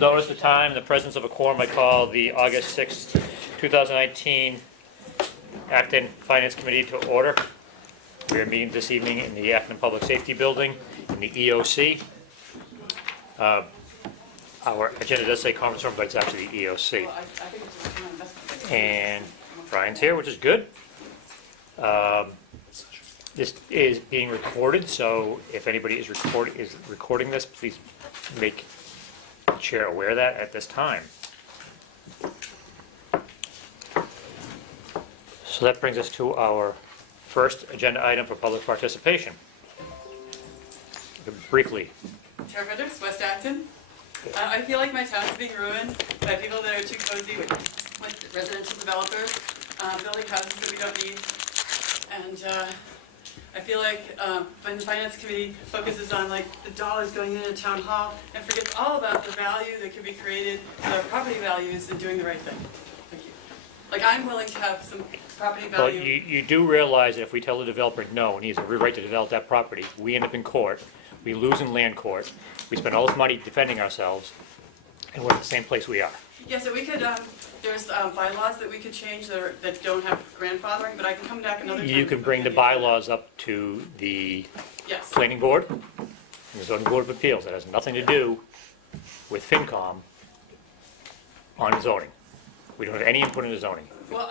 Notice the time, the presence of a quorum, I call the August 6th, 2019 Acton Finance Committee to order. We are meeting this evening in the Acton Public Safety Building in the EOC. Our agenda does say conference room, but it's actually the EOC. And Brian's here, which is good. This is being recorded, so if anybody is recording this, please make the chair aware of that at this time. So that brings us to our first agenda item for public participation. Briefly. Chair Fredericks, West Acton. I feel like my town's being ruined by people that are too cozy with residential developers, building houses that we don't need. And I feel like when the Finance Committee focuses on like the dollars going into town hall and forgets all about the value that can be created with our property values and doing the right thing. Thank you. Like I'm willing to have some property value. But you do realize that if we tell the developer no, and he has a right to develop that property, we end up in court, we lose in land court, we spend all this money defending ourselves, and we're in the same place we are. Yeah, so we could, there's bylaws that we could change that don't have grandfathering, but I can come back another time. You can bring the bylaws up to the Yes. planning board, and the zoning board of appeals. That has nothing to do with FinCom on zoning. We don't have any input into zoning. Well,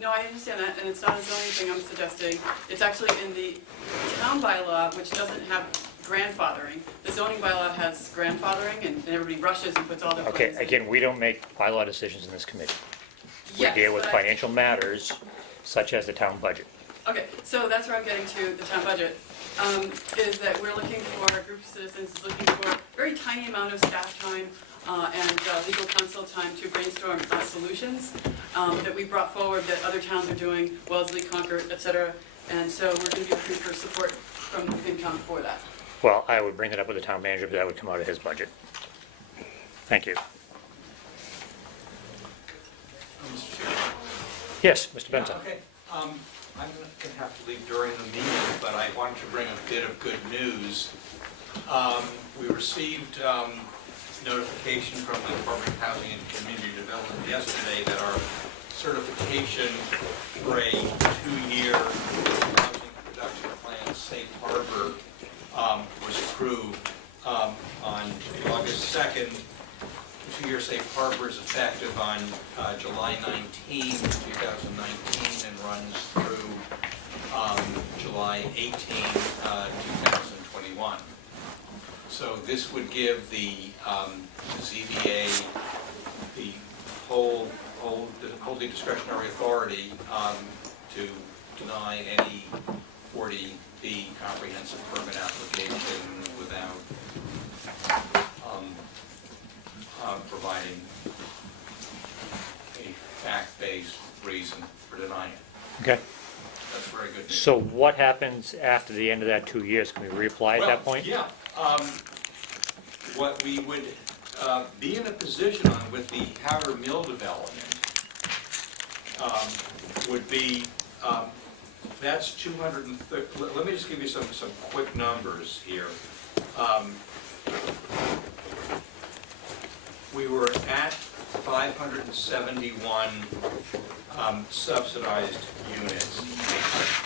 no, I understand that, and it's not a zoning thing I'm suggesting. It's actually in the town bylaw, which doesn't have grandfathering. The zoning bylaw has grandfathering, and everybody rushes and puts all their Okay, plans in. again, we don't make bylaw decisions in this committee. We Yes, deal with but I- financial matters such as the town budget. Okay, so that's where I'm getting to, the town budget, is that we're looking for, a group of citizens is looking for a very tiny amount of staff time and legal counsel time to brainstorm solutions that we brought forward that other towns are doing, Wellesley, Concord, et cetera. And so we're going to be looking for support from FinCom for that. Well, I would bring that up with the town manager, but that would come out of his budget. Thank you. Mr. Chairman? Yes, Mr. Benson. Okay. I'm going to have to leave during the meeting, but I wanted to bring a bit of good news. We received notification from the Department of Housing and Community Development yesterday that our certification for a 2-year housing production plan, Safe Harbor, was approved on August 2nd. The 2-year Safe Harbor is effective on July 19, 2019, and runs through July 18, 2021. So this would give the ZBA the wholly discretionary authority to deny any 40B comprehensive permit application without providing a fact-based reason for denying it. Okay. That's very good news. So what happens after the end of that 2 years? Can we reapply at that point? Yeah. What we would be in a position on with the Powder Mill development would be, that's 230, let me just give you some quick numbers here. We were at 571 subsidized units.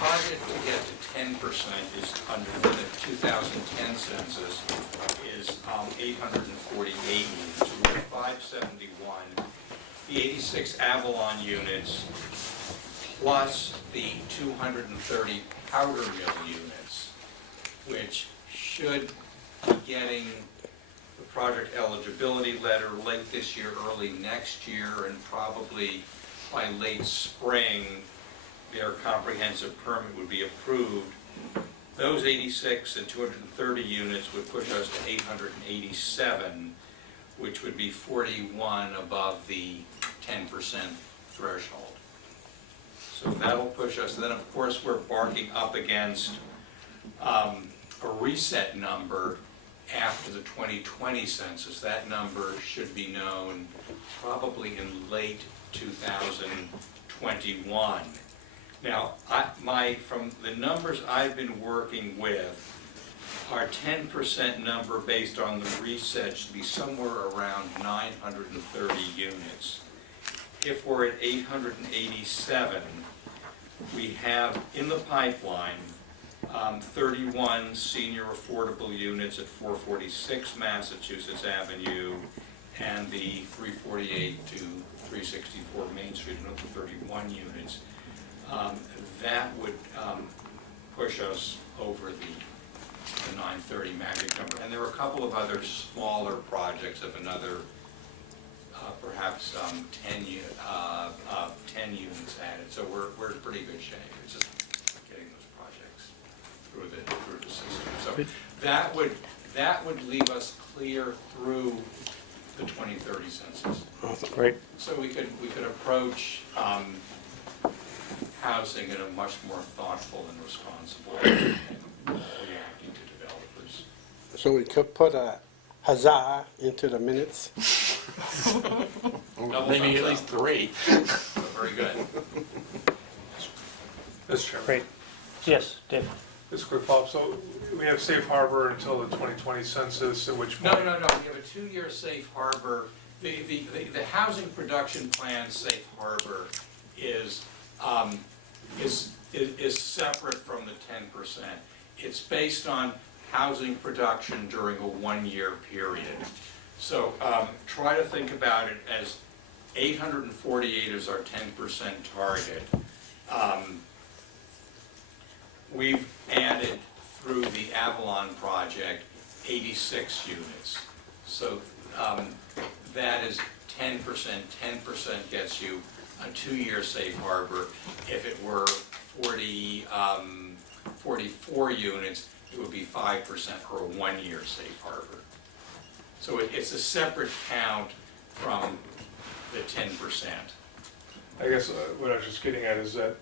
Our target to get to 10% is under the 2010 census is 848 units. We're at 571. The 86 Avalon units plus the 230 Powder Mill units, which should be getting the project eligibility letter late this year, early next year, and probably by late spring, their comprehensive permit would be approved. Those 86 and 230 units would push us to 887, which would be 41 above the 10% threshold. So that'll push us. And then, of course, we're barking up against a reset number after the 2020 census. That number should be known probably in late 2021. Now, from the numbers I've been working with, our 10% number based on the reset should be somewhere around 930 units. If we're at 887, we have in the pipeline 31 senior affordable units at 446 Massachusetts Avenue and the 348 to 364 Main Street, another 31 units. That would push us over the 930 magic number. And there are a couple of other smaller projects of another perhaps 10 units added. So we're in pretty good shape. It's just getting those projects through the system. So that would leave us clear through the 2030 census. Great. So we could approach housing in a much more thoughtful and responsible way and reacting to developers. So we could put a huzzah into the minutes. Maybe at least 3. Very good. Mr. Chairman, Great. Yes, Dave. just a quick follow-up. So we have safe harbor until the 2020 census, at which No, point? we have a 2-year safe harbor. The housing production plan safe harbor is separate from the 10%. It's based on housing production during a 1-year period. So try to think about it as 848 is our 10% target. We've added through the Avalon project 86 units. So that is 10%. 10% gets you a 2-year safe harbor. If it were 44 units, it would be 5% or a 1-year safe harbor. So it's a separate count from the 10%. I guess what I was just getting at is that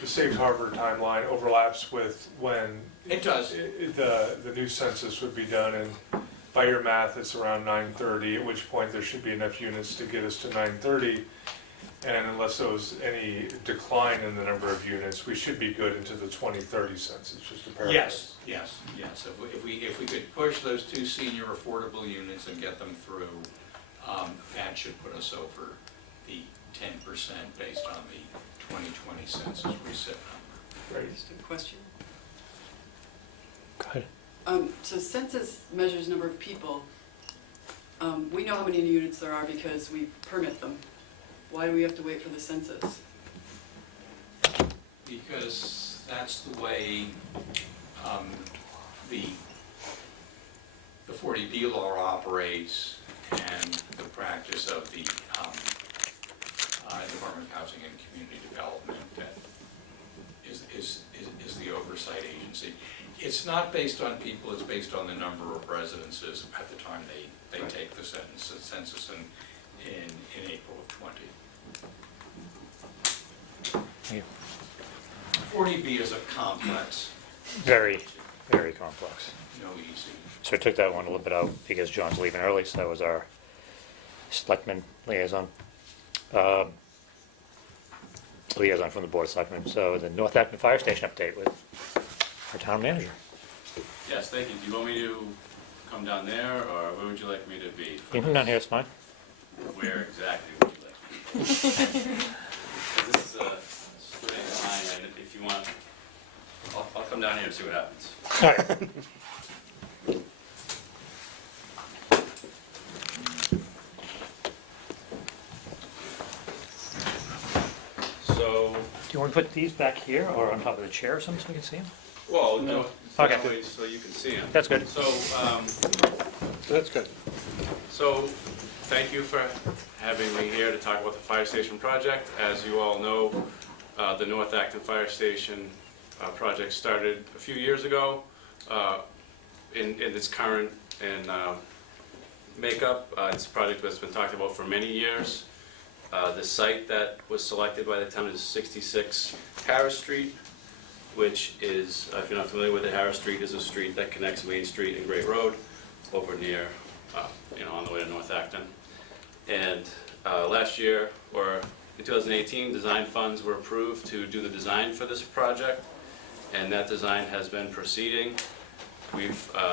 the safe harbor timeline overlaps with when It does. the new census would be done, and by your math, it's around 930, at which point there should be enough units to get us to 930. And unless there was any decline in the number of units, we should be good into the 2030 census, just to paraphrase. Yes. If we could push those 2 senior affordable units and get them through, that should put us over the 10% based on the 2020 census reset number. Just a question. Go ahead. So census measures number of people. We know how many units there are because we permit them. Why do we have to wait for the census? Because that's the way the 40B law operates, and the practice of the Department of Housing and Community Development that is the oversight agency. It's not based on people, it's based on the number of residences at the time they take the census in April of 20. Thank you. 40B is a complex, Very, very complex. no easy. So I took that one a little bit out because John's leaving early, so that was our selectman liaison. Liaison from the Board of Selectmen. So the North Acton Fire Station update with our town manager. Yes, thank you. Do you want me to come down there, or where would you like me to be? You can come down here, it's fine. Where exactly would you like me to be? This is a splitting line, and if you want, I'll come down here and see what happens. All right. So, Do you want to put these back here or on top of the chair or something so we can see them? well, no, Okay. that way so you can see them. That's good. So, That's good. So, thank you for having me here to talk about the fire station project. As you all know, the North Acton Fire Station project started a few years ago in its current makeup. It's a project that's been talked about for many years. The site that was selected by the town is 66 Harris Street, which is, if you're not familiar with it, Harris Street is a street that connects Main Street and Great Road over near, on the way to North Acton. And last year, or in 2018, design funds were approved to do the design for this project, and that design has been proceeding.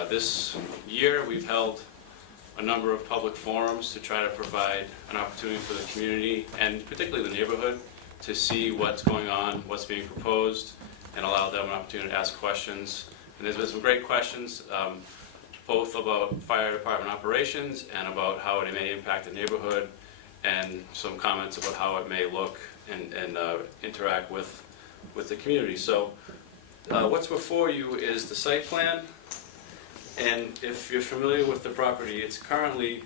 This year, we've held a number of public forums to try to provide an opportunity for the community, and particularly the neighborhood, to see what's going on, what's being proposed, and allow them an opportunity to ask questions. And there's been some great questions, both about fire department operations and about how it may impact the neighborhood, and some comments about how it may look and interact with the community. So what's before you is the site plan, and if you're familiar with the property, it's currently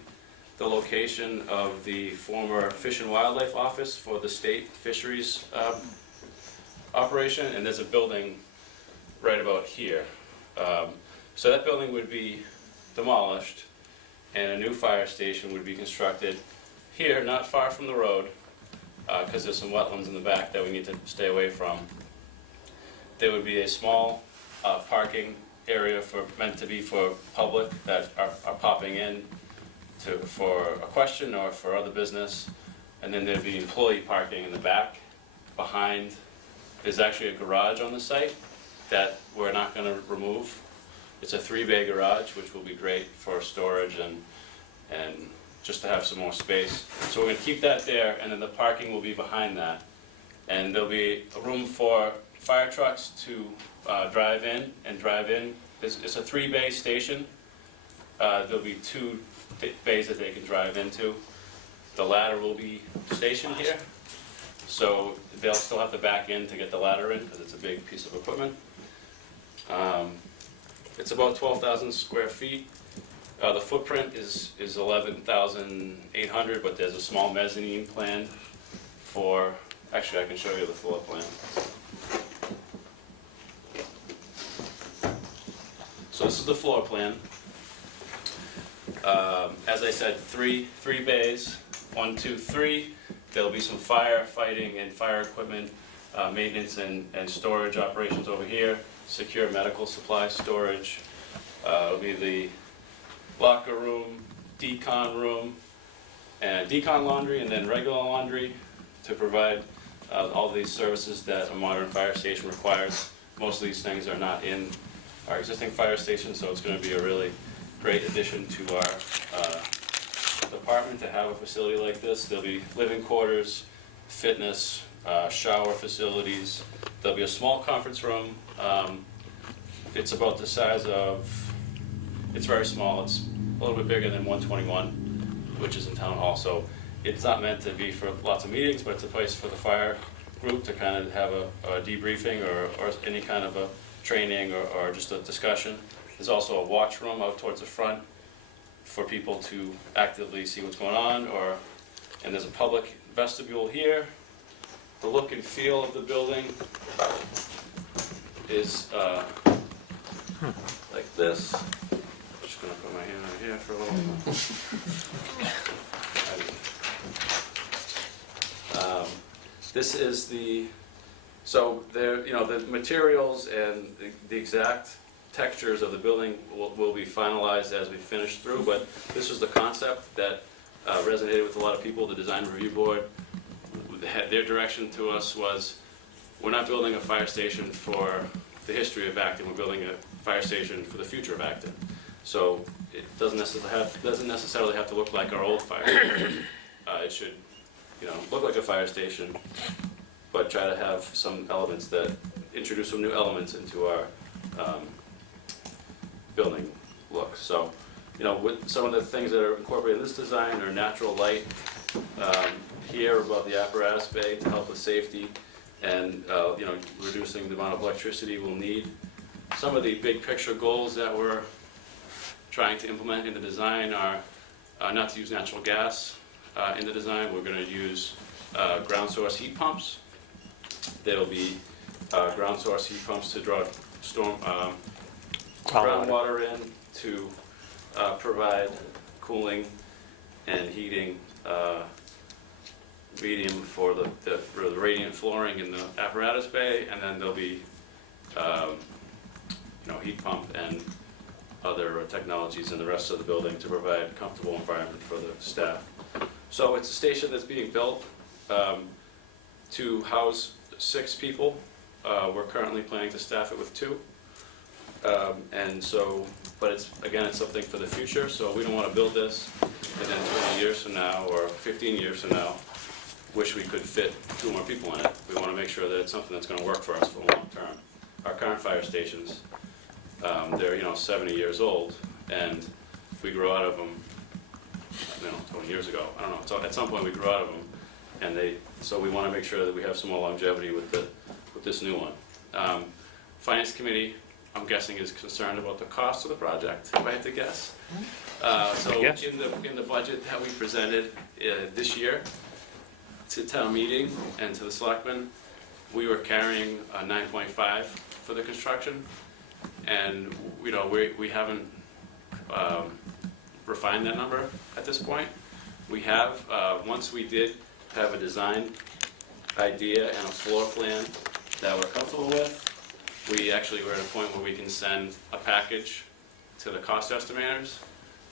the location of the former Fish and Wildlife Office for the state fisheries operation, and there's a building right about here. So that building would be demolished, and a new fire station would be constructed here, not far from the road, because there's some wetlands in the back that we need to stay away from. There would be a small parking area meant to be for public that are popping in for a question or for other business. And then there'd be employee parking in the back behind. There's actually a garage on the site that we're not going to remove. It's a 3-bay garage, which will be great for storage and just to have some more space. So we're going to keep that there, and then the parking will be behind that. And there'll be a room for fire trucks to drive in. It's a 3-bay station. There'll be 2 bays that they can drive into. The ladder will be stationed here, so they'll still have to back in to get the ladder in because it's a big piece of equipment. It's about 12,000 square feet. The footprint is 11,800, but there's a small mezzanine plan for, actually I can show you the floor plan. So this is the floor plan. As I said, three bays, 1, 2, 3. There'll be some firefighting and fire equipment, maintenance and storage operations over here. Secure medical supply storage. It'll be the locker room, decon room, and decon laundry, and then regular laundry to provide all these services that a modern fire station requires. Most of these things are not in our existing fire station, so it's going to be a really great addition to our department to have a facility like this. There'll be living quarters, fitness, shower facilities. There'll be a small conference room. It's about the size of, it's very small. It's a little bit bigger than 121, which is in town hall. So it's not meant to be for lots of meetings, but it's a place for the fire group to kind of have a debriefing or any kind of a training or just a discussion. There's also a watch room out towards the front for people to actively see what's going on, and there's a public vestibule here. The look and feel of the building is like this. I'm just gonna put my hand right here for a little while. This is so there, the materials and the exact textures of the building will be finalized as we finish through, but this was the concept that resonated with a lot of people. The design review board, their direction to us was, we're not building a fire station for the history of Acton, we're building a fire station for the future of Acton. So it doesn't necessarily have to look like our old fire station. It should look like a fire station, but try to have some elements that introduce some new elements into our building look. So, with some of the things that are incorporated in this design are natural light here above the apparatus bay to help with safety and reducing the amount of electricity we'll need. Some of the big picture goals that we're trying to implement in the design are not to use natural gas in the design. We're going to use ground source heat pumps. There'll be ground source heat pumps to draw groundwater in to provide cooling and heating medium for the radiant flooring in the apparatus bay, and then there'll be heat pump and other technologies in the rest of the building to provide a comfortable environment for the staff. So it's a station that's being built to house 6 people. We're currently planning to staff it with 2. And so, but it's, again, it's something for the future, so we don't want to build this and then 20 years from now or 15 years from now, wish we could fit 2 more people in it. We want to make sure that it's something that's going to work for us for the long term. Our current fire stations, they're 70 years old, and we grew out of them, 20 years ago. I don't know. So at some point we grew out of them, and so we want to make sure that we have some more longevity with this new one. Finance committee, I'm guessing, is concerned about the cost of the project, if I had to guess. So Yes. in the budget that we presented this year to town meeting and to the selectmen, we were carrying a 9.5 for the construction, and we haven't refined that number at this point. We have, once we did have a design idea and a floor plan that we're comfortable with, we actually were at a point where we can send a package to the cost estimators.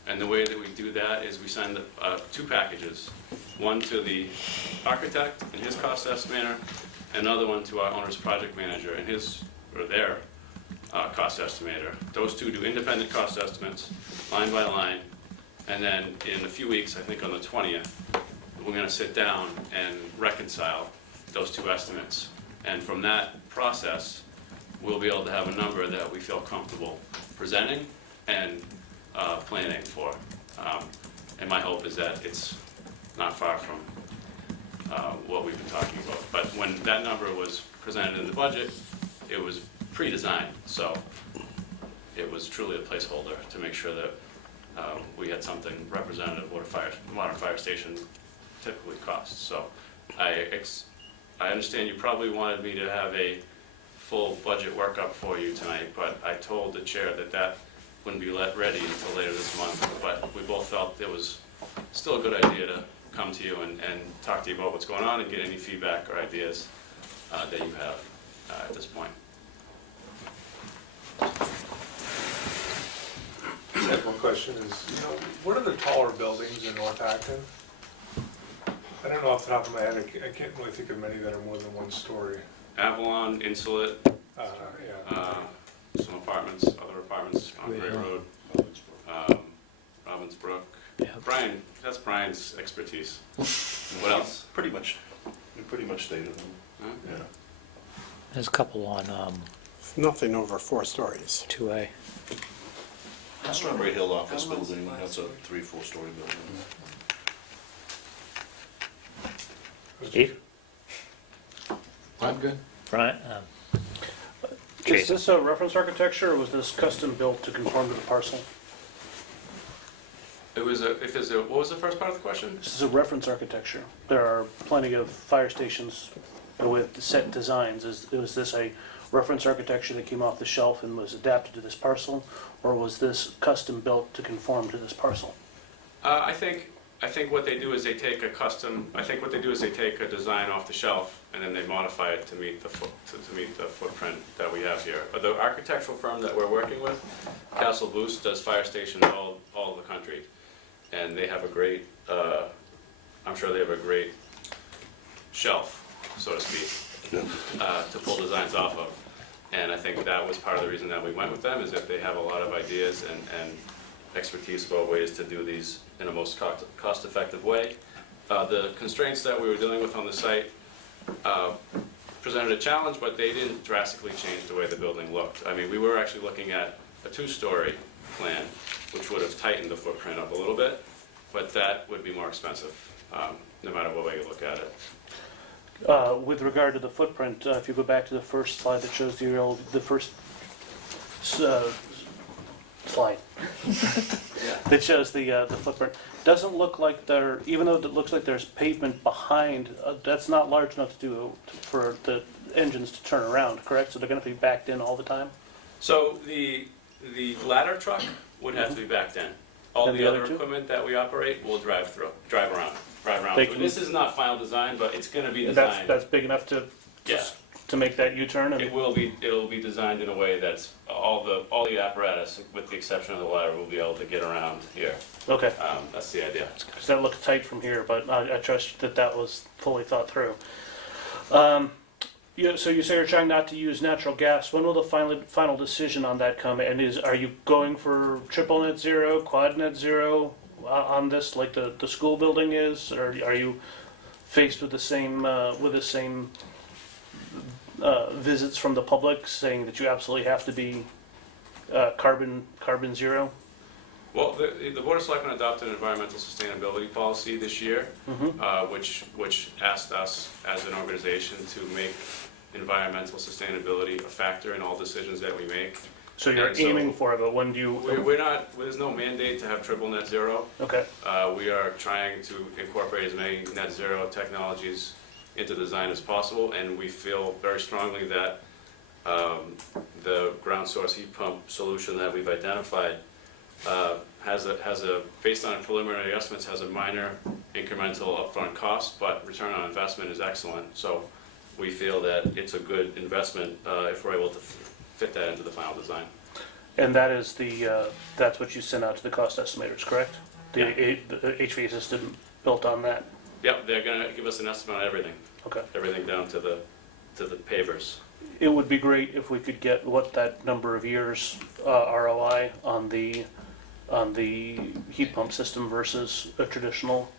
And the way that we do that is we send 2 packages, one to the architect and his cost estimator, another one to our owner's project manager and their cost estimator. Those 2 do independent cost estimates, line by line, and then in a few weeks, I think on the 20th, we're going to sit down and reconcile those 2 estimates. And from that process, we'll be able to have a number that we feel comfortable presenting and planning for. And my hope is that it's not far from what we've been talking about. But when that number was presented in the budget, it was pre-designed, so it was truly a placeholder to make sure that we had something representative of what a modern fire station typically costs. So I understand you probably wanted me to have a full budget workup for you tonight, but I told the chair that wouldn't be ready until later this month. But we both felt it was still a good idea to come to you and talk to you about what's going on and get any feedback or ideas that you have at this point. One question is, what are the taller buildings in North Acton? I don't know off the top of my head, I can't really think of many that are more than 1 story. Avalon, Insulet, Yeah. some apartments, other apartments on Gray Road, Robbins Brook. Brian, that's Brian's expertise. What else? We pretty much stated them. Huh? Yeah. There's a couple on Nothing over 4 stories. 2A. Strawberry Hill office building, that's a 3-4 story building. Steve? I'm good. Brian? Is Jason? this a reference architecture, or was this custom built to conform to the parcel? What was the first part of the question? This is a reference architecture. There are plenty of fire stations with set designs. Was this a reference architecture that came off the shelf and was adapted to this parcel, or was this custom built to conform to this parcel? I think what they do is they take a design off the shelf and then they modify it to meet the footprint that we have here. But the architectural firm that we're working with, Castle Boost, does fire stations all over the country, and they have a great, I'm sure they have a great shelf, so to speak, to pull designs off of. And I think that was part of the reason that we went with them, is that they have a lot of ideas and expertise about ways to do these in a most cost-effective way. The constraints that we were dealing with on the site presented a challenge, but they didn't drastically change the way the building looked. I mean, we were actually looking at a 2-story plan, which would have tightened the footprint up a little bit, but that would be more expensive, no matter what way you look at it. With regard to the footprint, if you go back to the first slide that shows the first slide that shows the footprint, doesn't look like even though it looks like there's pavement behind, that's not large enough for the engines to turn around, correct? So they're going to be backed in all the time? So the ladder truck would have to be backed in. All And the the other other two? equipment that we operate will drive around. They can- This is not final design, but it's going to be That's designed. that's big enough to Yeah. to make that U-turn? It'll be designed in a way that's all the apparatus, with the exception of the ladder, will be able to get around here. Okay, That's the idea. because that looks tight from here, but I trust that was fully thought through. Yeah, so you say you're trying not to use natural gas. When will the final decision on that come? And are you going for triple net zero, quad net zero on this, like the school building is, or are you faced with the same visits from the public saying that you absolutely have to be carbon zero? Well, the Board of Selectmen adopted an environmental sustainability policy this year, which asked us as an organization to make environmental sustainability a factor in all decisions that we make. So you're And so aiming for it, but when do you? We're not, there's no mandate to have triple net zero. Okay. We are trying to incorporate as many net zero technologies into design as possible, and we feel very strongly that the ground source heat pump solution that we've identified based on preliminary estimates, has a minor incremental upfront cost, but return on investment is excellent. So we feel that it's a good investment if we're able to fit that into the final design. And that is that's what you sent out to the cost estimators, correct? Yeah. The HVAC system built on that. Yep, they're gonna give us an estimate on everything. Okay. Everything down to the pavers. It would be great if we could get what that number of years ROI on the heat pump system versus a traditional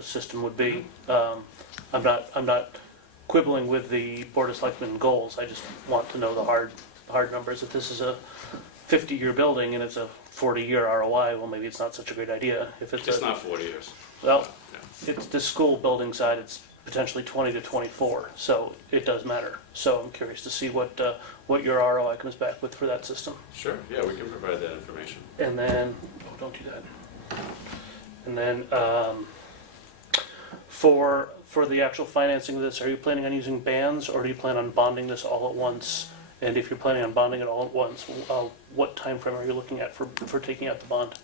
system would be. I'm not quibbling with the Board of Selectmen goals. I just want to know the hard numbers. If this is a 50-year building and it's a 40-year ROI, well, maybe it's not such a great idea. If it's Not 40 years. well, No. it's the school building side. It's potentially 20 to 24, so it does matter. So I'm curious to see what your ROI comes back with for that system. Sure, yeah, we can provide that information. And then, oh, don't do that. And then, for the actual financing of this, are you planning on using bands, or do you plan on bonding this all at once? And if you're planning on bonding it all at once, what time frame are you looking at for taking out the bond?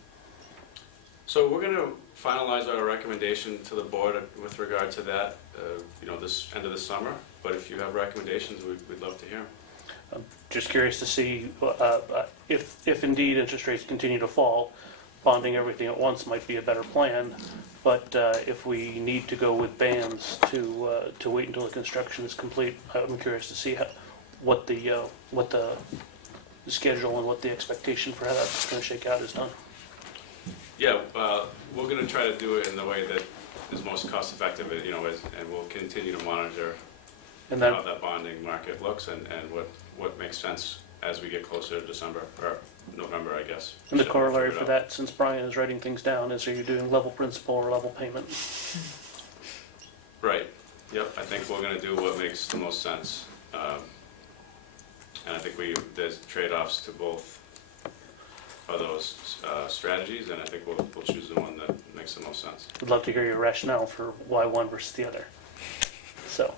So we're gonna finalize our recommendation to the board with regard to that, this end of the summer. But if you have recommendations, we'd love to hear them. I'm just curious to see if indeed interest rates continue to fall, bonding everything at once might be a better plan. But if we need to go with bands to wait until the construction is complete, I'm curious to see what the schedule and what the expectation for how that's going to shake out is done. Yeah, we're gonna try to do it in the way that is most cost effective, and we'll continue to monitor And then, how that bonding market looks and what makes sense as we get closer to December, or November, I guess. and the So we'll corollary figure for it out. that, since Brian is writing things down, is are you doing level principal or level payment? Right, yep, I think we're gonna do what makes the most sense. And I think there's trade-offs to both of those strategies, and I think we'll choose the one that makes the most sense. Would love to hear your rationale for why one versus the other. So,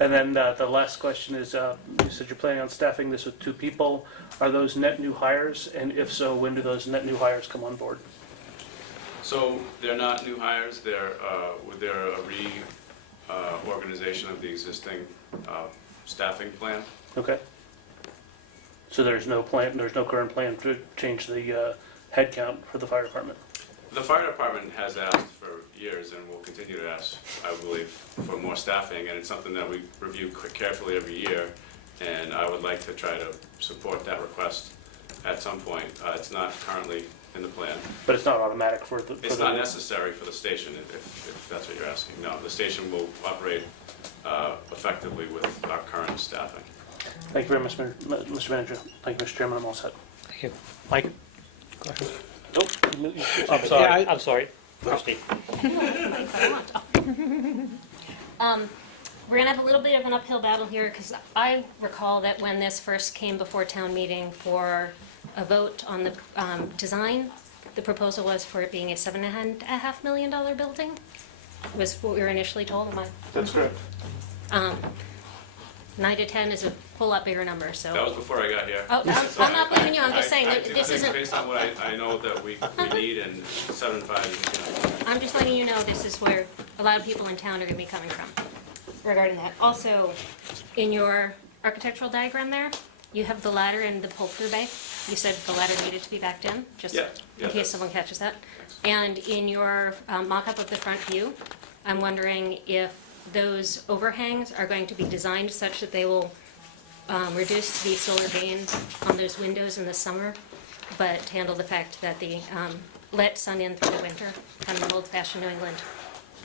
and then the last question is, you said you're planning on staffing this with 2 people. Are those net new hires? And if so, when do those net new hires come on board? So they're not new hires, they're a reorganization of the existing staffing plan. Okay. So there's no current plan to change the headcount for the fire department? The fire department has asked for years and will continue to ask, I believe, for more staffing, and it's something that we review carefully every year, and I would like to try to support that request at some point. It's not currently in the plan. But it's not automatic for the... It's not necessary for the station, if that's what you're asking. No, the station will operate effectively with our current staffing. Thank you very much, Mr. Manager. Thank you, Mr. Chairman. I'm all set. Thank you. Mike? Nope. I'm sorry, Yeah, I'm sorry. Christie. We're gonna have a little bit of an uphill battle here, because I recall that when this first came before town meeting for a vote on the design, the proposal was for it being a $7.5 million building, was what we were initially told. That's correct. 9 to 10 is a whole lot bigger number, so. That was before I got here. Oh, I'm not blaming you, I'm just saying that this I think isn't, based on what I know that we need, and 7.5 is, I'm just letting you know this is where a lot of people in town are gonna be coming from regarding that. Also, in your architectural diagram there, you have the ladder and the pull-through bay. You said the ladder needed to be backed in, just Yeah, in case that's- someone catches that. Thanks. And in your mock-up of the front view, I'm wondering if those overhangs are going to be designed such that they will reduce the solar gains on those windows in the summer, but handle the fact that the let sun in through the winter, kind of an old-fashioned New England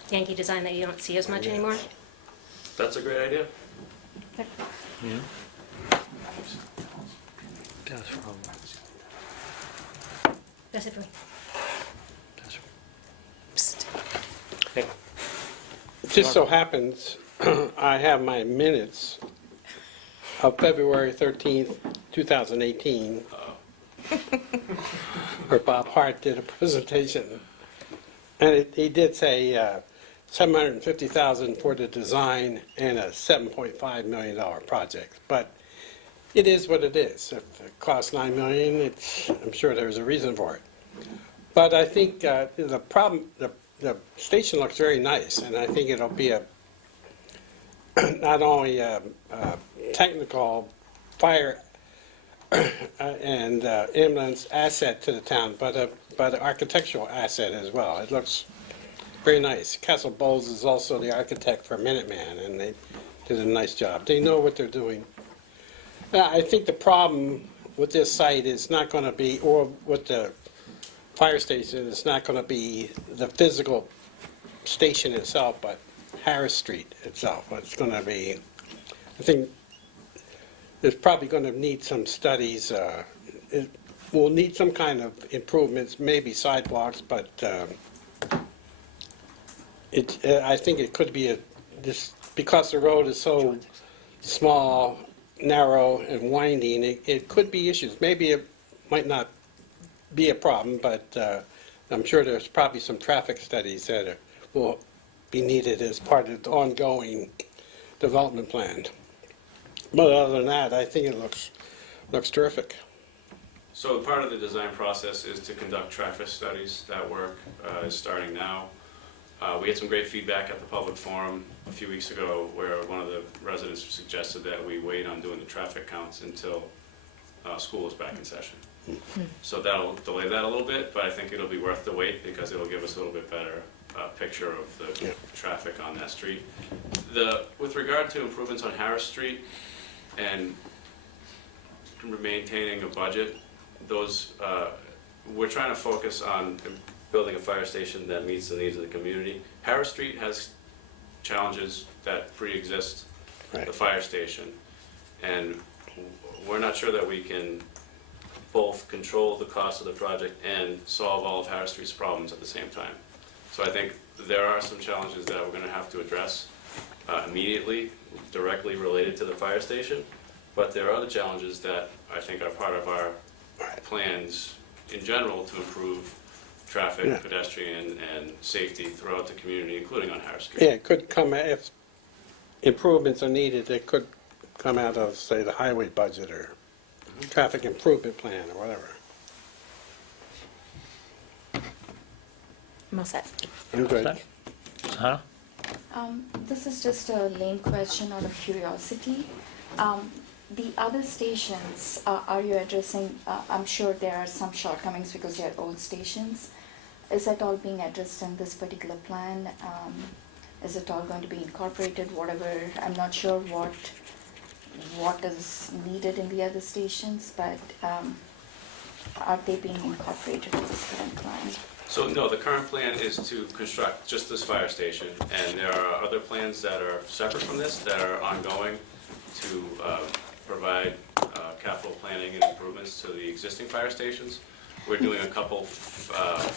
Yankee design that you don't see as much anymore. That's a great idea. That's it for me. Okay. It just so happens, I have my minutes of February 13th, 2018, where Bob Hart did a presentation. And he did say $750,000 for the design and a $7.5 million project. But it is what it is. If it costs $9 million, I'm sure there's a reason for it. But I think the station looks very nice, and I think it'll be not only a technical fire and ambulance asset to the town, but an architectural asset as well. It looks very nice. Castle Bowles is also the architect for Minuteman, and they did a nice job. They know what they're doing. I think the problem with this site is not going to be, or with the fire station, it's not going to be the physical station itself, but Harris Street itself. It's going to be, I think, there's probably going to need some studies. It will need some kind of improvements, maybe sidewalks, but I think it could be because the road is so small, narrow, and winding, it could be issues. Maybe it might not be a problem, but I'm sure there's probably some traffic studies that will be needed as part of the ongoing development plan. But other than that, I think it looks terrific. So part of the design process is to conduct traffic studies. That work is starting now. We had some great feedback at the public forum a few weeks ago where one of the residents suggested that we wait on doing the traffic counts until school is back in session. So that'll delay that a little bit, but I think it'll be worth the wait because it'll give us a little bit better picture of the traffic on that street. With regard to improvements on Harris Street and maintaining a budget, those we're trying to focus on building a fire station that meets the needs of the community. Harris Street has challenges that pre-exist the fire station, and we're not sure that we can both control the cost of the project and solve all of Harris Street's problems at the same time. So I think there are some challenges that we're going to have to address immediately, directly related to the fire station, but there are other challenges that I think are part of our plans in general to improve traffic, pedestrian, and safety throughout the community, including on Harris Street. Yeah, it could come, if improvements are needed, it could come out of, say, the highway budget or traffic improvement plan or whatever. I'm all set. I'm good. Huh? This is just a lame question out of curiosity. The other stations, are you addressing, I'm sure there are some shortcomings because they're old stations. Is that all being addressed in this particular plan? Is it all going to be incorporated, whatever? I'm not sure what is needed in the other stations, but are they being incorporated in this current plan? So no, the current plan is to construct just this fire station, and there are other plans that are separate from this that are ongoing to provide capital planning and improvements to the existing fire stations. We're doing a couple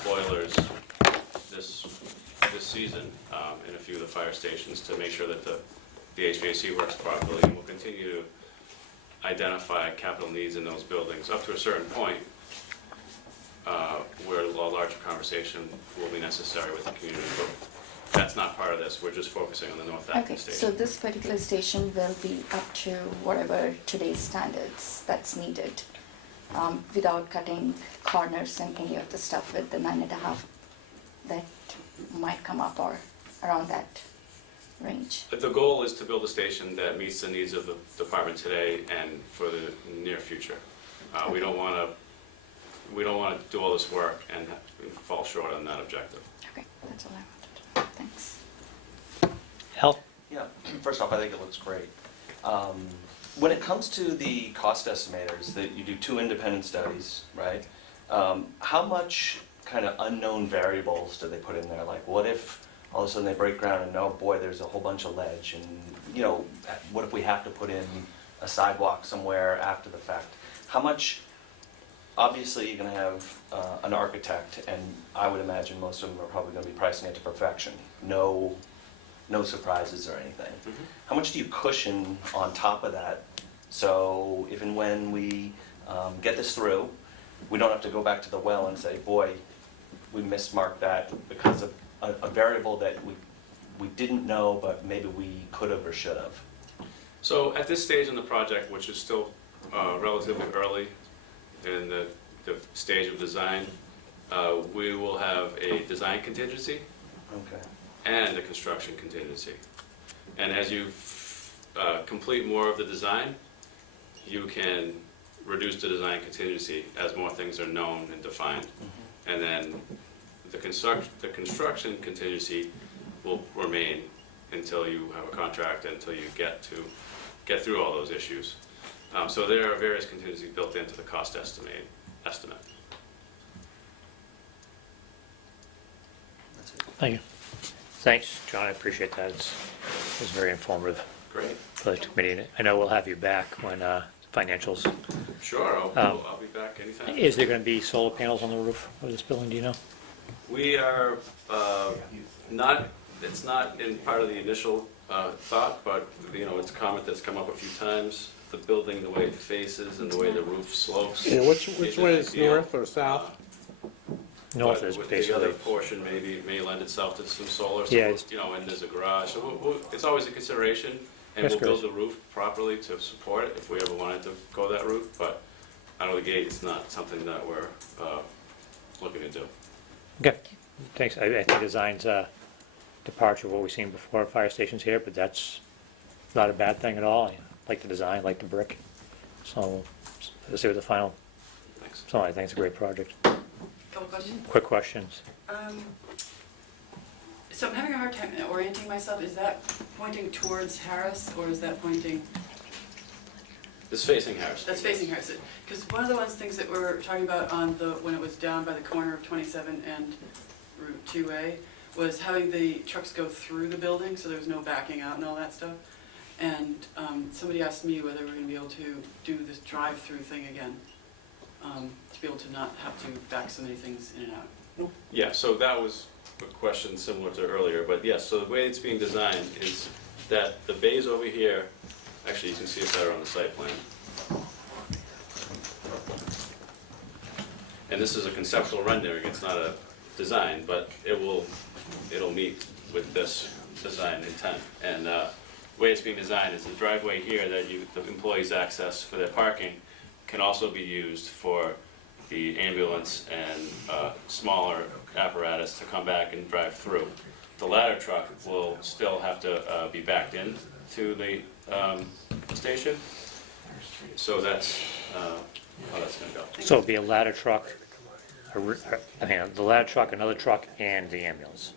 boilers this season in a few of the fire stations to make sure that the HVAC works properly, and we'll continue to identify capital needs in those buildings up to a certain point where a larger conversation will be necessary with the community. But that's not part of this. We're just focusing on the North Acton Okay, station. so this particular station will be up to whatever today's standards that's needed, without cutting corners and any of the stuff with the 9.5 that might come up or around that range. The goal is to build a station that meets the needs of the department today and for the near future. We don't want to do all this work and fall short on that objective. Okay, that's all I wanted to know. Thanks. Al? Yeah, first off, I think it looks great. When it comes to the cost estimators, that you do 2 independent studies, right? How much kind of unknown variables do they put in there? Like, what if all of a sudden they break ground and, oh boy, there's a whole bunch of ledge, and, you know, what if we have to put in a sidewalk somewhere after the fact? How much, obviously you're gonna have an architect, and I would imagine most of them are probably gonna be pricing it to perfection. No surprises or anything. How much do you cushion on top of that, so if and when we get this through, we don't have to go back to the well and say, boy, we mismarked that because of a variable that we didn't know, but maybe we could have or should have? So at this stage in the project, which is still relatively early in the stage of design, we will have a design contingency Okay. and a construction contingency. And as you complete more of the design, you can reduce the design contingency as more things are known and defined. And then the construction contingency will remain until you have a contract, until you get through all those issues. So there are various contingencies built into the cost estimate. Thank you. Thanks, John, I appreciate that. It was very informative Great. for the committee. I know we'll have you back when financials. Sure, I'll be back anytime. Is there going to be solar panels on the roof of this building, do you know? We are it's not in part of the initial thought, but, you know, it's a comment that's come up a few times. The building, the way it faces and the way the roof slopes. Yeah, which way is ideal. north or south? North But is with basically. the other portion may lend itself to some solar, so, Yeah, you know, and there's a garage, so it's always a consideration, and That's we'll build great. the roof properly to support it if we ever wanted to go that route, but out of the gate, it's not something that we're looking to do. Okay, thanks. I think design's a departure of what we've seen before at fire stations here, but that's not a bad thing at all. I like the design, like the brick. So let's see what the final, Thanks. so I think it's a great project. Couple questions. Quick questions. So I'm having a hard time orienting myself. Is that pointing towards Harris, or is that pointing, It's facing Harris. that's facing Harris? Because one of the things that we were talking about when it was down by the corner of 27 and Route 2A was having the trucks go through the building, so there was no backing out and all that stuff. And somebody asked me whether we're gonna be able to do this drive-through thing again, to be able to not have to back so many things in and out. Yeah, so that was a question similar to earlier, but yes, so the way it's being designed is that the bays over here, actually you can see it better on the site plan. And this is a conceptual rendering, it's not a design, but it'll meet with this design intent. And the way it's being designed is the driveway here that the employees access for their parking can also be used for the ambulance and smaller apparatus to come back and drive through. The ladder truck will still have to be backed in to the station. So that's how that's gonna go. So it'll be a ladder truck, the ladder truck, another truck, and the ambulance.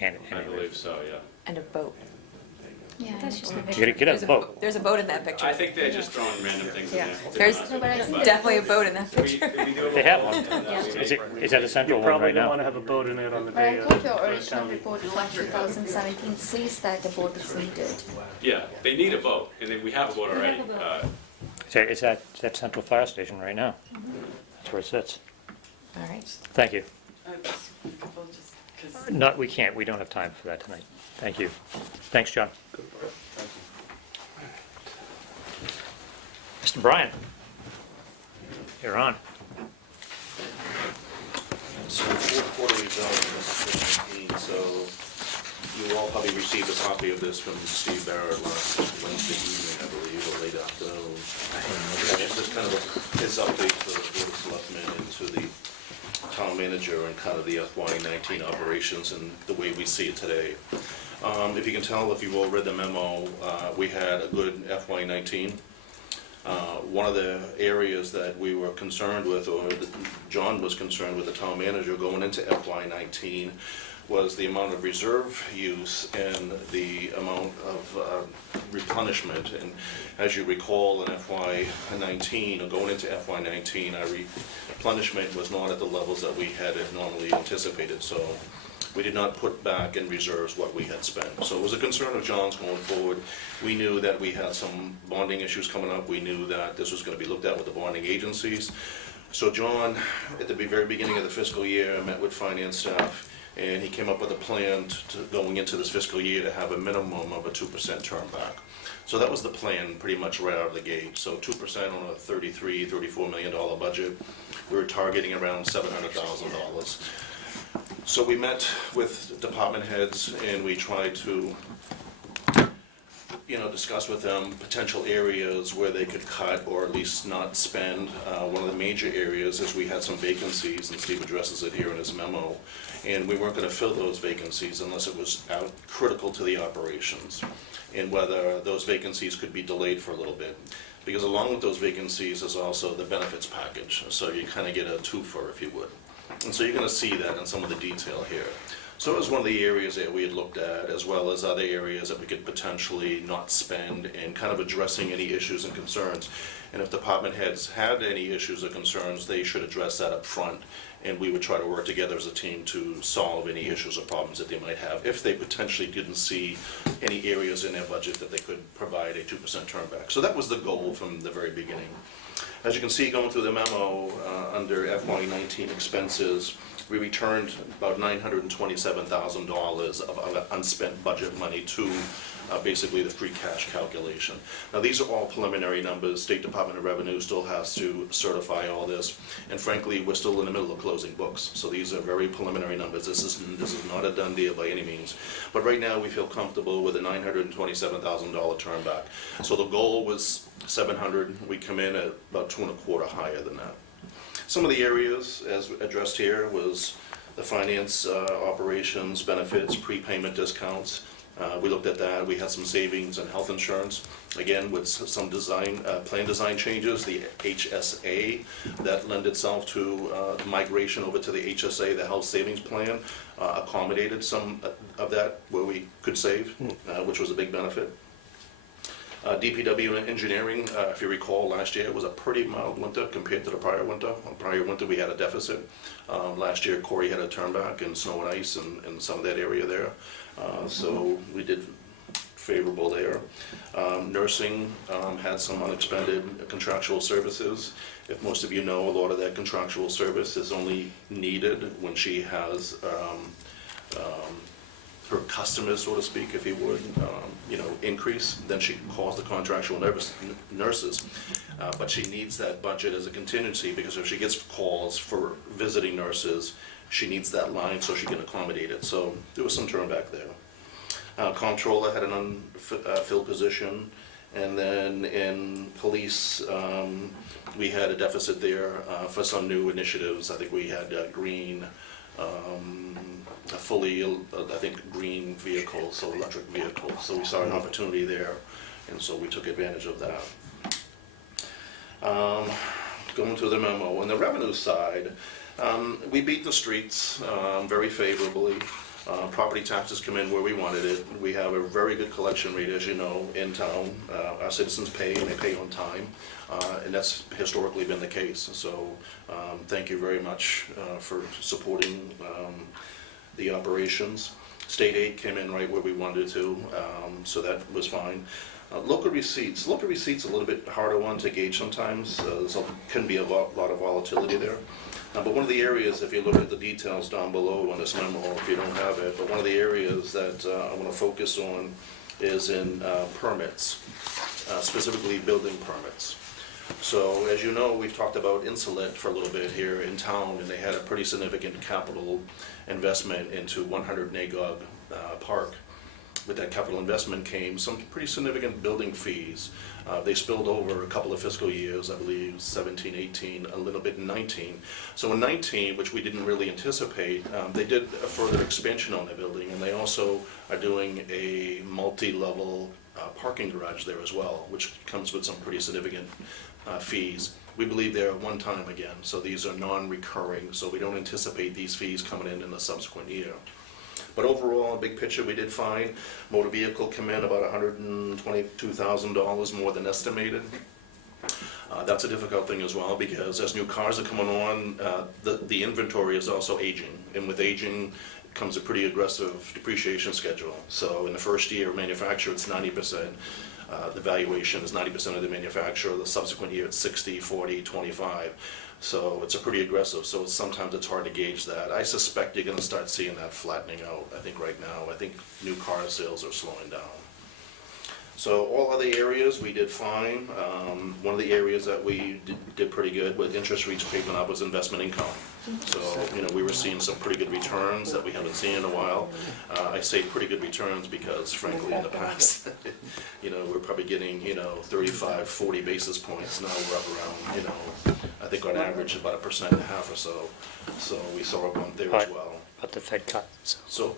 And I believe so, yeah. And a boat. Yeah. That's just a Get a boat. There's a boat in that picture. I think they're just throwing random things in Yeah, there. to be there's honest with you, but definitely a boat in that we picture. do They have one. and, we Is make- that a central You one probably right don't now? want to have a boat in it on the But I day thought your of original town meeting. report from 2017 says that the boat is needed. Yeah, they need a boat, and then we have a boat We have already. a boat. It's at Central Fire Station right now. That's where it sits. All right. Thank you. Just a couple, just 'cause- No, we can't, we don't have time for that tonight. Thank you. Thanks, John. Mr. Bryan, you're on. So fourth quarter results, 2018, so you all probably received a copy of this from Steve Barrett last Wednesday evening, I believe, or late afternoon. It's just kind of his update to the Board of Selectmen and to the town manager and kind of the FY19 operations and the way we see it today. If you can tell, if you've all read the memo, we had a good FY19. One of the areas that we were concerned with, or that John was concerned with the town manager going into FY19, was the amount of reserve use and the amount of replenishment. And as you recall, in FY19, or going into FY19, our replenishment was not at the levels that we had normally anticipated. So we did not put back in reserves what we had spent. So it was a concern of John's going forward. We knew that we had some bonding issues coming up. We knew that this was going to be looked at with the bonding agencies. So John, at the very beginning of the fiscal year, met with finance staff, and he came up with a plan going into this fiscal year to have a minimum of a 2% turn back. So that was the plan pretty much right out of the gate. So 2% on a $34 million budget. We were targeting around $700,000. So we met with department heads and we tried to, discuss with them potential areas where they could cut or at least not spend. One of the major areas is we had some vacancies, and Steve addresses it here in his memo, and we weren't going to fill those vacancies unless it was critical to the operations, and whether those vacancies could be delayed for a little bit. Because along with those vacancies is also the benefits package, so you kind of get a twofer, if you would. And so you're going to see that in some of the detail here. So it was one of the areas that we had looked at, as well as other areas that we could potentially not spend, and kind of addressing any issues and concerns. And if department heads had any issues or concerns, they should address that up front, and we would try to work together as a team to solve any issues or problems that they might have, if they potentially didn't see any areas in their budget that they could provide a 2% turn back. So that was the goal from the very beginning. As you can see, going through the memo, under FY19 expenses, we returned about $927,000 of unspent budget money to basically the free cash calculation. Now, these are all preliminary numbers. State Department of Revenue still has to certify all this, and frankly, we're still in the middle of closing books. So these are very preliminary numbers. This is not a done deal by any means. But right now, we feel comfortable with a $927,000 turn back. So the goal was $700,000. We come in at about 2.25 higher than that. Some of the areas, as addressed here, was the finance, operations, benefits, prepayment discounts. We looked at that. We had some savings in health insurance. Again, with some plan design changes, the HSA, that lend itself to migration over to the HSA, the health savings plan, accommodated some of that where we could save, which was a big benefit. DPW and engineering, if you recall, last year it was a pretty mild winter compared to the prior winter. Prior winter we had a deficit. Last year Corey had a turn back in snow and ice and some of that area there. So we did favorable there. Nursing had some unexpended contractual services. If most of you know, a lot of that contractual service is only needed when she has her customers, so to speak, if you would, increase, then she calls the contractual nurses. But she needs that budget as a contingency, because if she gets calls for visiting nurses, she needs that line so she can accommodate it. So there was some turn back there. Comptroller had an unfilled position, and then in police, we had a deficit there for some new initiatives. I think we had green, a fully, I think, green vehicles, so electric vehicles. So we saw an opportunity there, and so we took advantage of that. Going through the memo, on the revenue side, we beat the streets very favorably. Property taxes come in where we wanted it. We have a very good collection rate, as you know, in town. Our citizens pay, and they pay on time, and that's historically been the case. So thank you very much for supporting the operations. State aid came in right where we wanted it to, so that was fine. Local receipts. Local receipts a little bit harder one to gauge sometimes. There can be a lot of volatility there. But one of the areas, if you look at the details down below on this memo, if you don't have it, but one of the areas that I want to focus on is in permits, specifically building permits. So as you know, we've talked about Insulet for a little bit here in town, and they had a pretty significant capital investment into 100 Nagog Park. With that capital investment came some pretty significant building fees. They spilled over a couple of fiscal years, I believe 17, 18, a little bit in 19. So in 19, which we didn't really anticipate, they did a further expansion on the building, and they also are doing a multi-level parking garage there as well, which comes with some pretty significant fees. We believe they're one time again, so these are non-recurring, so we don't anticipate these fees coming in a subsequent year. But overall, big picture, we did fine. Motor vehicle come in about $122,000 more than estimated. That's a difficult thing as well, because as new cars are coming on, the inventory is also aging. And with aging comes a pretty aggressive depreciation schedule. So in the first year of manufacture, it's 90%. The valuation is 90% of the manufacturer. The subsequent year, it's 60, 40, 25. So it's a pretty aggressive, so sometimes it's hard to gauge that. I suspect you're gonna start seeing that flattening out, I think right now. I think new car sales are slowing down. So all other areas, we did fine. One of the areas that we did pretty good with interest rates creeping up was investment income. So, we were seeing some pretty good returns that we haven't seen in a while. I say pretty good returns because frankly, in the past, we're probably getting, 35, 40 basis points. Now we're up around, I think on average about 1.5% or so. So we saw a bump there as well. But the Fed cut, So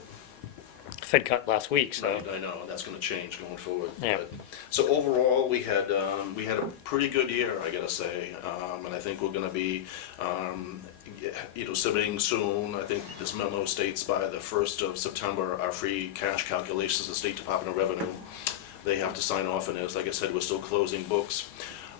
Fed cut last week, so. Right, I know, that's gonna change going forward. Yeah. So overall, we had a pretty good year, I gotta say, and I think we're gonna be, submitting soon. I think this memo states by the 1st of September, our free cash calculations, the State Department of Revenue, they have to sign off on this. Like I said, we're still closing books.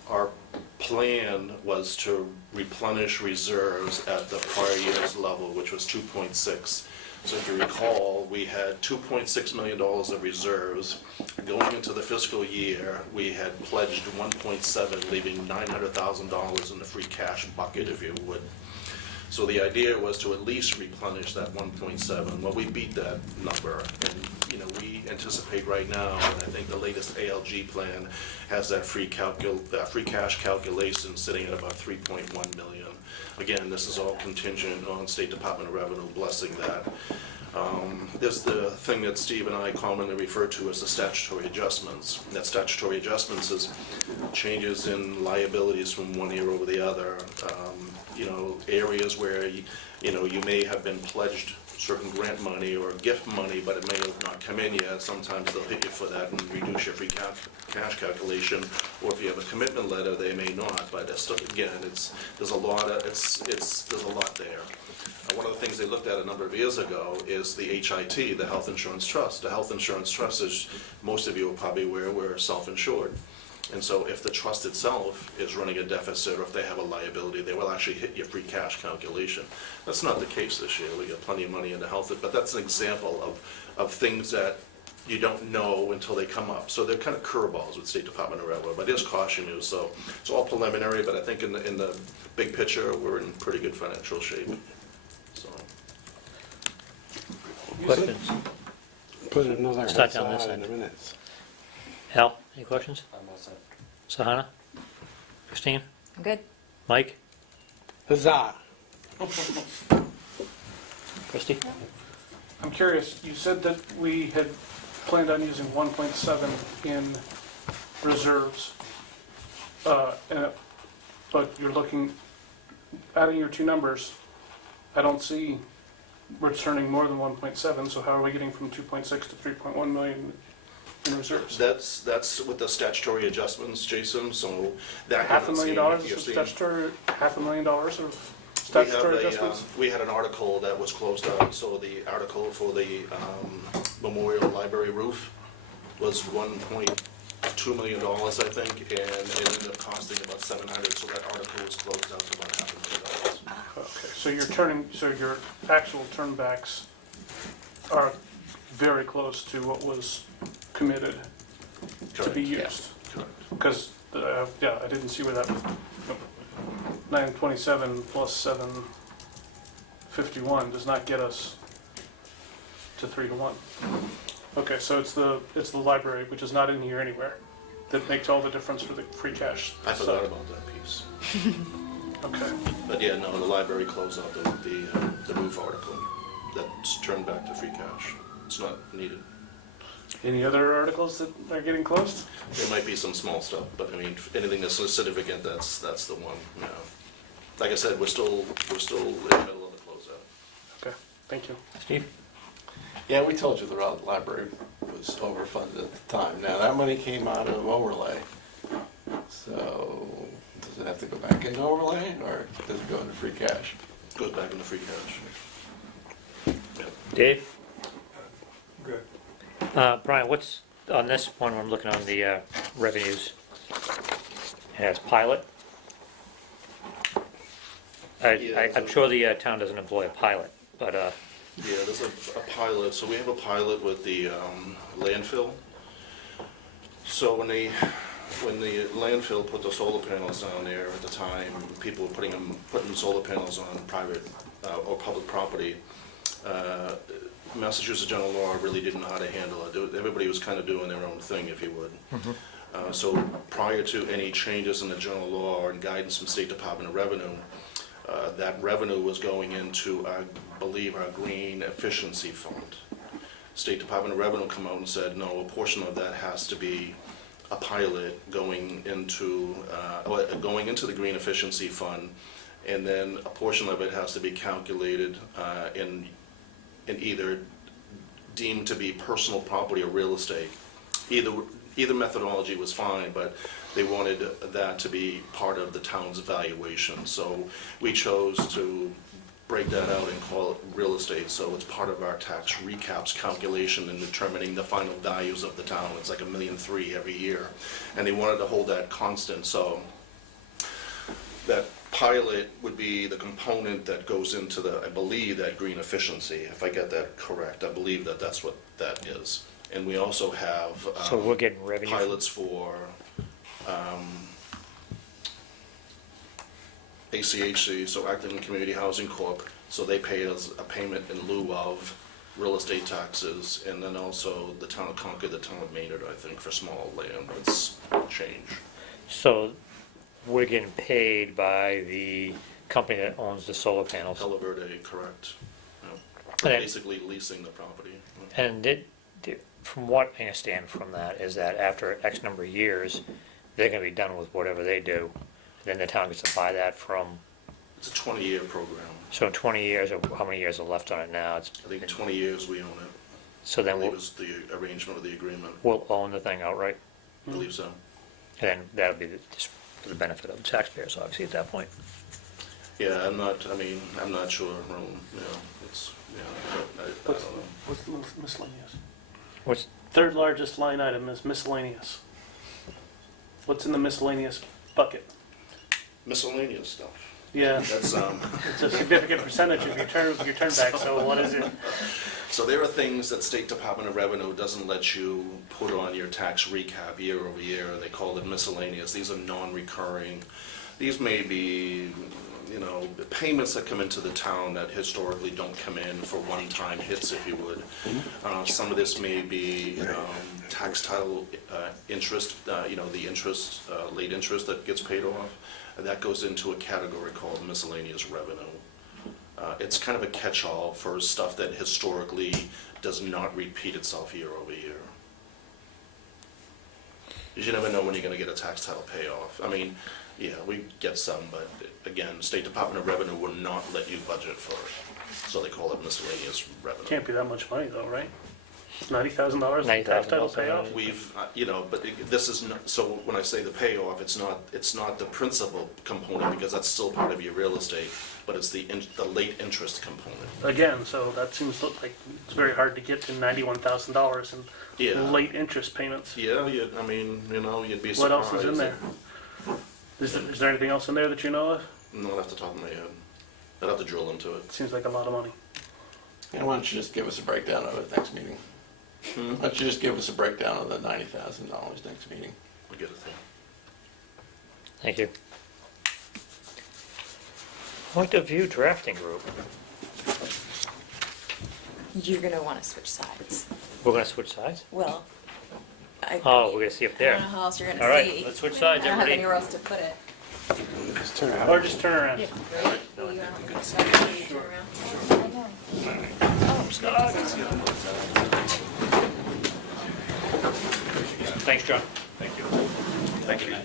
Our plan was to replenish reserves at the prior year's level, which was 2.6. So if you recall, we had $2.6 million of reserves. Going into the fiscal year, we had pledged 1.7, leaving $900,000 in the free cash bucket, if you would. So the idea was to at least replenish that 1.7. Well, we beat that number, and we anticipate right now, and I think the latest ALG plan has that free cash calculation sitting at about 3.1 million. Again, this is all contingent on State Department of Revenue blessing that. There's the thing that Steve and I commonly refer to as the statutory adjustments. That statutory adjustments is changes in liabilities from one year over the other. Areas where you may have been pledged certain grant money or gift money, but it may have not come in yet. Sometimes they'll hit you for that and reduce your free cash calculation, or if you have a commitment letter, they may not. But again, there's a lot there. One of the things they looked at a number of years ago is the HIT, the Health Insurance Trust. The Health Insurance Trust, as most of you are probably aware, we're self-insured. And so if the trust itself is running a deficit, or if they have a liability, they will actually hit your free cash calculation. That's not the case this year. We got plenty of money in the health, but that's an example of things that you don't know until they come up. So they're kind of curveballs with State Department of Revenue, but it is caution you. So it's all preliminary, but I think in the big picture, we're in pretty good financial shape. So. Questions? Put another Start down this in end. the minutes. Al, any questions? I'm all set. Sahana? Christine? I'm good. Mike? Huzzah. Christie? I'm curious, you said that we had planned on using 1.7 in reserves, but you're looking, adding your two numbers, I don't see returning more than 1.7, so how are we getting from 2.6 to 3.1 million in reserves? That's with the statutory adjustments, Jason, so that. $500,000 of statutory, $500,000 of statutory adjustments? We had an article that was closed out, so the article for the Memorial Library roof was $1.2 million, I think, and it ended up costing about $700,000, so that article was closed out to about $500,000. Okay, so your actual turnbacks are very close to what was committed to be Correct. used. Correct. Because, I didn't see where that, 927 plus 751 does not get us to 3 to 1. Okay, so it's the library, which is not in here anywhere, that makes all the difference for the free cash. I forgot about that piece. Okay, But yeah, no, the library closed out the roof article. That's turned back to free cash. It's not needed. any other articles that are getting closed? There might be some small stuff, but I mean, anything that's significant, that's the one, Like I said, we're still in the middle of the closeout. Okay, thank you. Steve? Yeah, we told you the library was overfunded at the time. Now, that money came out of overlay. So, does it have to go back into overlay, or does it go into free cash? Goes back into free cash. Dave? Brian, what's, on this one, I'm looking on the revenues, it has pilot. I'm sure the town doesn't employ a pilot, but, Yeah, there's a pilot, so we have a pilot with the landfill. So when the landfill put the solar panels down there at the time, people were putting solar panels on private or public property. Massachusetts general law really didn't know how to handle it. Everybody was kind of doing their own thing, if you would. So prior to any changes in the general law and guidance from State Department of Revenue, that revenue was going into, I believe, our Green Efficiency Fund. State Department of Revenue come out and said, no, a portion of that has to be a pilot going into the Green Efficiency Fund, and then a portion of it has to be calculated in either deemed to be personal property or real estate. Either methodology was fine, but they wanted that to be part of the town's valuation. So we chose to break that out and call it real estate, so it's part of our tax recaps calculation in determining the final values of the town. It's like $1.3 million every year, and they wanted to hold that constant. So that pilot would be the component that goes into I believe, that green efficiency, if I get that correct. I believe that that's what that is. And we also have so we're getting revenue. Pilots for ACHC, so Acton Community Housing Corp. So they pay us a payment in lieu of real estate taxes, and then also the town of Concord, the town of Maynard, I think, for small land. It's change. So we're getting paid by the company that owns the solar panels. Palo Verde, correct. Yeah. And- Basically leasing the property. And from what I understand from that is that after X number of years, they're gonna be done with whatever they do. Then the town gets to buy that from, It's a 20-year program. so 20 years, or how many years are left on it now? It's, I think 20 years we own it. so I then believe we'll, was the arrangement of the agreement. we'll own the thing outright, I believe so. and then that'll be just for the benefit of the taxpayers, obviously, at that point. Yeah, I'm not sure, it's, I don't know. What's the miscellaneous? What's, Third largest line item is miscellaneous. What's in the miscellaneous bucket? Miscellaneous stuff. Yeah, That's, it's a significant percentage of your turn back, so what is it? so there are things that State Department of Revenue doesn't let you put on your tax recap year over year. They call it miscellaneous. These are non-recurring. These may be, payments that come into the town that historically don't come in for one-time hits, if you would. Some of this may be tax title interest, the interest, late interest that gets paid off. That goes into a category called miscellaneous revenue. It's kind of a catch-all for stuff that historically does not repeat itself year over year. You never know when you're going to get a tax title payoff. I mean, yeah, we get some, but again, State Department of Revenue will not let you budget for it. So they call it miscellaneous revenue. Can't be that much money though, right? $90,000 tax title payoff? We've, but this is not, so when I say the payoff, it's not the principal component, because that's still part of your real estate, but it's the late interest component. Again, so that seems like it's very hard to get to $91,000 Yeah. in late interest payments. Yeah, you'd be surprised. What else is in there? Is there anything else in there that you know of? Not off the top of my head. I'd have to drill into it. Seems like a lot of money. And why don't you just give us a breakdown of it next meeting? Why don't you just give us a breakdown of the $90,000 next meeting? We get it there. Thank you. Point of view drafting group. You're gonna wanna switch sides. We're gonna switch sides? Well, I Oh, we're gonna see up I there. don't know how else you're gonna All right, see. let's switch sides, I don't have everybody. anywhere else to put it. Just turn around. Or just turn around. Right? You want to turn around? Thanks, John. Thank you. Thank you.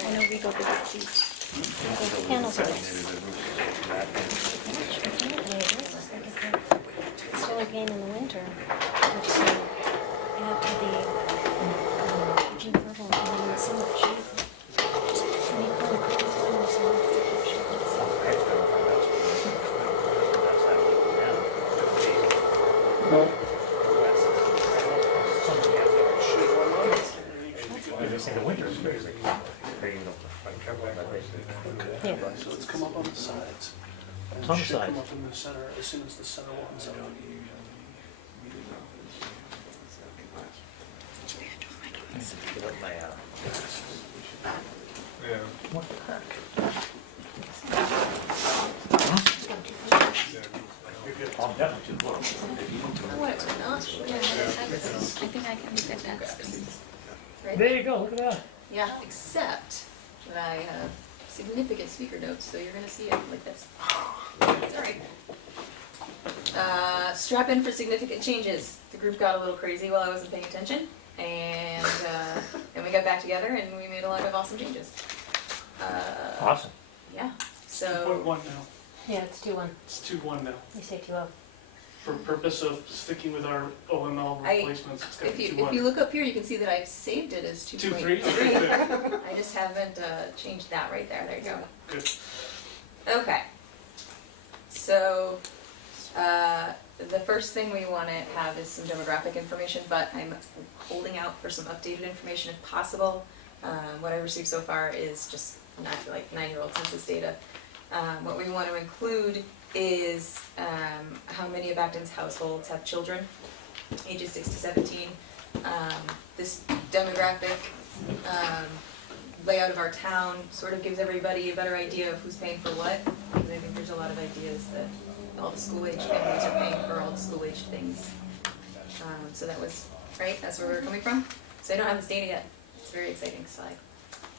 I know we go to the seats. Panels are. It's still a gain in the winter, which you have to be Okay, so let's come up on the sides. And On the it should come sides. up in the center as soon as the center one's up. Yeah. What the heck? I'm definitely too close. I want it to not. Yeah, I think I can look at that. right? There you go, look at that. Yeah, except that I have significant speaker notes, so you're gonna see it like this. It's all right. Strap in for significant changes. The group got a little crazy while I wasn't paying attention, and we got back together and we made a lot of awesome changes. Awesome. Yeah, so, 2.1 now. Yeah, it's 2-1. It's 2.1 now. You say 2-0. For purpose of sticking with our OML I- replacements, it's got to if be you 2.1. look up here, you can see that I've saved it as 2.3? 2.3. I just haven't changed that right there. There you go. Good. Okay. So, the first thing we want to have is some demographic information, but I'm holding out for some updated information if possible. What I received so far is just not like 9-year-old census data. What we want to include is how many of Acton's households have children, ages 6 to 17. This demographic layout of our town sort of gives everybody a better idea of who's paying for what. Because I think there's a lot of ideas that all the school-age families are paying for all the school-age things. So that was, right, that's where we were coming from. So I don't have this data yet. It's a very exciting slide.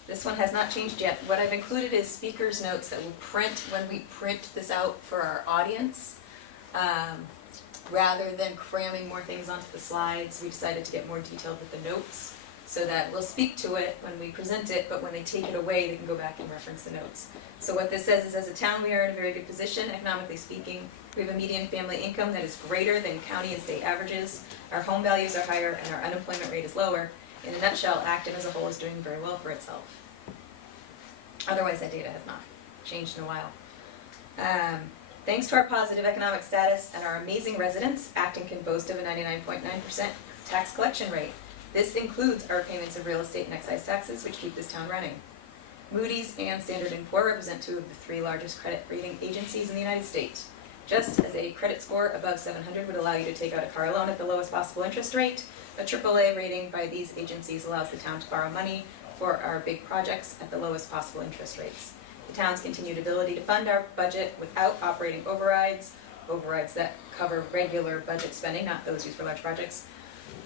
This one has not changed yet. What I've included is speaker's notes that will print when we print this out for our audience. Rather than cramming more things onto the slides, we decided to get more detailed with the notes so that we'll speak to it when we present it, but when they take it away, they can go back and reference the notes. So what this says is, as a town, we are in a very good position, economically speaking. We have a median family income that is greater than county and state averages. Our home values are higher and our unemployment rate is lower. In a nutshell, Acton as a whole is doing very well for itself. Otherwise, that data has not changed in a while. Thanks to our positive economic status and our amazing residents, Acton can boast of a 99.9% tax collection rate. This includes our payments of real estate and excise taxes, which keep this town running. Moody's and Standard & Poor represent 2 of the 3 largest credit rating agencies in the United States. Just as a credit score above 700 would allow you to take out a car loan at the lowest possible interest rate, a AAA rating by these agencies allows the town to borrow money for our big projects at the lowest possible interest rates. The town's continued ability to fund our budget without operating overrides that cover regular budget spending, not those used for large projects,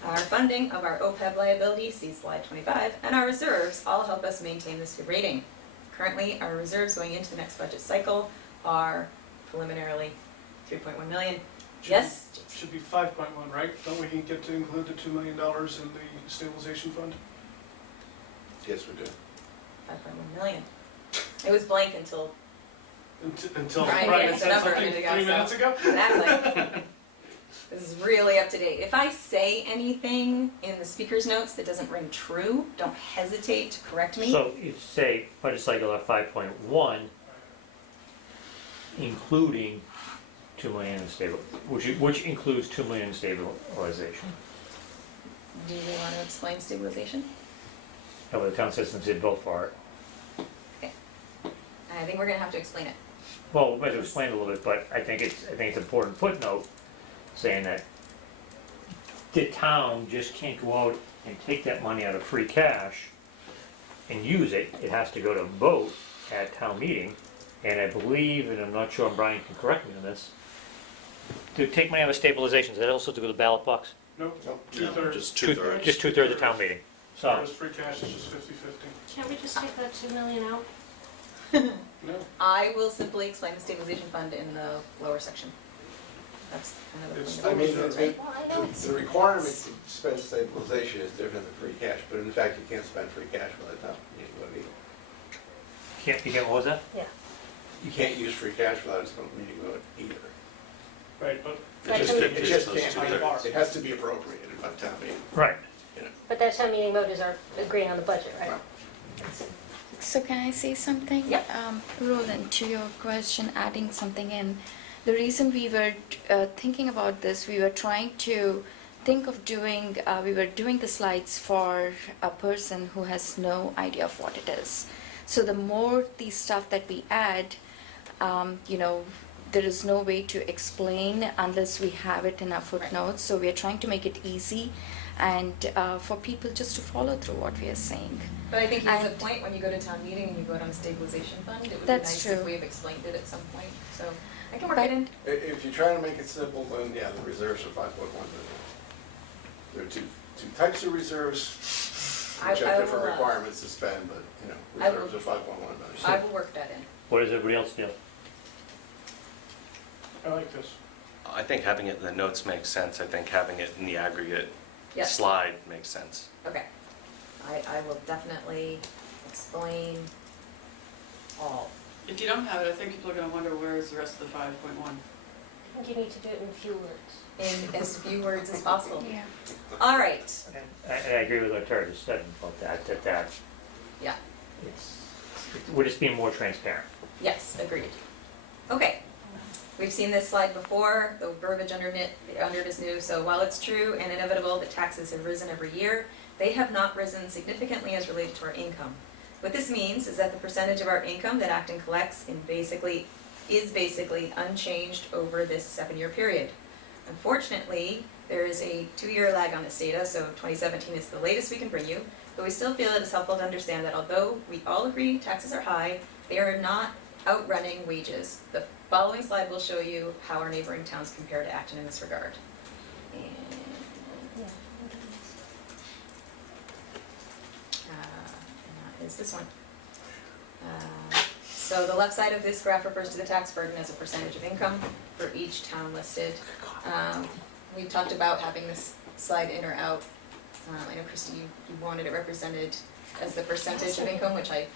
our funding of our OPEB liability, see slide 25, and our reserves all help us maintain this good rating. Currently, our reserves going into the next budget cycle are preliminarily 3.1 million. Yes? Should be 5.1, right? Don't we get to include the $2 million in the stabilization fund? Yes, we do. 5.1 million. It was blank until Until Brian Brian gave us a said number a something minute 3 ago, minutes so- ago? Exactly. This is really up to date. If I say anything in the speaker's notes that doesn't ring true, don't hesitate to correct me. So you say budget cycle at 5.1, including 2 million in which includes 2 million in stabilization. Do you want to explain stabilization? However, the town systems did vote for it. I think we're gonna have to explain it. Well, we might have explained a little bit, but I think it's an important footnote saying that the town just can't go out and take that money out of free cash and use it. It has to go to vote at town meeting. And I believe, and I'm not sure, and Brian can correct me on this, to take money out of stabilization, is that also to go to the ballot box? Nope, No, 2/3. just 2/3. Just 2/3 of town meeting. So, Whereas free cash is just 50/50. Can't we just take that 2 million out? No, I will simply explain the stabilization fund in the lower section. That's kind of the It's- point I of mean, it, right? Well, I know it's. the requirement to spend stabilization is different than free cash, but in fact, you can't spend free cash by the time you vote either. you can't, what was that? Yeah. You can't use free cash without a town meeting vote either. right, but Right, Just so- 50 It just is those can't, 2/3. it has to be appropriated by town meeting. Right. But that town meeting voters are agreeing on the budget, right? So can I say something? Yep. Roland, to your question, adding something in. The reason we were thinking about this, we were trying to think of doing, we were doing the slides for a person who has no idea of what it is. So the more the stuff that we add, you know, there is no way to explain unless we have it in our footnotes. So we are trying to make it easy and for people just to follow through what we are saying. But I think he has a And- point, when you go to town meeting and you vote on a stabilization fund, it would be That's nice true. if we have explained it at some point, so I can work it in. If you're trying to make it simple, then yeah, the reserves are 5.1 million. There are two types of reserves, which I have will, different requirements to spend, but, you know, I will- reserves are 5.1 million. I will work that in. What does everybody else feel? I like this. I think having it in the notes makes sense. I think having it in the aggregate Yes. slide makes sense. Okay. I will definitely explain all. If you don't have it, I think people are gonna wonder where is the rest of the 5.1? I think you need to do it in a few words. In as few words as possible. Yeah. All right. I agree with what Tara just said about that Yeah. we're just being more transparent. Yes, agreed. Okay. We've seen this slide before, the verbiage under it is new, so while it's true and inevitable that taxes have risen every year, they have not risen significantly as related to our income. What this means is that the percentage of our income that Acton collects is basically unchanged over this 7-year period. Unfortunately, there is a 2-year lag on this data, so 2017 is the latest we can bring you, but we still feel it is helpful to understand that although we all agree taxes are high, they are not outrunning wages. The following slide will show you how our neighboring towns compare to Acton in this regard. And that is this one. So the left side of this graph refers to the tax burden as a percentage of income for each town listed. We talked about having this slide in or out. I know, Christy, you wanted it represented as the percentage of income, which I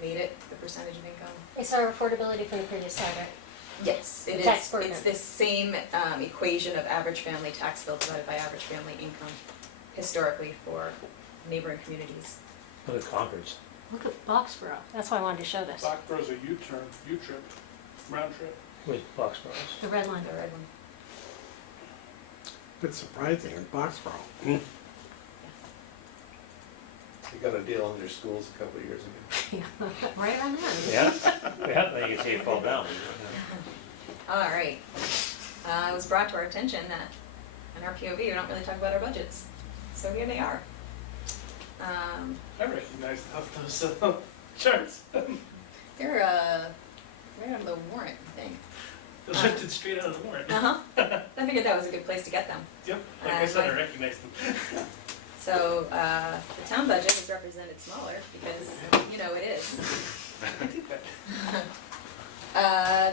made it the percentage of income. It's our affordability from the previous slide, right? Yes, it Tax is. burden. It's this same equation of average family tax bill divided by average family income historically for neighboring communities. Look at Concord's. Look at Boxborough. That's why I wanted to show this. Foxborough's a U-trip, round trip. With Foxborough's. The red line. The red one. It's surprising in Boxborough. You got a deal on your schools a couple of years ago. Right on there. Yeah, then you can see it fall down. All right. It was brought to our attention that in our POV, we don't really talk about our budgets. So here they are. I recognize those charts. They're right on the warrant thing. They're lifted straight out of the warrant. Uh-huh. I figured that was a good place to get them. Yep, like I said, I recognize them. So, the town budget is represented smaller because, you know, it is.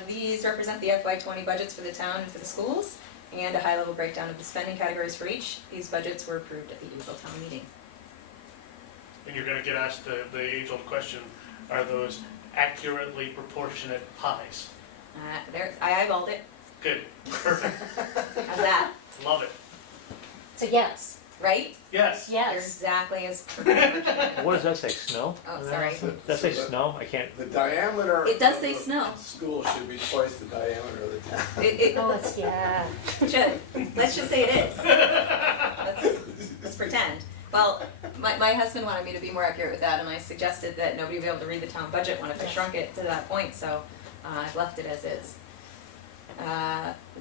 These represent the FY20 budgets for the town and for the schools, and a high-level breakdown of the spending categories for each. These budgets were approved at the April town meeting. And you're gonna get asked the age-old question, are those accurately proportionate pies? I eyeballed it. Good, perfect, How's that? love it. So yes, Right? Yes. They're yes. exactly as. What does that say, snow? Oh, sorry. Does that say snow? I can't, The diameter. It does of say the snow. School should be twice the diameter of the town. Oh, it's, yeah. Should. Let's just say it is. Let's pretend. Well, my husband wanted me to be more accurate with that, and I suggested that nobody would be able to read the town budget one if I shrunk it to that point, so I've left it as is.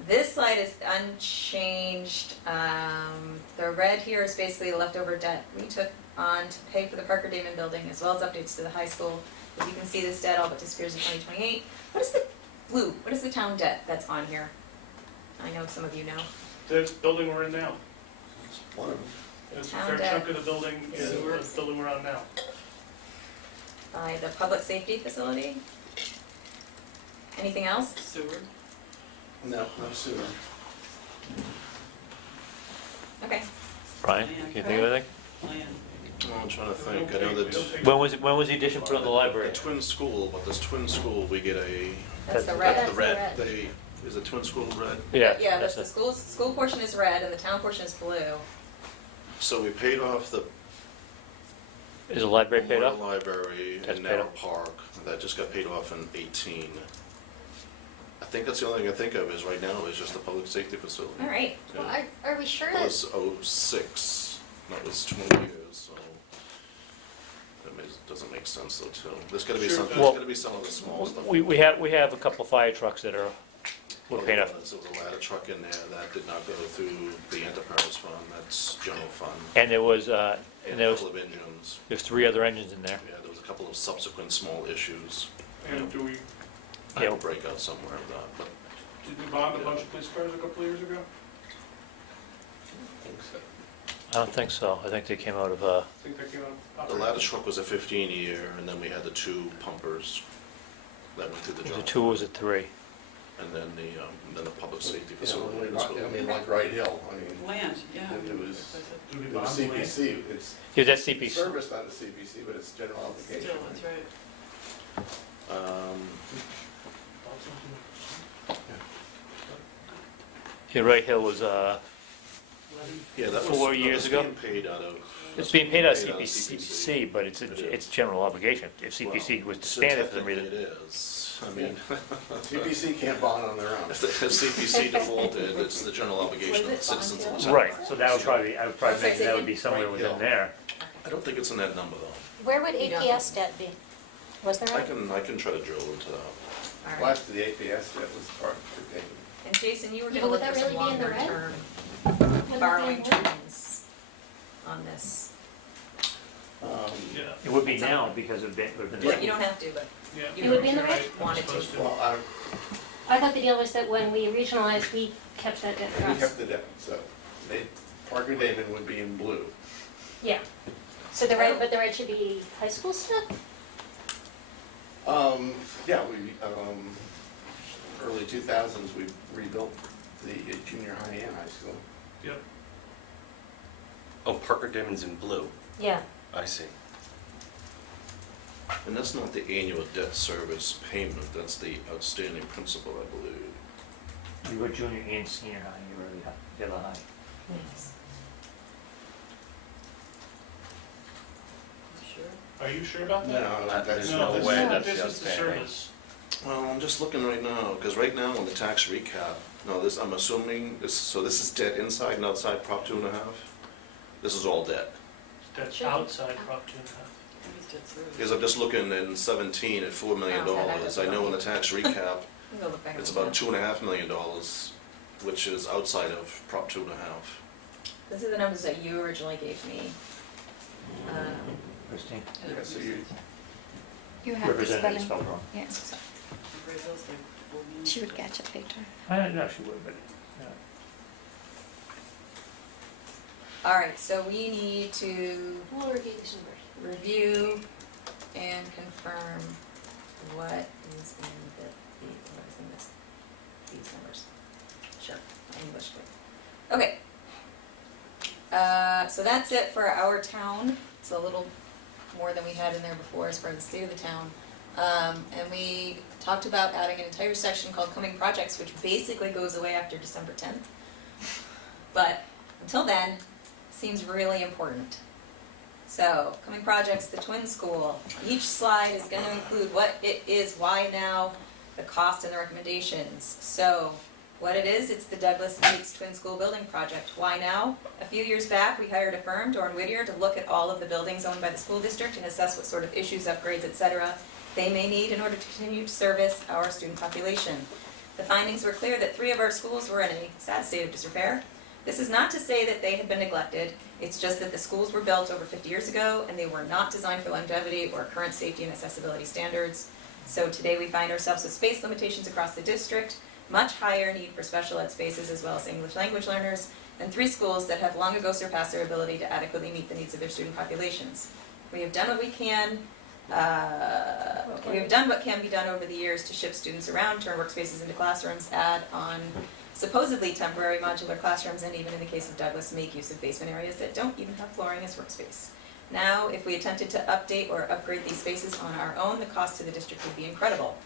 This slide is unchanged. The red here is basically the leftover debt we took on to pay for the Parker Damon building, as well as updates to the high school. As you can see, this debt all but disappears in 2028. What is the blue? What is the town debt that's on here? I know some of you know. The building we're in now. One of them. It's a Town fair debt. chunk of the building is the building we're on now. The public safety facility. Anything else? Sewer. No, no sewer. Okay. Brian, can you think of anything? Land. I'm trying to think, I know We don't that take- When was the addition put on the library? the twin school, but this twin school, we get a, That's the That's- red. That's the the red, red. they, is the twin school red? Yeah, that's the it. school portion is red and the town portion is blue. So we paid off the Is the library paid off? Memorial Library That's in paid Narrow off. Park, that just got paid off in 18. I think that's the only thing I think of is right now is just the public safety facility. All right. Well, are we sure It that, was 06, that was 20 years, so. doesn't make sense though, too. There's gotta be Sure some, does. there's gotta be some of the small stuff. We have a couple fire trucks that are, we're paying off. There was a ladder truck in there that did not go through the enterprise fund, that's general fund. And there was, A couple of engines. there's 3 other engines in there. Yeah, there was a couple of subsequent small issues. And do we, I have a breakout somewhere of that, but did we bond a bunch of police cars a couple of years ago? I think so. I don't think so. I think they came out of, I think that came out. the ladder truck was a 15-year, and then we had the 2 pumpers that went through the was job. it 2 or was it 3? And then the public safety You know, facility. I mean, like Wright Hill, I mean, Land, yeah. it was, Do we it bond was the land? CPC, it's Yeah, that's CPC. serviced under CPC, but it's general obligation. Still, that's right. Yeah, Wright Hill was, Yeah, that was. 4 years ago? It's being paid out of. it's being paid out of CPC, but it's general obligation. If CPC was disbanded for some reason. It is, I mean, CPC can't bond on their own. if CPC defaulted, it's the general obligation of the citizens of the town. Right, so that would probably, I would probably think that would be somewhere Right, within yeah. there. I don't think it's in that number, though. Where would APS debt be? Was there I one? can try to drill into that. All right. Last of the APS, that was part of the game. And Jason, you were Yeah, gonna but would look for that some really be in the longer red? term Wouldn't that be borrowing in red? trends on this. Yeah. It would be now because of, You don't have to, but Yeah. you It would be in the red? wanted to. Well, I thought the deal was that when we regionalized, we kept that debt for we us. kept the debt, so Parker David would be in blue. Yeah. So the red, but the red should be high school stuff? Yeah, early 2000s, we rebuilt the junior high and high school. Yep. Oh, Parker Dimmond's in blue. Yeah. I see. And that's not the annual debt service payment, that's the outstanding principal, I believe. You were junior and senior high, you were really high, yellow high. Yes. Sure. Are you sure about that? No, that's There's No, no this way is, that's this is just the payment. service. Well, I'm just looking right now, because right now on the tax recap, no, this, I'm assuming, so this is debt inside and outside Prop 2.5? This is all debt. That's Sure. outside Prop 2.5. Maybe it's dead through. Because I'm just looking in 17 at $4 million. I know in the tax recap, You can go look back at it's the about plan. $2.5 million, which is outside of Prop 2.5. This is the numbers that you originally gave me. Christine? Yeah, so you, You have the Representative spelling. spelled wrong. Yeah, Appraisals, like, full meaning. she would catch it later. I don't know, she would, but, All right, so we need to We'll review these numbers. review and confirm what is in what is in this, these numbers. Sure, English good. Okay. So that's it for our town. It's a little more than we had in there before as far as the state of the town. And we talked about adding an entire section called Coming Projects, which basically goes away after December 10th. But until then, seems really important. So, Coming Projects, the Twin School. Each slide is going to include what it is, why now, the cost and the recommendations. So, what it is, it's the Douglas Meets Twin School Building Project. Why now? A few years back, we hired a firm, Dorn Whittier, to look at all of the buildings owned by the school district and assess what sort of issues, upgrades, etc. they may need in order to continue to service our student population. The findings were clear that 3 of our schools were in a sad state of disrepair. This is not to say that they had been neglected, it's just that the schools were built over 50 years ago and they were not designed for longevity or current safety and accessibility standards. So today we find ourselves with space limitations across the district, much higher need for special ed spaces as well as English language learners, and 3 schools that have long ago surpassed their ability to adequately meet the needs of their student populations. We have done what we can. We have done what can be done over the years to shift students around, turn workspaces into classrooms, add on supposedly temporary modular classrooms, and even in the case of Douglas, make use of basement areas that don't even have flooring as workspace. Now, if we attempted to update or upgrade these spaces on our own, the cost to the district would be incredible.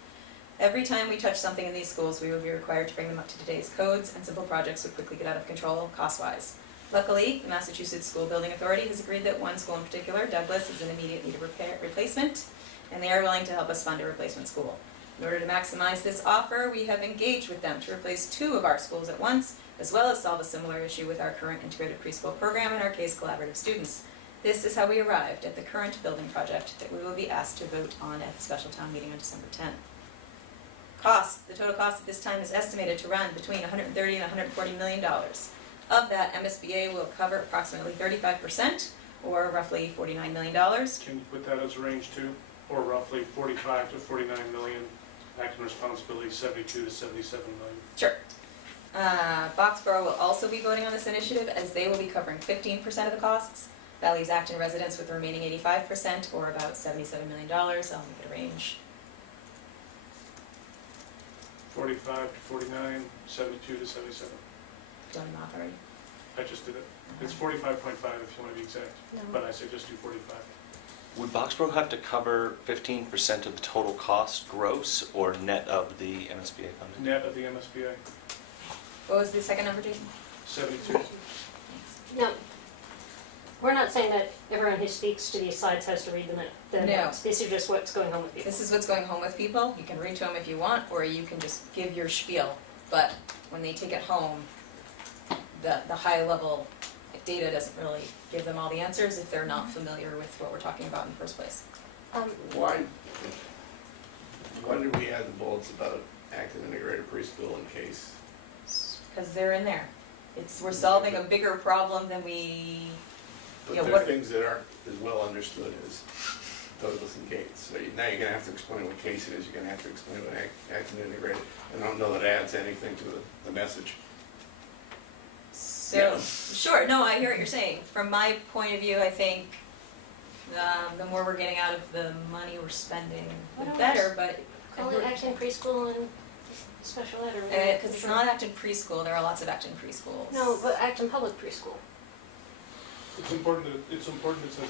Every time we touch something in these schools, we would be required to bring them up to today's codes, and simple projects would quickly get out of control cost-wise. Luckily, the Massachusetts School Building Authority has agreed that one school in particular, Douglas, is in immediate need of replacement, and they are willing to help us fund a replacement school. In order to maximize this offer, we have engaged with them to replace 2 of our schools at once, as well as solve a similar issue with our current integrated preschool program and our CASE collaborative students. This is how we arrived at the current building project that we will be asked to vote on at the special town meeting on December 10th. Cost, the total cost at this time is estimated to run between $130 and $140 million. Of that, MSBA will cover approximately 35%, or roughly $49 million. Can you put that as a range too? Or roughly 45 to 49 million, Acton responsibility 72 to 77 million. Sure. Boxborough will also be voting on this initiative, as they will be covering 15% of the costs. That leaves Acton residents with the remaining 85%, or about $77 million. I'll make it a range. 45 to 49, 72 to 77. Done the math already. I just did it. It's 45.5 if you want to be exact, but I say just do 45. Would Boxborough have to cover 15% of the total cost gross or net of the MSBA funding? Net of the MSBA, What was the second number, Jason? 72. No, we're not saying that everyone who speaks to these slides has to read the No. notes. This is just what's going on with people. This is what's going home with people. You can read to them if you want, or you can just give your spiel. But when they take it home, the high level data doesn't really give them all the answers if they're not familiar with what we're talking about in the first place. Why did we add the bullets about Acton Integrated Preschool in case? Because they're in there. We're solving a bigger problem than we, But Yeah, there what- are things that aren't as well understood as Douglas and Gates. So now you're gonna have to explain what case it is, you're gonna have to explain what Acton Integrated, and I don't know that adds anything to the message. so, sure, no, I hear what you're saying. From my point of view, I think the more we're getting out of the money we're spending, the better, but. Call it Acton Preschool and special ed or. Because it's not Acton Preschool, there are lots of Acton Preschools. No, but Acton Public Preschool. It's important that it says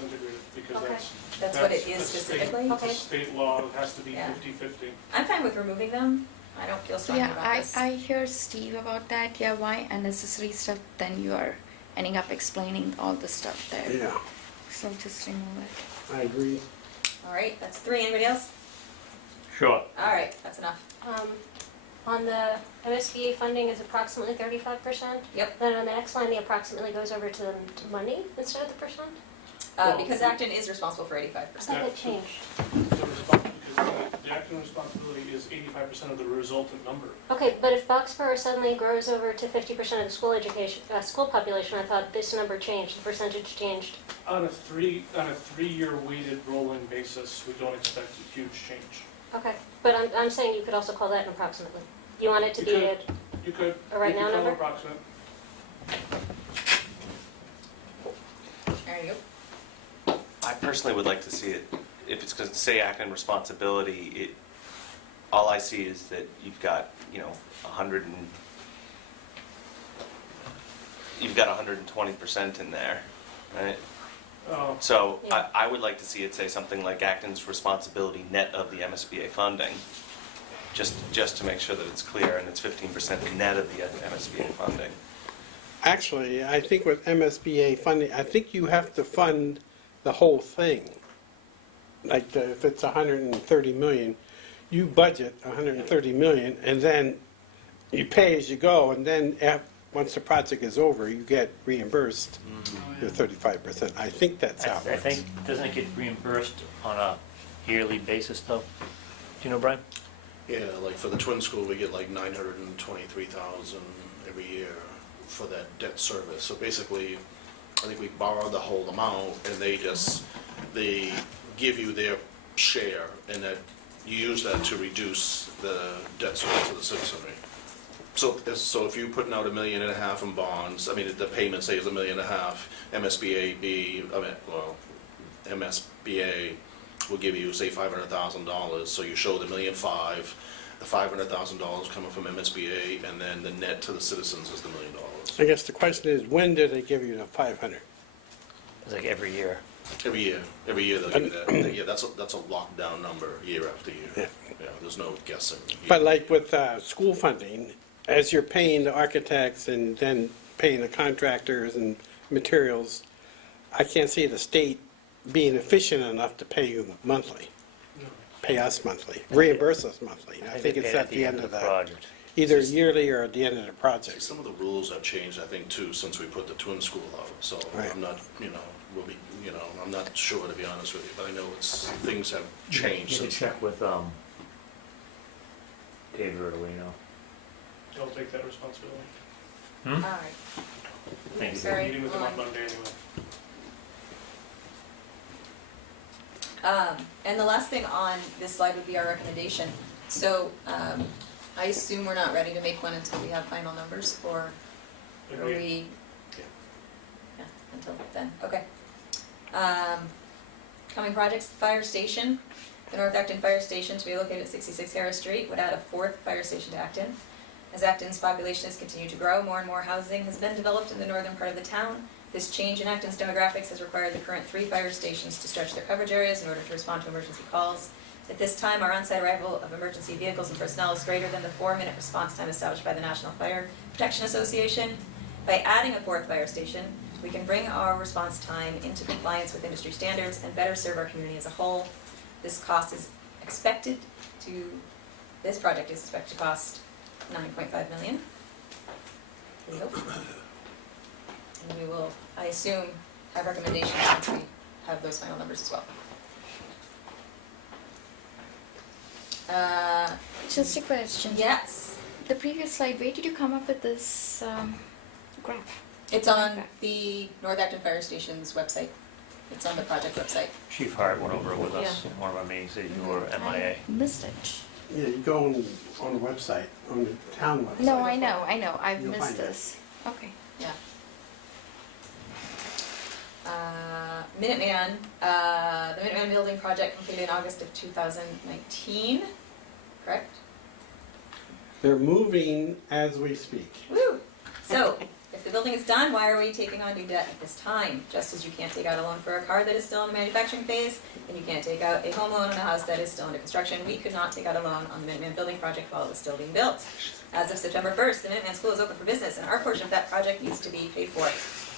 integrated, because Okay. That's what it is that's state- specifically? That's Okay. a state law, it has to be Yeah. 50-50. I'm fine with removing them. I don't feel strongly Yeah, about this. I hear Steve about that. Yeah, why unnecessary stuff? Then you are ending up explaining all the stuff there. Yeah, So just remove it. I agree. All right, that's 3. Anybody else? Sure. All right, that's enough. On the MSBA funding is approximately 35%. Yep. Then on the next line, the approximately goes over to money instead of the percent? Because Acton is responsible for 85%. I thought that changed. The Acton responsibility is 85% of the resultant number. Okay, but if Boxborough suddenly grows over to 50% of the school population, I thought this number changed, the percentage changed. On a three-year weighted rolling basis, we don't expect a huge change. Okay, but I'm saying you could also call that an approximately. You want it to You be could. You could. a right you now could call number? approximate. There you go. I personally would like to see it, if it's going to say Acton responsibility, all I see is that you've got, 120% in there, right? Oh, So Yeah. I would like to see it say something like Acton's responsibility net of the MSBA funding, just to make sure that it's clear and it's 15% net of the MSBA funding. Actually, I think with MSBA funding, I think you have to fund the whole thing. Like if it's 130 million, you budget 130 million, and then you pay as you go, and then once the project is over, you get reimbursed your 35%. I think that's how it I works. think, doesn't it get reimbursed on a yearly basis though? Do you know, Brian? Yeah, like for the twin school, we get like 923,000 every year for that debt service. So basically, I think we borrow the whole amount and they give you their share, and that you use that to reduce the debt service to the citizenry. So if you're putting out $1.5 million in bonds, the payment say is $1.5 million, MSBA will give you, say, $500,000, so you show the $1.5 million, the $500,000 coming from MSBA, and then the net to the citizens is the $1 million. I guess the question is, when do they give you the 500? It's like every year. Every year they'll give you that. Yeah, that's a lockdown number year after year. Yeah. Yeah, there's no guessing. But like with school funding, as you're paying the architects and then paying the contractors and materials, I can't see the state being efficient enough to pay you monthly, pay us monthly, reimburse us monthly. I think they it's pay at the end of the, project. either yearly or at the end of the See, project. some of the rules have changed, I think, too, since we put the twin school out. So Right. I'm not, you know, I'm not sure, to be honest with you, but I know things have changed You can since. check with, David Rodolino. I'll take that responsibility. Hmm? All right. Thank you. Sorry, Meeting with them hold on on. Monday anyway. And the last thing on this slide would be our recommendation. So, I assume we're not ready to make one until we have final numbers, or are Agreed. we? Yeah, until then, okay. Coming projects, the fire station. The North Acton Fire Station, to be located at 66 Harris Street, would add a fourth fire station to Acton. As Acton's population has continued to grow, more and more housing has been developed in the northern part of the town. This change in Acton's demographics has required the current 3 fire stations to stretch their coverage areas in order to respond to emergency calls. At this time, our on-site arrival of emergency vehicles and personnel is greater than the 4-minute response time established by the National Fire Protection Association. By adding a 4th fire station, we can bring our response time into compliance with industry standards and better serve our community as a whole. This project is expected to cost $9.5 million. We hope. And we will, I assume, have recommendations once we have those final numbers as well. Just a question. Yes, The previous slide, where did you come up with this graph? it's on the North Acton Fire Station's website. It's on the project website. Chief Hart went over it with us in one of our meetings that you were MIA. I missed it. Yeah, you go on the website, on the town website. No, I know, I've You'll missed find it. this. Okay. Yeah. Minuteman, the Minuteman building project completed in August of 2019, correct? They're moving as we speak. Woo! So, if the building is done, why are we taking on new debt at this time? Just as you can't take out a loan for a car that is still in the manufacturing phase, and you can't take out a home loan on a house that is still under construction, we could not take out a loan on the Minuteman building project while it was still being built. As of September 1st, the Minuteman School is open for business, and our portion of that project needs to be paid for.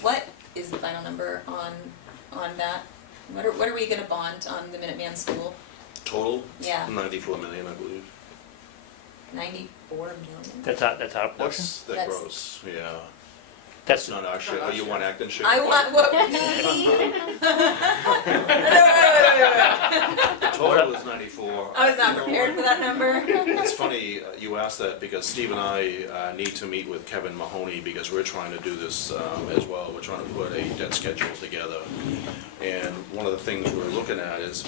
What is the final number on that? What are we gonna bond on the Minuteman School? Total, Yeah, 94 million, I believe. 94 million. That's our portion? That's, that That's- gross, yeah. That's, Not our share, oh, you want Acton share? I want what we. Total is 94. I was not You know prepared for that number. It's funny you asked that because Steve and I need to meet with Kevin Mahoney because we're trying to do this as well. We're trying to put a debt schedule together. And one of the things we're looking at is,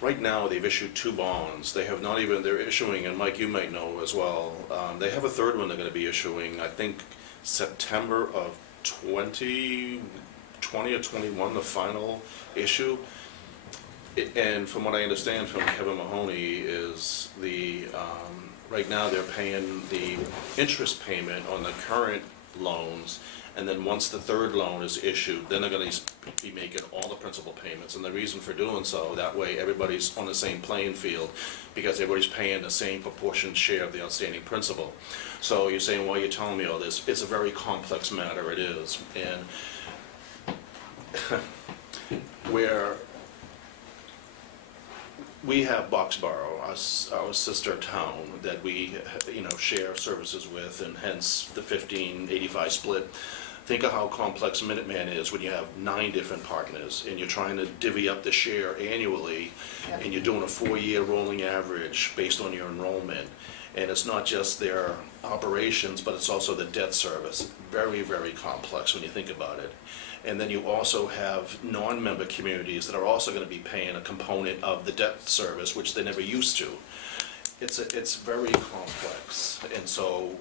right now they've issued 2 bonds. They have not even, they're issuing, and Mike, you might know as well, they have a third one they're gonna be issuing, I think September of 2020 or 21, the final issue. And from what I understand from Kevin Mahoney is right now they're paying the interest payment on the current loans, and then once the third loan is issued, then they're gonna be making all the principal payments. And the reason for doing so, that way everybody's on the same playing field, because everybody's paying the same proportioned share of the outstanding principal. So you're saying, why are you telling me all this? It's a very complex matter, it is. And where we have Boxborough, our sister town, that we, share services with, and hence the 15-85 split. Think of how complex Minuteman is when you have 9 different partners, and you're trying to divvy up the share annually, and you're doing a 4-year rolling average based on your enrollment. And it's not just their operations, but it's also the debt service. Very, very complex when you think about it. And then you also have non-member communities that are also going to be paying a component of the debt service, which they never used to. It's very complex. And so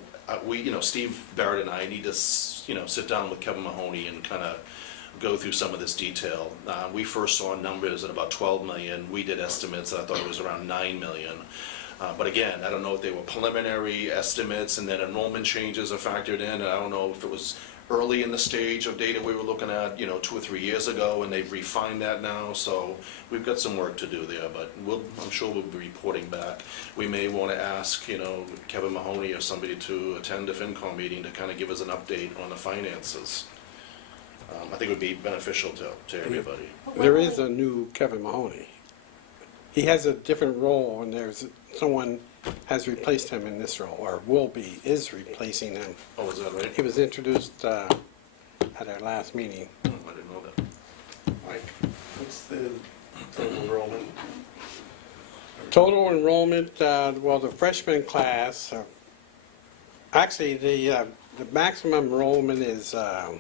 Steve Barrett and I need to sit down with Kevin Mahoney and kind of go through some of this detail. We first saw numbers at about 12 million. We did estimates, I thought it was around 9 million. But again, I don't know if they were preliminary estimates and then enrollment changes are factored in. And I don't know if it was early in the stage of data we were looking at, 2 or 3 years ago, and they've refined that now. So we've got some work to do there, but I'm sure we'll be reporting back. We may want to ask, Kevin Mahoney or somebody to attend a FinCom meeting to kind of give us an update on the finances. I think it would be beneficial to everybody. There is a new Kevin Mahoney. He has a different role, and there's someone has replaced him in this role, or is replacing him. Oh, is that right? He was introduced at our last meeting. I didn't know that. Mike. What's the total enrollment? Total enrollment, well, the freshman class, actually, the maximum enrollment is, the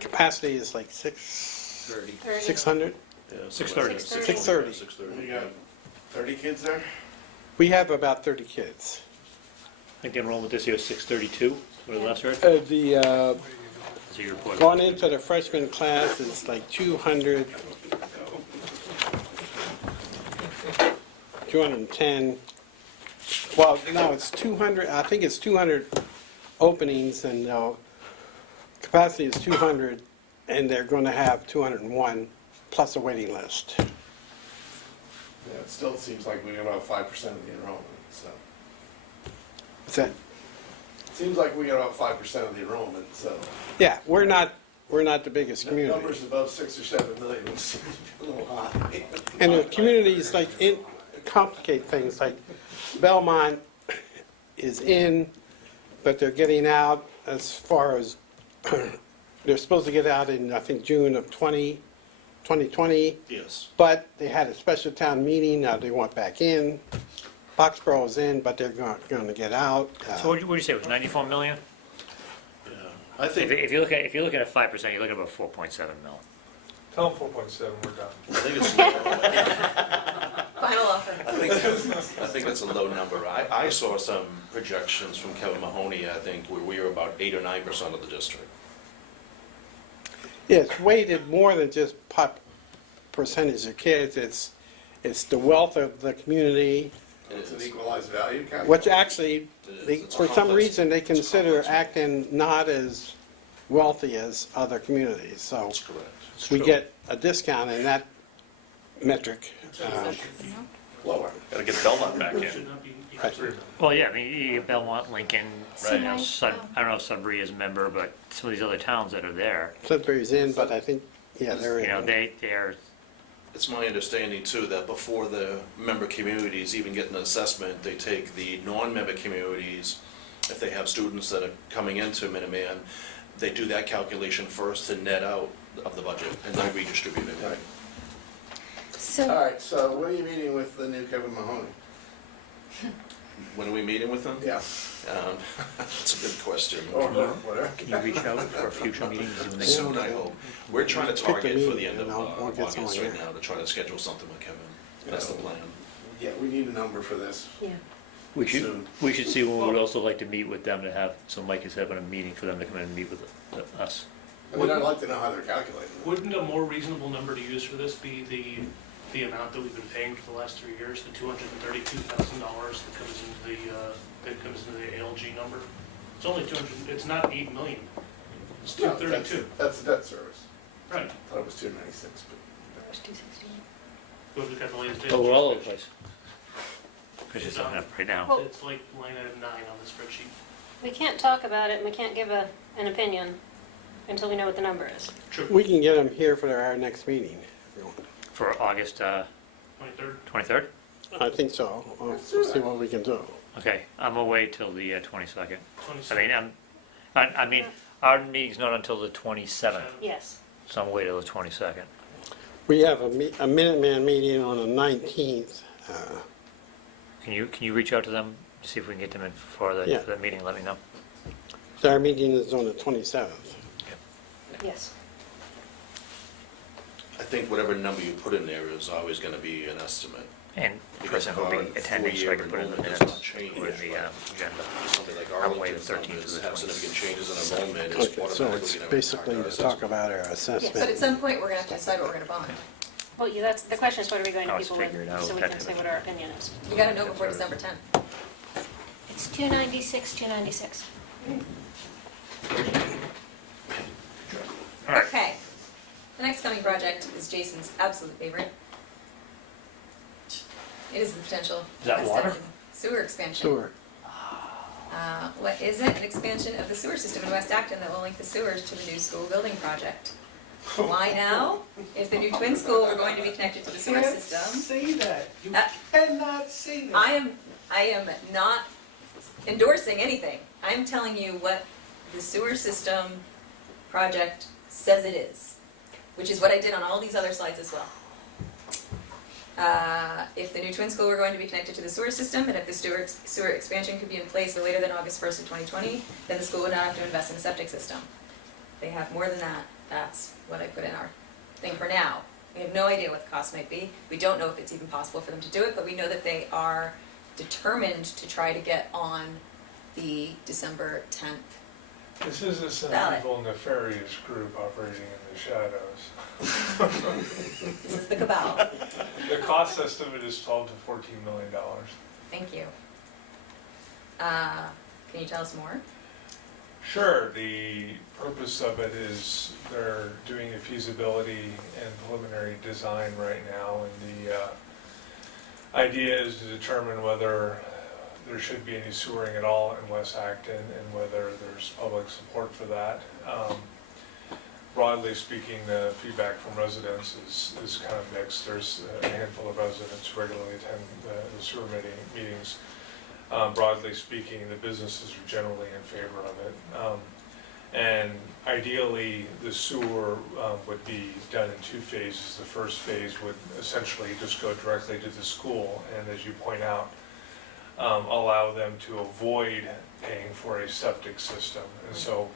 capacity is like 600. Yeah, 630. 630. 630. You got 30 kids there? We have about 30 kids. I think the enrollment this year is 632, what the last read? The, So your report. going into the freshman class is like 200, 210. Well, no, it's 200, I think it's 200 openings, and capacity is 200, and they're going to have 201 plus a waiting list. Yeah, it still seems like we got about 5% of the enrollment, so. Is that? Seems like we got about 5% of the enrollment, so. Yeah, we're not the biggest community. Numbers above 6 or 7 million is a little high. And the communities like complicate things, like Belmont is in, but they're getting out as far as, they're supposed to get out in, I think, June of 2020, Yes. but they had a special town meeting, now they want back in. Foxborough is in, but they're going to get out. So what did you say, it was 94 million? Yeah. I If think, if you're looking at 5%, you're looking at about 4.7 mil. Tell them 4.7, we're done. I think it's, Final offer. I think it's a low number. I saw some projections from Kevin Mahoney, I think, where we were about 8 or 9% of the district. Yeah, it's weighted more than just percentage of kids, it's the wealth of the community, It's an equalized value calculation. which actually, It's for some complex. reason, they It's a consider complex. Acton not as wealthy as other communities, so That's correct. we get a discount in that metric. Lower. Gotta get Belmont back in. Right. Well, yeah, I mean, you get Belmont, Lincoln, Right. you know, I don't know if Sudbury is a member, but some of these other towns that are there, Sudbury's in, but I think, yeah, they're you know, in. they're, It's my understanding too that before the member communities even get an assessment, they take the non-member communities, if they have students that are coming into Minuteman, they do that calculation first to net out of the budget and then redistribute it. Right. All So, right, so when are you meeting with the new Kevin Mahoney? When are we meeting with them? Yeah. That's a good question. Or whatever. can you reach out for future meetings? and make- Soon, I hope. We're trying to Pick the target for the meeting, end of and I'll get August someone right here. now to try to schedule something with Kevin. That's the plan. Yeah, we need a number for this. Yeah. We should, Soon. we should see, we would also like to meet with them to have, so Mike is having a meeting for them to come in and meet with us. I mean, I'd like to know how they're calculating it. Wouldn't a more reasonable number to use for this be the amount that we've been paying for the last 3 years, the $232,000 that comes into the ALG number? It's only 200, it's not 8 million. It's No, 232. That's a debt service. Right. I thought it was 296, but. But we've got the latest Oh, we're all over ALG. the place. Chris is looking up right now. It's like line item 9 on the spreadsheet. We can't talk about it, and we can't give an opinion until we know what the number is. True. We can get them here for our next meeting. if you want. For August 23rd. 23rd? I think so. We'll see what we can do. Okay, I'm away till the 22nd. 22nd. I mean, our meeting's not until the 27th, Yes. so I'm away till the 22nd. We have a Minuteman meeting on the 19th. Can you reach out to them, see if we can get them in for Yeah. the meeting, let me know. So our meeting is on the 27th. Yes. I think whatever number you put in there is always gonna be an estimate. And the Because person who will be our attending, so I can put it in the four-year minutes, enrollment does not change, or in the right? agenda. Something like I'm away the Arlington's 13th numbers to the have 20th. significant changes in enrollment, it's Okay, so automatically it's gonna basically impact to our talk about our But at assessment. some point, we're gonna have to decide what we're gonna bond. Well, yeah, that's, the question is what are we going to I was people with, figuring out so we that can type say of what our opinion is. You gotta know before December 10th. It's 296, 296. All right. Okay. The next coming project is Jason's absolute favorite. It is the potential. Is that water? Sewer expansion. Sewer. What is it? An expansion of the sewer system in West Acton that will link the sewers to the new school building project. Why now? If the new twin school were going to be connected to the sewer system. Say that. You Uh, cannot say that. I am not endorsing anything. I'm telling you what the sewer system project says it is. which is what I did on all these other slides as well. If the new twin school were going to be connected to the sewer system, and if the sewer expansion could be in place no later than August 1st of 2020, then the school would not have to invest in a septic system. They have more than that. That's what I put in our thing for now. We have no idea what the cost might be. We don't know if it's even possible for them to do it, but we know that they are determined to try to get on the December 10th. This is some Ballot. evil, nefarious group operating in the shadows. This is the cabal. The cost estimate is $12 to $14 million. Thank you. Can you tell us more? Sure, the purpose of it is they're doing a feasibility and preliminary design right now, and the idea is to determine whether there should be any sewering at all in West Acton and whether there's public support for that. Broadly speaking, the feedback from residents is kind of mixed. There's a handful of residents who regularly attend the sewer meetings. Broadly speaking, the businesses are generally in favor of it. And ideally, the sewer would be done in two phases. The first phase would essentially just go directly to the school, and as you point out, allow them to avoid paying for a septic system. And so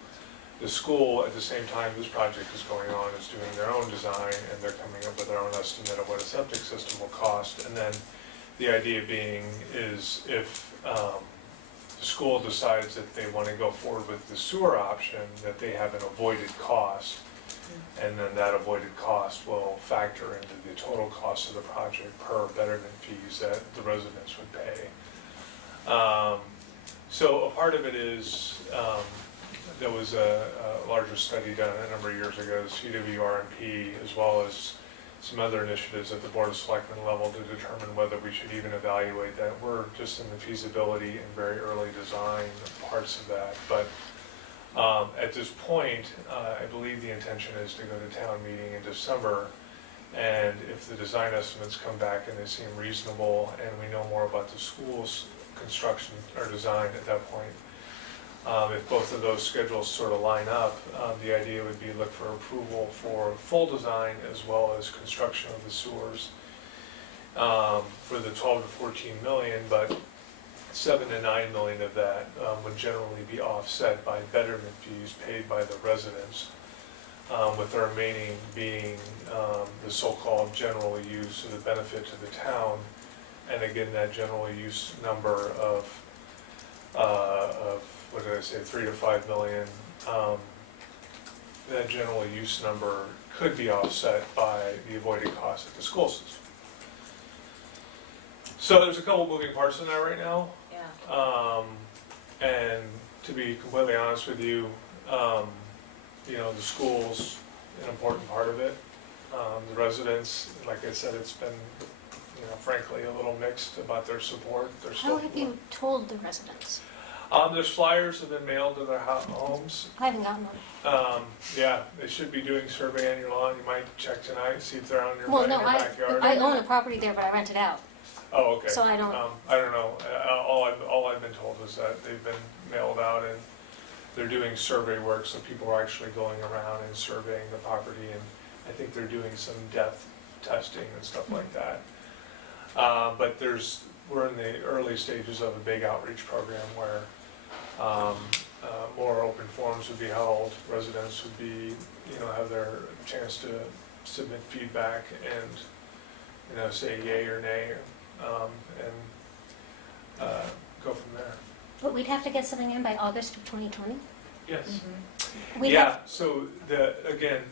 the school, at the same time this project is going on, is doing their own design, and they're coming up with their own estimate of what a septic system will cost. And then the idea being is if the school decides that they want to go forward with the sewer option, that they have an avoided cost, and then that avoided cost will factor into the total cost of the project per betterment fees that the residents would pay. So a part of it is, there was a larger study done a number of years ago, CWRMP, as well as some other initiatives at the Board of Selectmen level to determine whether we should even evaluate that. We're just in the feasibility and very early design parts of that. But at this point, I believe the intention is to go to town meeting in December. And if the design estimates come back and they seem reasonable and we know more about the school's construction or design at that point, if both of those schedules sort of line up, the idea would be look for approval for full design as well as construction of the sewers for the 12 to 14 million, but 7 to 9 million of that would generally be offset by betterment fees paid by the residents, with the remaining being the so-called general use of the benefit to the town. And again, that general use number of what did I say, 3 to 5 million, that general use number could be offset by the avoided cost of the school system. So there's a couple moving parts in that right now. Yeah. And to be completely honest with you, the school's an important part of it. The residents, like I said, it's been, frankly, a little mixed about their support. How have you told the residents? There's flyers that have been mailed to their homes. I haven't gotten one. Yeah, they should be doing survey on your lawn. You might check tonight, see if they're on your, Well, in no, your backyard. I own a property there, but I rent it out. Oh, okay. So I don't. I don't know. All I've been told is that they've been mailed out and they're doing survey work, so people are actually going around and surveying the property, and I think they're doing some depth testing and stuff like that. But we're in the early stages of a big outreach program where more open forums would be held, residents would be, have their chance to submit feedback and, say yay or nay, and go from there. But we'd have to get something in by August of 2020? Yes. We'd Yeah, have- so again,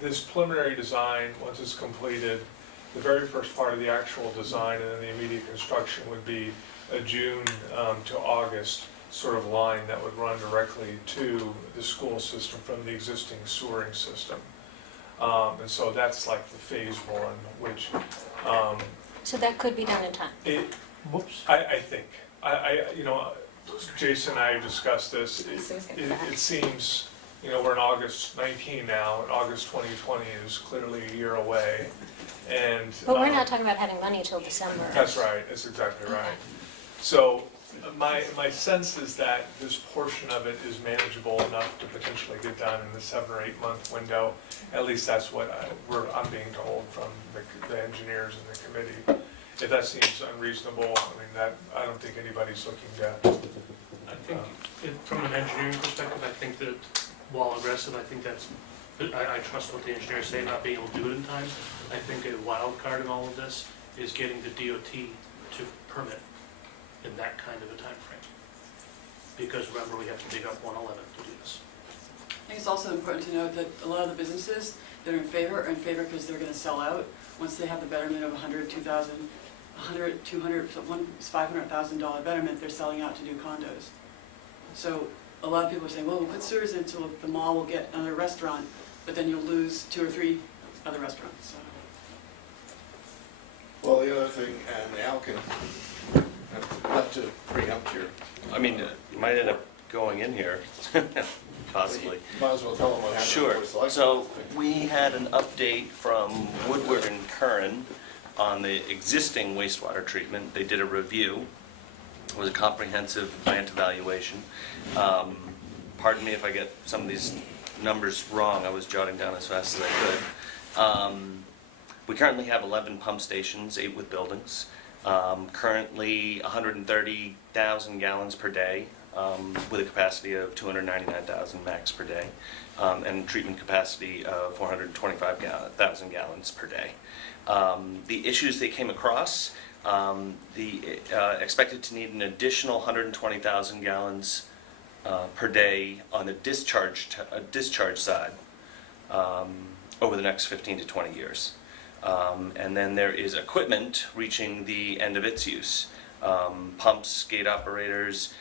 this preliminary design, once it's completed, the very first part of the actual design and then the immediate construction would be a June to August sort of line that would run directly to the school system from the existing sewering system. And so that's like the phase one, which So that could be done in time? Whoops. I think, Jason and I have discussed this. It seems, we're in August 19 now, and August 2020 is clearly a year away. And But we're not talking about having money till December. that's right, that's exactly right. So My sense is that this portion of it is manageable enough to potentially get done in the 7 or 8 month window. At least that's what I'm being told from the engineers and the committee. If that seems unreasonable, I mean, I don't think anybody's looking to, I think, from an engineering perspective, I think that while aggressive, I think that's, I trust what the engineers say, not being able to do it in time. I think a wild card in all of this is getting the DOT to permit in that kind of a time frame. Because remember, we have to dig up 111 to do this. I think it's also important to note that a lot of the businesses that are in favor because they're gonna sell out. Once they have the betterment of $100,000, $200,000, $200,000, $500,000 betterment, they're selling out to do condos. So a lot of people are saying, well, we'll put sewers in so the mall will get another restaurant, but then you'll lose 2 or 3 other restaurants, so. Well, the other thing, and Al can, not to preempt your, I mean, it might end up going in here, possibly. might as well tell them what happened. Sure. before it's So we had an update from Woodward and Curran on the existing wastewater treatment. They did a review. It was a comprehensive plant evaluation. Pardon me if I get some of these numbers wrong. I was jotting down as fast as I could. We currently have 11 pump stations, 8 with buildings. Currently 130,000 gallons per day, with a capacity of 299,000 max per day, and treatment capacity of 425,000 gallons per day. The issues they came across, expected to need an additional 120,000 gallons per day on the discharge side over the next 15 to 20 years. And then there is equipment reaching the end of its use. Pumps, gate operators,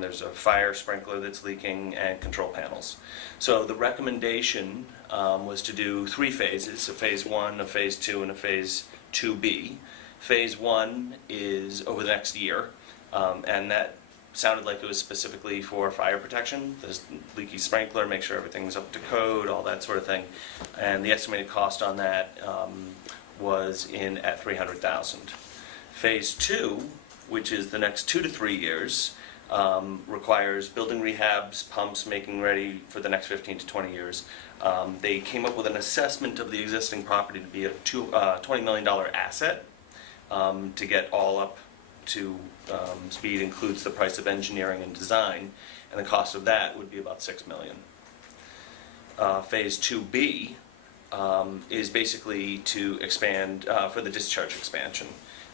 there's a fire sprinkler that's leaking, and control panels. So the recommendation was to do 3 phases, a phase 1, a phase 2, and a phase 2B. Phase 1 is over the next year, and that sounded like it was specifically for fire protection. There's leaky sprinkler, make sure everything's up to code, all that sort of thing. And the estimated cost on that was in at $300,000. Phase 2, which is the next 2 to 3 years, requires building rehabs, pumps, making ready for the next 15 to 20 years. They came up with an assessment of the existing property to be a $20 million asset. To get all up to speed includes the price of engineering and design, and the cost of that would be about $6 million. Phase 2B is basically to expand for the discharge expansion,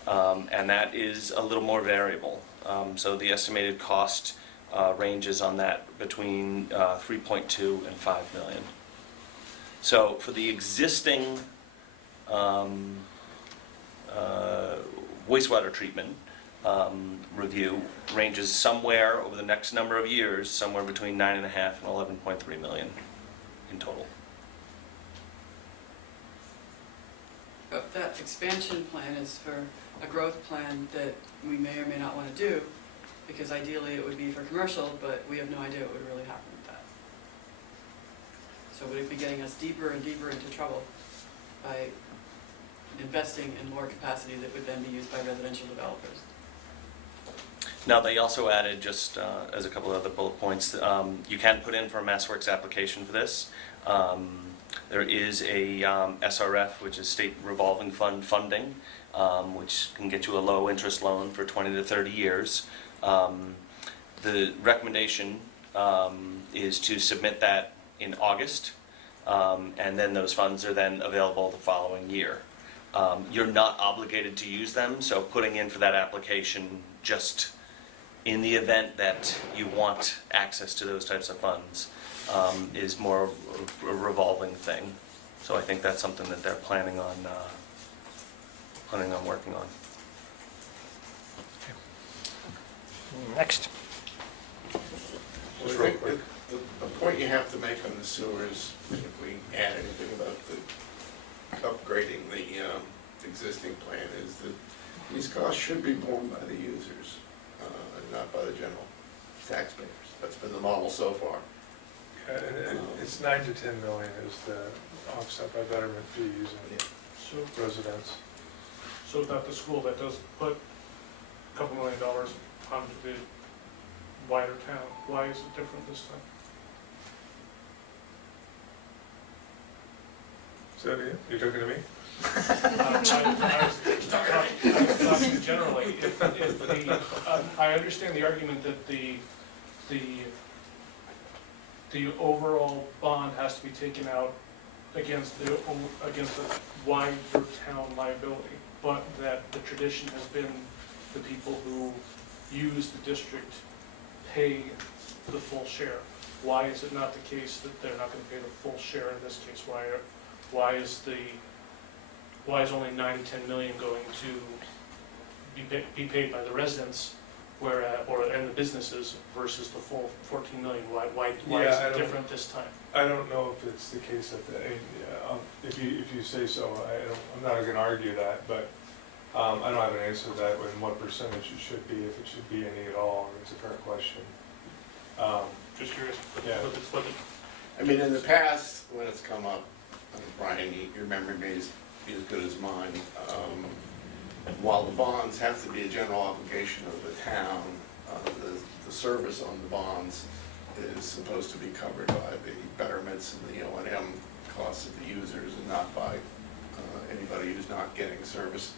and that is a little more variable. So the estimated cost ranges on that between 3.2 and 5 million. So for the existing wastewater treatment review ranges somewhere over the next number of years, somewhere between 9.5 and 11.3 million in total. But that expansion plan is for a growth plan that we may or may not want to do, because ideally it would be for commercial, but we have no idea what would really happen with that. So would it be getting us deeper and deeper into trouble by investing in more capacity that would then be used by residential developers? Now, they also added, just as a couple of other bullet points, you can put in for a MassWorks application for this. There is a SRF, which is State Revolving Fund funding, which can get you a low interest loan for 20 to 30 years. The recommendation is to submit that in August, and then those funds are then available the following year. You're not obligated to use them, so putting in for that application just in the event that you want access to those types of funds is more of a revolving thing. So I think that's something that they're planning on working on. Next. Just real quick, the point you have to make on the sewer is, if we add anything about the upgrading the existing plan, is that these costs should be borne by the users, and not by the general taxpayers. That's been the model so far. Yeah, and it's 9 to 10 million is the offset by betterment fees and residents. So without the school, that does put a couple $1 million onto the wider town. Why is it different this time? So, you're talking to me? I was talking generally, if the, I understand the argument that the overall bond has to be taken out against the wider town liability, but that the tradition has been the people who use the district pay the full share. Why is it not the case that they're not gonna pay the full share in this case? Why is only 9 to 10 million going to be paid by the residents, and the businesses versus the full 14 million? Why Yeah, is I it don't- different this time? I don't know if it's the case that, if you say so, I'm not gonna argue that, but I don't have an answer to that, and what percentage it should be, if it should be any at all, it's a fair question. Just curious. Yeah. I mean, in the past, when it's come up, Brian, your memory may be as good as mine. While the bonds have to be a general obligation of the town, the service on the bonds is supposed to be covered by the betterments and the O&M costs of the users, and not by anybody who's not getting service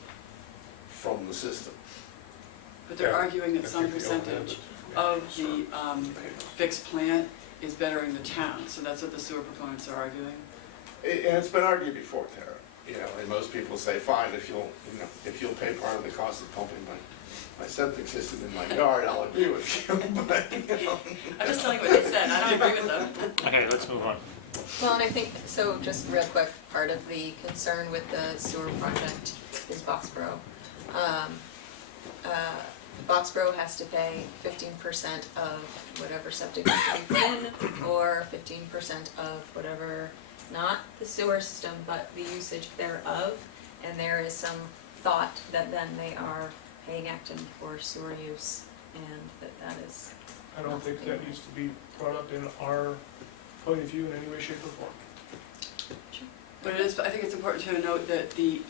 from the system. But they're Yeah, arguing that I some think the O&M percentage is- of the fixed plant is bettering the town, so that's what the sewer proponents are arguing. And it's been argued before, Tara, and most people say, fine, if you'll pay part of the cost of pumping my septic system in my yard, I'll agree with you, but, I'm just telling you what they said, I don't agree with them. Okay, let's move on. Well, and I think, so just real quick, part of the concern with the sewer project is Boxborough. Boxborough has to pay 15% of whatever septic is to be put in, or 15% of whatever, not the sewer system, but the usage thereof. And there is some thought that then they are paying Acton for sewer use, and that is. I don't think that needs to be brought up in our point of view in any way, shape, or form. But it is, I think it's important to note that the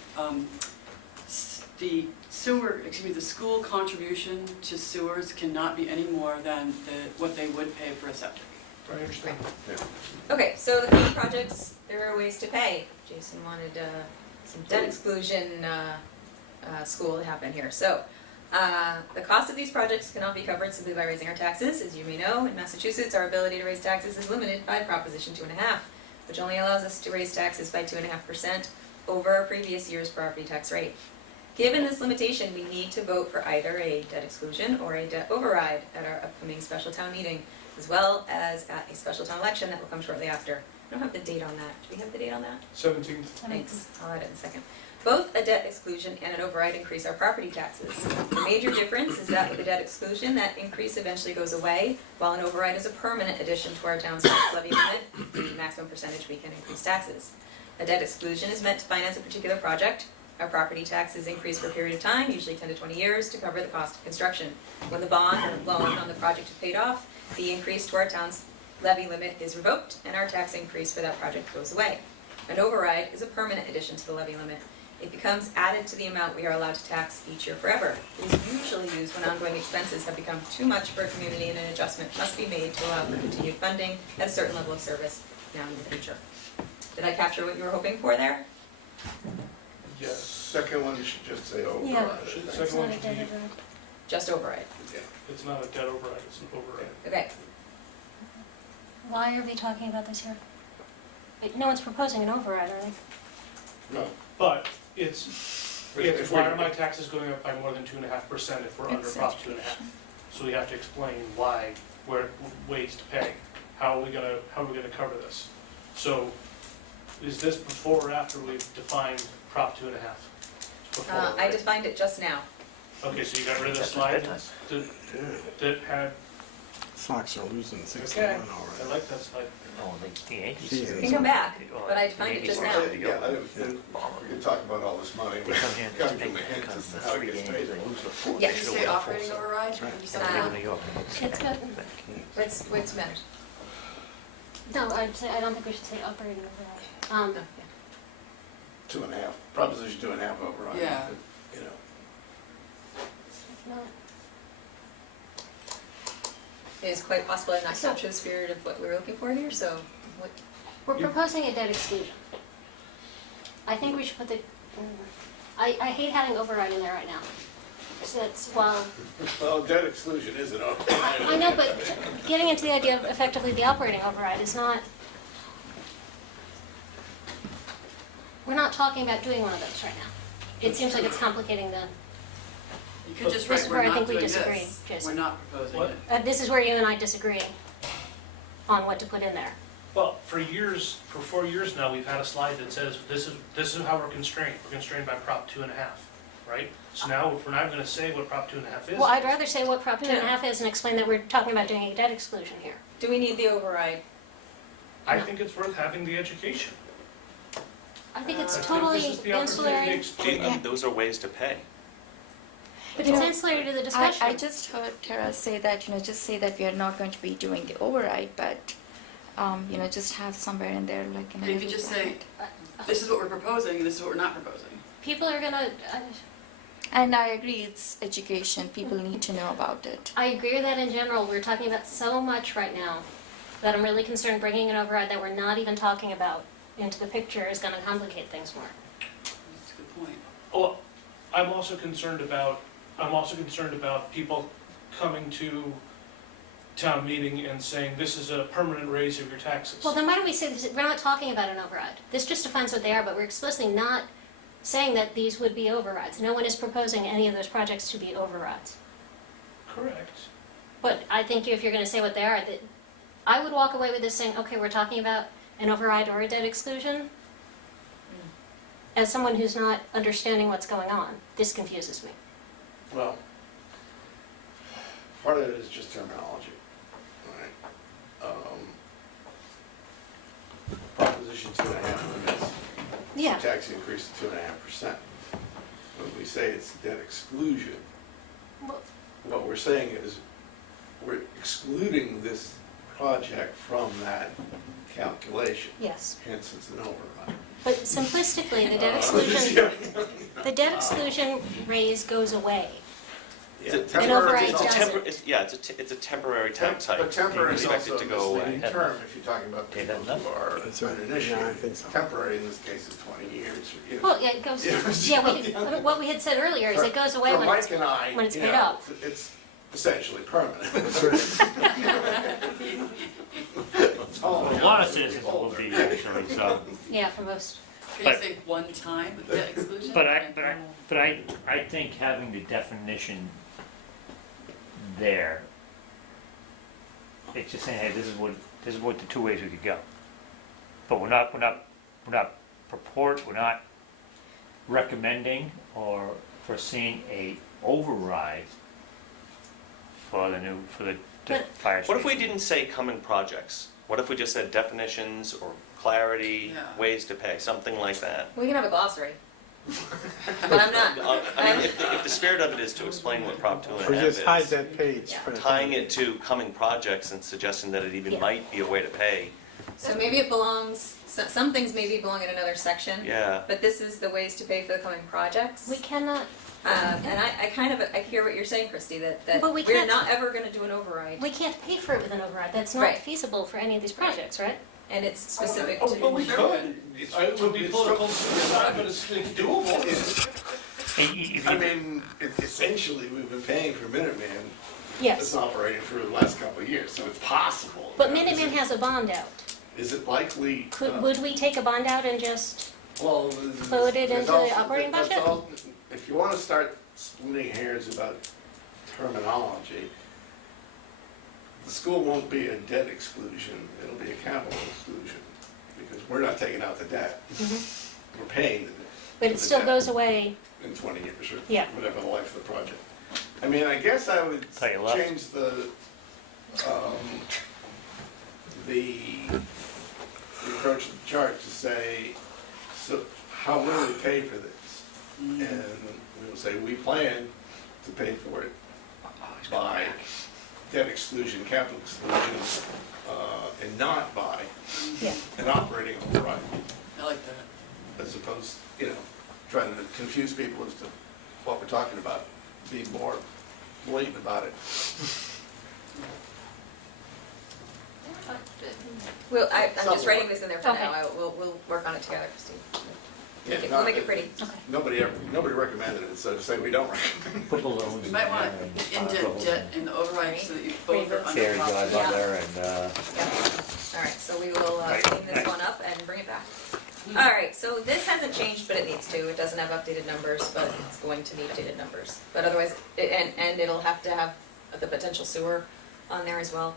the school contribution to sewers cannot be any more than what they would pay for a septic. I understand. Okay, so the key projects, there are ways to pay. Jason wanted some debt exclusion school to happen here. So, the cost of these projects cannot be covered simply by raising our taxes. As you may know, in Massachusetts, our ability to raise taxes is limited by Proposition 2.5, which only allows us to raise taxes by 2.5% over a previous year's property tax rate. Given this limitation, we need to vote for either a debt exclusion or a debt override at our upcoming special town meeting, as well as at a special town election that will come shortly after. I don't have the date on that. Do we have the date on that? 17th. Thanks, I'll add it in a second. Both a debt exclusion and an override increase our property taxes. The major difference is that with a debt exclusion, that increase eventually goes away, while an override is a permanent addition to our town's tax levy limit, the maximum percentage we can increase taxes. A debt exclusion is meant to finance a particular project. Our property taxes increase for a period of time, usually 10 to 20 years, to cover the cost of construction. When the bond or loan on the project is paid off, the increase to our town's levy limit is revoked, and our tax increase for that project goes away. An override is a permanent addition to the levy limit. It becomes added to the amount we are allowed to tax each year forever. It is usually used when ongoing expenses have become too much for a community and an adjustment must be made to allow for continued funding at a certain level of service now and in the future. Did I capture what you were hoping for there? Yes. second one, you should just say override. Yeah. I think. Second one should be, Just override. Yeah. it's not a debt override, it's an override. Okay. Why are we talking about this here? Wait, no one's proposing an override, are they? No. But it's If why we- are my taxes going up by more than 2.5% if we're under It's Prop 2.5? So we have to explain why, ways to pay. How are we gonna cover this? So, is this before or after we've defined Prop 2.5? Before, I right? defined it just now. Okay, so you got rid of the slide that had, Sox are losing 6-1 okay, I already. like that slide. Oh, the Yankees. Season. You can come back, but I defined it just now. Yeah, we can talk about all this money, They but come here and gotta just give pay them a hint because as to the how it 3 gets games, paid. they lose the 4. Yes. Did you say operating override? Did you say They go to New York. It's good. What's the matter? No, I'd say, I don't think we should say operating override. Oh, yeah. 2.5, Proposition 2.5 override. Yeah. You know, It's not. is quite possibly not capture the spirit of what we're looking for here, so what, We're proposing a debt exclusion. I think we should put the, I hate having override in there right now. So that's, well, Well, debt exclusion isn't over. I know, but getting into the idea of effectively the operating override is not, we're not talking about doing one of those right now. It seems like it's complicating the, You could just This write, is we're where I not think we doing disagree, this. Jason. We're not proposing What? it. this is where you and I disagree on what to put in there. Well, for 4 years now, we've had a slide that says, this is how we're constrained. We're constrained by Prop 2.5, right? So now, if we're not gonna say what Prop 2.5 is. Well, I'd rather say what Prop 2.5 is and explain that we're talking about doing a debt exclusion here. do we need the override? I think it's worth having the education. I think it's I think totally this is the opportunity to ancillary, explain. Those are ways to pay. but You it's know, ancillary to the discussion. I just heard Tara say that, just say that we are not going to be doing the override, but, just have somewhere in there like. You could just say, this is what we're proposing, and this is what we're not proposing. People are gonna, And I agree, it's education, people need to know about it. I agree with that in general. We're talking about so much right now that I'm really concerned bringing an override that we're not even talking about into the picture is gonna complicate things more. That's a good point. Well, I'm also concerned about people coming to town meeting and saying, this is a permanent raise of your taxes. Well, then why don't we say this, we're not talking about an override. This just defines what they are, but we're explicitly not saying that these would be overrides. No one is proposing any of those projects to be overrides. Correct. But I think if you're gonna say what they are, that, I would walk away with this saying, okay, we're talking about an override or a debt exclusion. As someone who's not understanding what's going on, this confuses me. Well, part of it is just terminology, all right? Proposition 2.5 limits Yeah. tax increase to 2.5%. When we say it's debt exclusion, Well- what we're saying is we're excluding this project from that calculation, Yes. hence it's an override. But simplistically, the debt exclusion raise goes away. Yeah, An temporary override is also- doesn't. It's a temporary tax hike. But temporary You is expect it also to a go away. misleading term if you're talking about Okay, people that's who are That's right. uninitiated. Yeah, I think so. Temporary in this case is 20 years. Well, yeah, it goes, what we had said earlier is it goes away For when it's, Mike and I, when it's you paid know, up. it's essentially permanent. That's right. It's all A lot of citizens will be actually, so. Yeah, for most. Can you But- say one time debt exclusion? But I think having the definition there, it's just saying, hey, this is what the two ways we could go. But we're not recommending or foreseeing a override for the But- fire What if we station. didn't say coming projects? What if we just said definitions or clarity, Yeah. ways to pay, something like that? We can have a glossary. But I'm not, I mean, if the spirit of it is to explain what Prop 2.5 Or just hide is, that page. Yeah. for the tying it to coming projects and suggesting that it even Yeah. might be a way to pay, so maybe it belongs, some things maybe belong in another section. yeah. But this is the ways to pay for the coming projects. We cannot, And I hear what you're saying, Christy, that But we we're can't- not ever gonna do an override. we can't pay for it with an override. That's not Right. feasible for any of these projects, right? And it's specific Oh, but we to, could. It would be political, but it's doable. I If mean, essentially, we've been paying for Minuteman. It's Yes. operating for the last couple of years, so it's possible. But you know, Minuteman has a bond out. Is it likely? Would we take a bond out and just, Well, Load it there's into the also- operating that's budget? all- If you want to start splitting hairs about terminology, the school won't be a debt exclusion, it'll be a capital exclusion, because we're not taking out the debt. We're paying the debt but it still goes away, in 20 years, or Yeah. whatever the life of the project. I mean, I guess I would Tell you left. change the approach of the chart to say, so how will we pay for this? And we'll say, we plan to pay for it by debt exclusion, capital exclusion, and not by yeah. an operating override, I like that. as opposed, trying to confuse people as to what we're talking about, be more blatant about it. Well, I'm just Something. writing this in there for Okay. now. We'll work on it together, Christine. Yeah, We'll make it pretty. Nobody recommended it, so to say we don't recommend. Put balloons You might want to indent it in the override so that you both are under fairy property. godmother and, Yeah. All right, so we will Right, clean this right. one up and bring it back. All right, so this hasn't changed, but it needs to. It doesn't have updated numbers, but it's going to need updated numbers. But otherwise, and it'll have to have the potential sewer on there as well.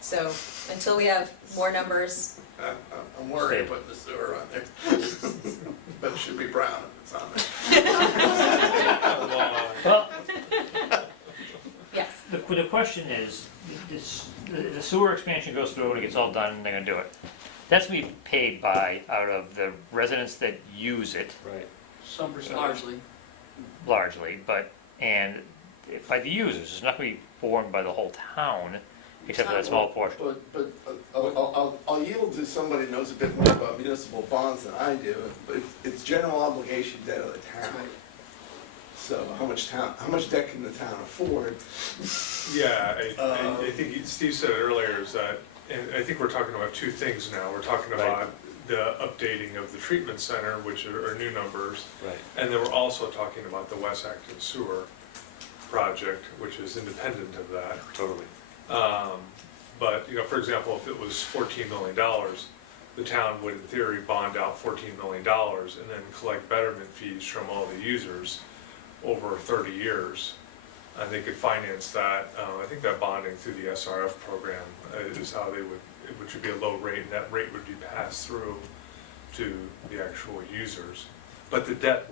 So until we have more numbers, I'm worried of putting the sewer on there. But it should be brown if it's on there. well, yes. the question is, the sewer expansion goes through and it gets all done and they're gonna do it. That's gonna be paid by, out of the residents that use it Right. Some percent. Largely. largely, but, and by the users, it's not gonna be borne by the whole town, except for that small portion. But I'll yield to somebody who knows a bit more about municipal bonds than I do, but it's general obligation debt of the town. So how much debt can the town afford? Yeah, I think Steve said it earlier, is that, and I think we're talking about two things now. We're talking about the updating of the treatment center, which are new numbers. Right. And then we're also talking about the West Acton Sewer project, which is independent of that. Totally. But, for example, if it was $14 million, the town would in theory bond out $14 million and then collect betterment fees from all the users over 30 years. And they could finance that. I think that bonding through the SRF program is how which would be a low rate, and that rate would be passed through to the actual users. But the debt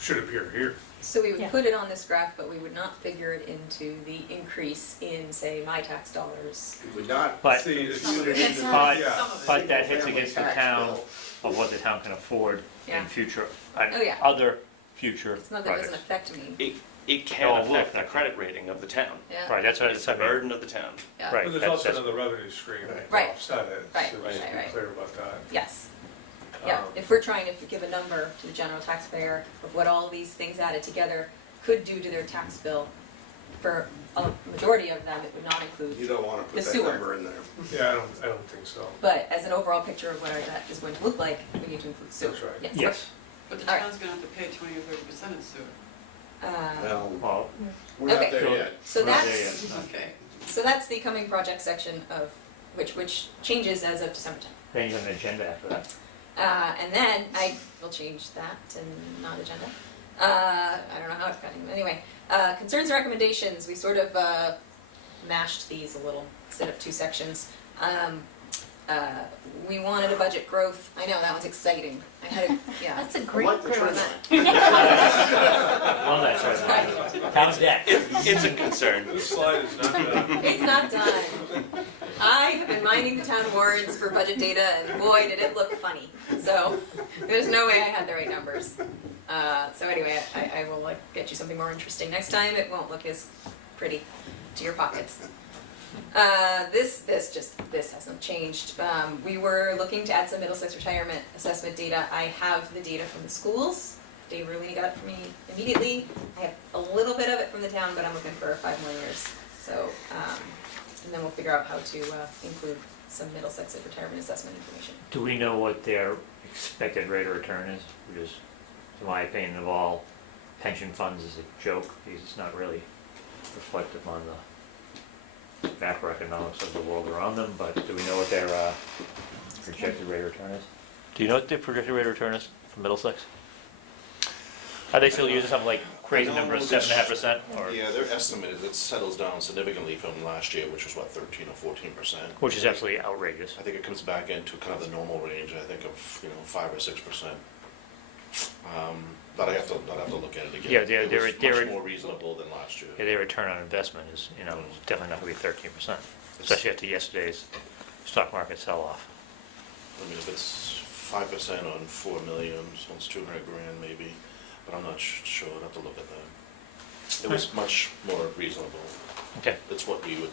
should appear here. So we would Yeah. put it on this graph, but we would not figure it into the increase in, say, my tax dollars. It would not But- See, it's- compute it into the But, Yeah. Some of it. but that hits single-family against the tax town bill. of what the town can afford Yeah. in future, Oh, yeah. other future It's not that it doesn't projects. affect me. It can No, it will affect the affect credit rating of the town. Yeah. Right, that's what It's it's, the I mean, burden of the town. Yeah. right, But there's that's, also that's, another revenue stream to Right. offset it. Right, So right, just be right. clear about that. Yes. Yeah, if we're trying to give a number to the general taxpayer of what all these things added together could do to their tax bill, for a majority of them, it would not include. You don't want to The put that sewer. number in there. Yeah, I don't think so. But as an overall picture of what our debt is going to look like, we need to include sewer. That's right. yes, But the All right. town's gonna have to pay 20 or 30% of sewer. Well, well, we're not Okay. there yet. So We're not there that's, yet. Okay. so that's the coming project section of, which changes as of December 10th. then you have an agenda after that. And then I will change that to not agenda. I don't know how it's cutting. Anyway, concerns and recommendations. We sort of mashed these a little instead of two sections. We wanted a budget growth. I know that one's exciting. I had a, yeah. That's a I great like the trend growth. line. Well, that's right. Town's debt. It's a concern. This slide is not done. It's not done. I have been minding the town warrants for budget data, and boy, did it look funny. So there's no way I had the right numbers. So anyway, I will get you something more interesting next time. It won't look as pretty to your pockets. This hasn't changed. We were looking to add some Middlesex retirement assessment data. I have the data from the schools. Dave Rulini got it for me immediately. I have a little bit of it from the town, but I'm looking for 5 more years. So, and then we'll figure out how to include some Middlesex retirement assessment information. Do we know what their expected rate of return is? Because, in my opinion, of all pension funds is a joke, because it's not really reflective on the macroeconomics of the world around them, but do we know what their projected rate of return is? Do you know what their projected rate of return is for Middlesex? Are they still using something like crazy number of 7.5%? Or Yeah, they're estimated, it settles down significantly from last year, which was what, 13 or 14%? which is absolutely outrageous. I think it comes back into kind of the normal range, I think of, 5 or 6%. But I'd have to look at it again. Yeah, It was they're- much more reasonable than last year. Yeah, their return on investment is, definitely not gonna be 13%, especially after yesterday's stock market sell-off. I mean, if it's 5% on 4 million, so it's 200 grand maybe, but I'm not sure, I'd have to look at that. It was much more reasonable. Okay. It's what we would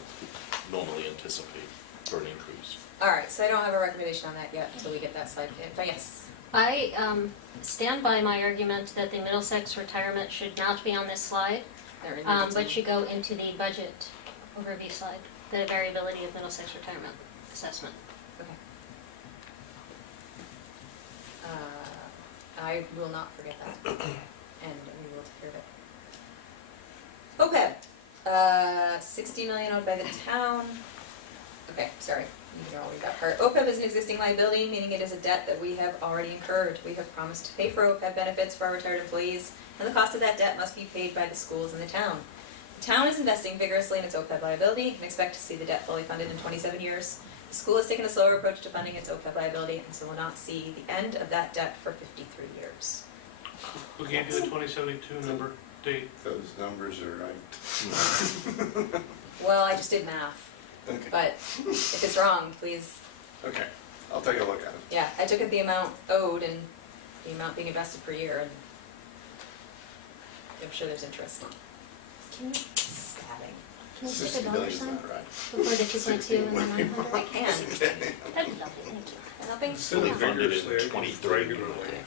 normally anticipate for an increase. All right, so I don't have a recommendation on that yet until we get that slide in. But yes. I stand by my argument that the Middlesex retirement should not be on this slide, They're in the but should go into the budget overview slide. the variability of Middlesex retirement assessment. Okay. I will not forget that, and we will take care of it. OPEB, 60 million owed by the town. Okay, sorry, you know, we got hurt. OPEB is an existing liability, meaning it is a debt that we have already incurred. We have promised to pay for OPEB benefits for our retired employees, and the cost of that debt must be paid by the schools in the town. The town is investing vigorously in its OPEB liability and expect to see the debt fully funded in 27 years. The school has taken a slower approach to funding its OPEB liability, and so will not see the end of that debt for 53 years. We gave you the 2072 number date. Those numbers are right. Well, I just did math, Okay, but if it's wrong, please, okay, I'll take a look at it. yeah, I took the amount owed and the amount being invested per year, and I'm sure there's interest. Can you, Stabbing. can you stick 60 a dollar million's sign not right. before the 2.2 and the 900? I can. That'd be lovely, thank you. Nothing? Fully funded in Vigorously, 2030. regularly.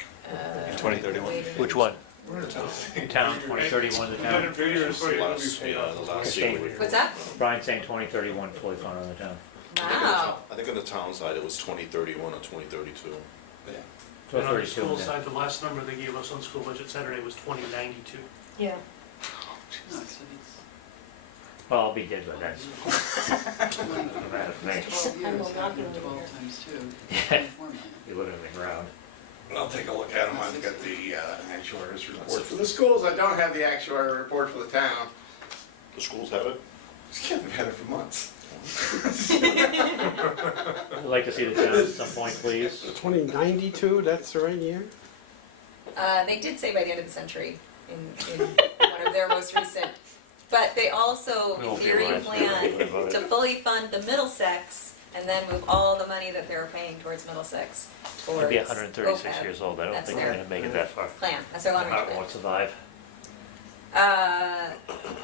2031. Waiting. Which one? We're in a town. Town, 2031, the town. Vigorously, it'll be Last, paid yeah, off. the last Okay. year. What's that? Brian's saying 2031 fully funded on the town. Wow. I think on the town side, it was 2031 or 2032. And on the 2032, school yeah. side, the last number they gave us on school budget Saturday was 2092. Yeah. Well, I'll be dead by then. I will not be living here. times two, You live in the ground. I'll take a look at them, I've got the actuary's report for the schools, I don't have the actuary report for the town. The schools have it? It's getting better for months. I'd like to see the town at some point, please. 2092, that's the right year? They did say by the end of the century in one of their most recent, but they also, We in won't be theory, alive plan about to it. fully fund the Middlesex and then move all the money that they're paying towards Middlesex towards I'd be 136 OPEB. years old. I don't That's think their we're gonna make it that far. Plan, that's their My long range heart plan. won't survive.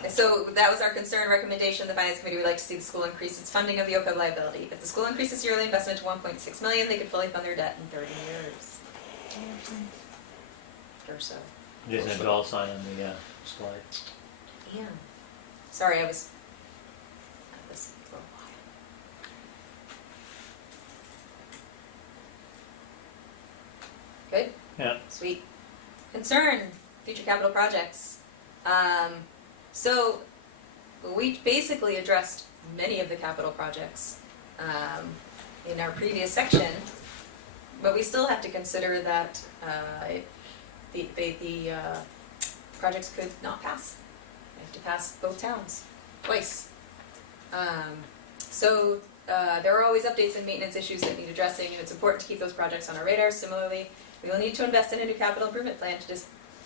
So that was our concern recommendation. The finance committee would like to see the school increase its funding of the OPEB liability. If the school increases yearly investment to 1.6 million, they could fully fund their debt in 30 years. Or so. There's a dollar sign on the slide. Yeah. Sorry, I was at this for a while. Good? Yeah. Sweet. Concern, future capital projects. So we basically addressed many of the capital projects in our previous section, but we still have to consider that the projects could not pass. They have to pass both towns twice. So there are always updates and maintenance issues that need addressing, and it's important to keep those projects on our radar. Similarly, we will need to invest in a new capital improvement plan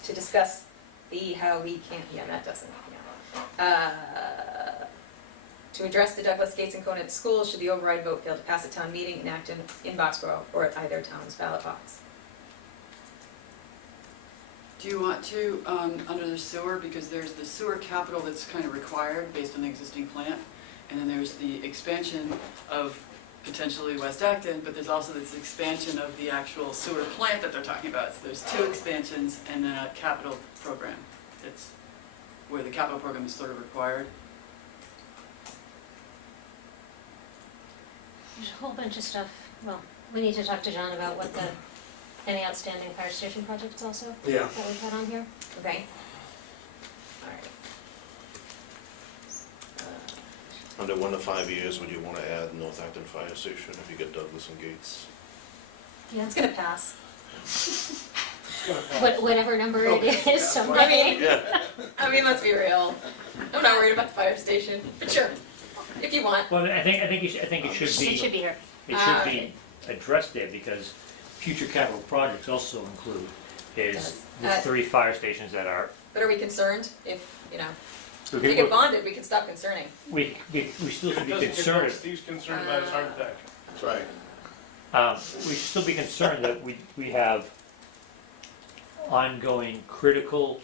to discuss the how we can, yeah, that doesn't, yeah. To address the Douglas Gates and Conant schools, should the override vote fail to pass at town meeting, in Acton, in Boxborough, or at either town's ballot box. Do you want to, under the sewer, because there's the sewer capital that's kind of required based on the existing plant, and then there's the expansion of potentially West Acton, but there's also this expansion of the actual sewer plant that they're talking about. So there's two expansions and then a capital program. It's where the capital program is sort of required. There's a whole bunch of stuff, well, we need to talk to John about what any outstanding fire station projects also Yeah. that we've had on here. Okay? Alright. Under 1 to 5 years, would you want to add North Acton Fire Station if you get Douglas and Gates? Yeah. It's gonna pass. Whatever number it is, someday. I mean, Yeah. I mean, let's be real. I'm not worried about the fire station, but sure, if you want. Well, I think it should It should be here. be addressed there because future capital projects also include Does. the 3 fire stations that are, But are we concerned if, you know, so if we get bonded, we can stop concerning. we still should be Doesn't get concerned. Steve's concerned about his heart attack. That's right. We should still be concerned that we have ongoing critical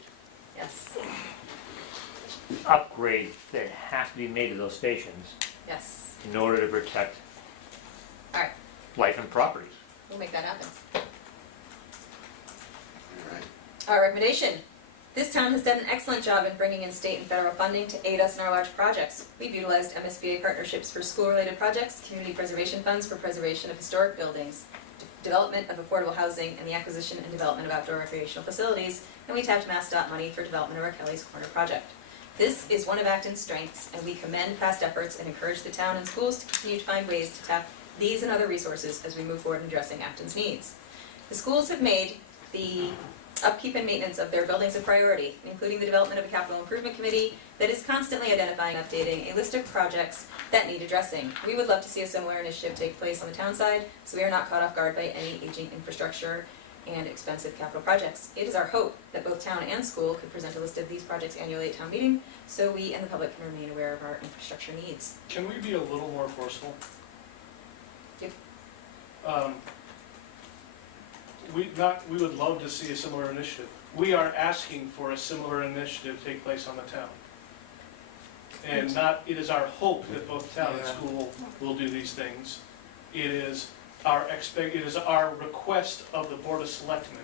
Yes, upgrades that have to be made to those stations yes. in order to protect Alright, life and properties. we'll make that happen. All right. Our recommendation, This town has done an excellent job in bringing in state and federal funding to aid us in our large projects. We've utilized MSBA partnerships for school-related projects, community preservation funds for preservation of historic buildings, development of affordable housing, and the acquisition and development of outdoor recreational facilities, and we tapped MassDOT money for development of our Kelly's Corner project. This is one of Acton's strengths, and we commend past efforts and encourage the town and schools to continue to find ways to tap these and other resources as we move forward in addressing Acton's needs. The schools have made the upkeep and maintenance of their buildings a priority, including the development of a capital improvement committee that is constantly identifying and updating a list of projects that need addressing. We would love to see a similar initiative take place on the town side, so we are not caught off guard by any aging infrastructure and expensive capital projects. It is our hope that both town and school could present a list of these projects annually at town meeting, so we and the public can remain aware of our infrastructure needs. Can we be a little more forceful? Yep. We would love to see a similar initiative. We are asking for a similar initiative to take place on the town. And it is our hope that both town and school will do these things. It is our request of the Board of Selectmen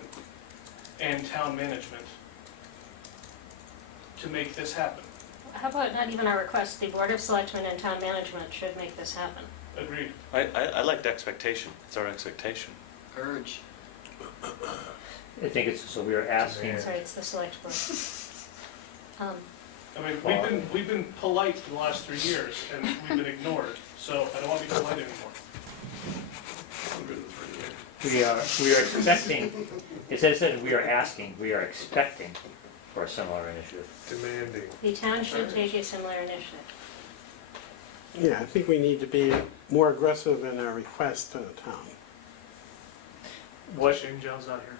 and town management to make this happen. How about not even our request, the Board of Selectmen and Town Management should make this happen. Agreed. I liked expectation. It's our expectation. Urge. I think it's, so we are asking, Sorry, it's the Select Board. I mean, we've been polite for the last 3 years, and we've been ignored, so I don't want to be polite anymore. 103 years. we are expecting, it says we are asking, we are expecting for a similar initiative. Demanding. The town should take a similar initiative. Yeah, I think we need to be more aggressive in our request to the town. Shane Jones not here.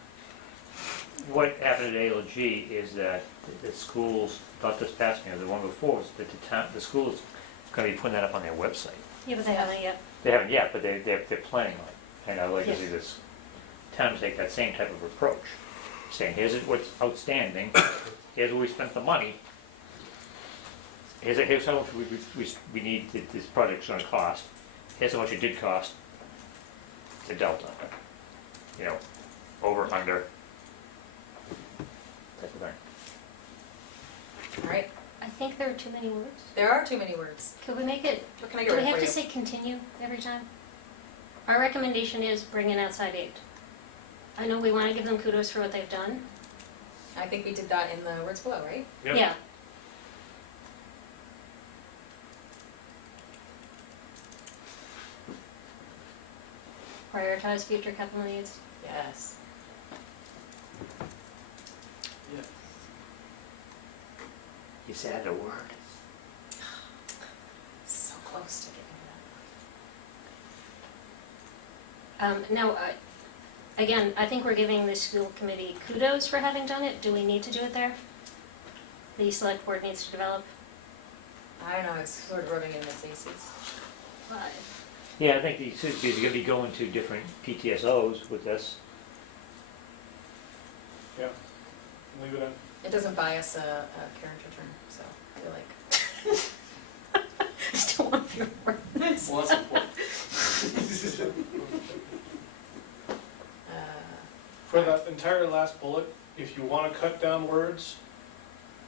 What happened at ALG is that the schools, not this past year, the one before, was that the schools going to be putting that up on their website. Yeah, but they haven't yet. They haven't yet, but they're planning on it. And I'd like to see this town take that same type of approach, saying, here's what's outstanding, here's where we spent the money, here's how much we need, this project's gonna cost, here's how much it did cost, the delta. You know, over, under, type of thing. All right, I think there are too many words. there are too many words. Could we make it, What can I do get we rid have for to you? say continue every time? Our recommendation is bring in outside aid. I know we want to give them kudos for what they've done. I think we did that in the words below, right? Yep. Yeah. Prioritize future capital needs. Yes. You said a word. So close to getting that. Now, again, I think we're giving the school committee kudos for having done it. Do we need to do it there? The select board needs to develop. I don't know, it's sort of rubbing it in their faces. Yeah, I think these are gonna be going to different PTSOs with this. Yeah. Leave it in. It doesn't buy us a character turn, so I feel like. I still want fewer words. Well, that's important. For that entire last bullet, if you want to cut down words,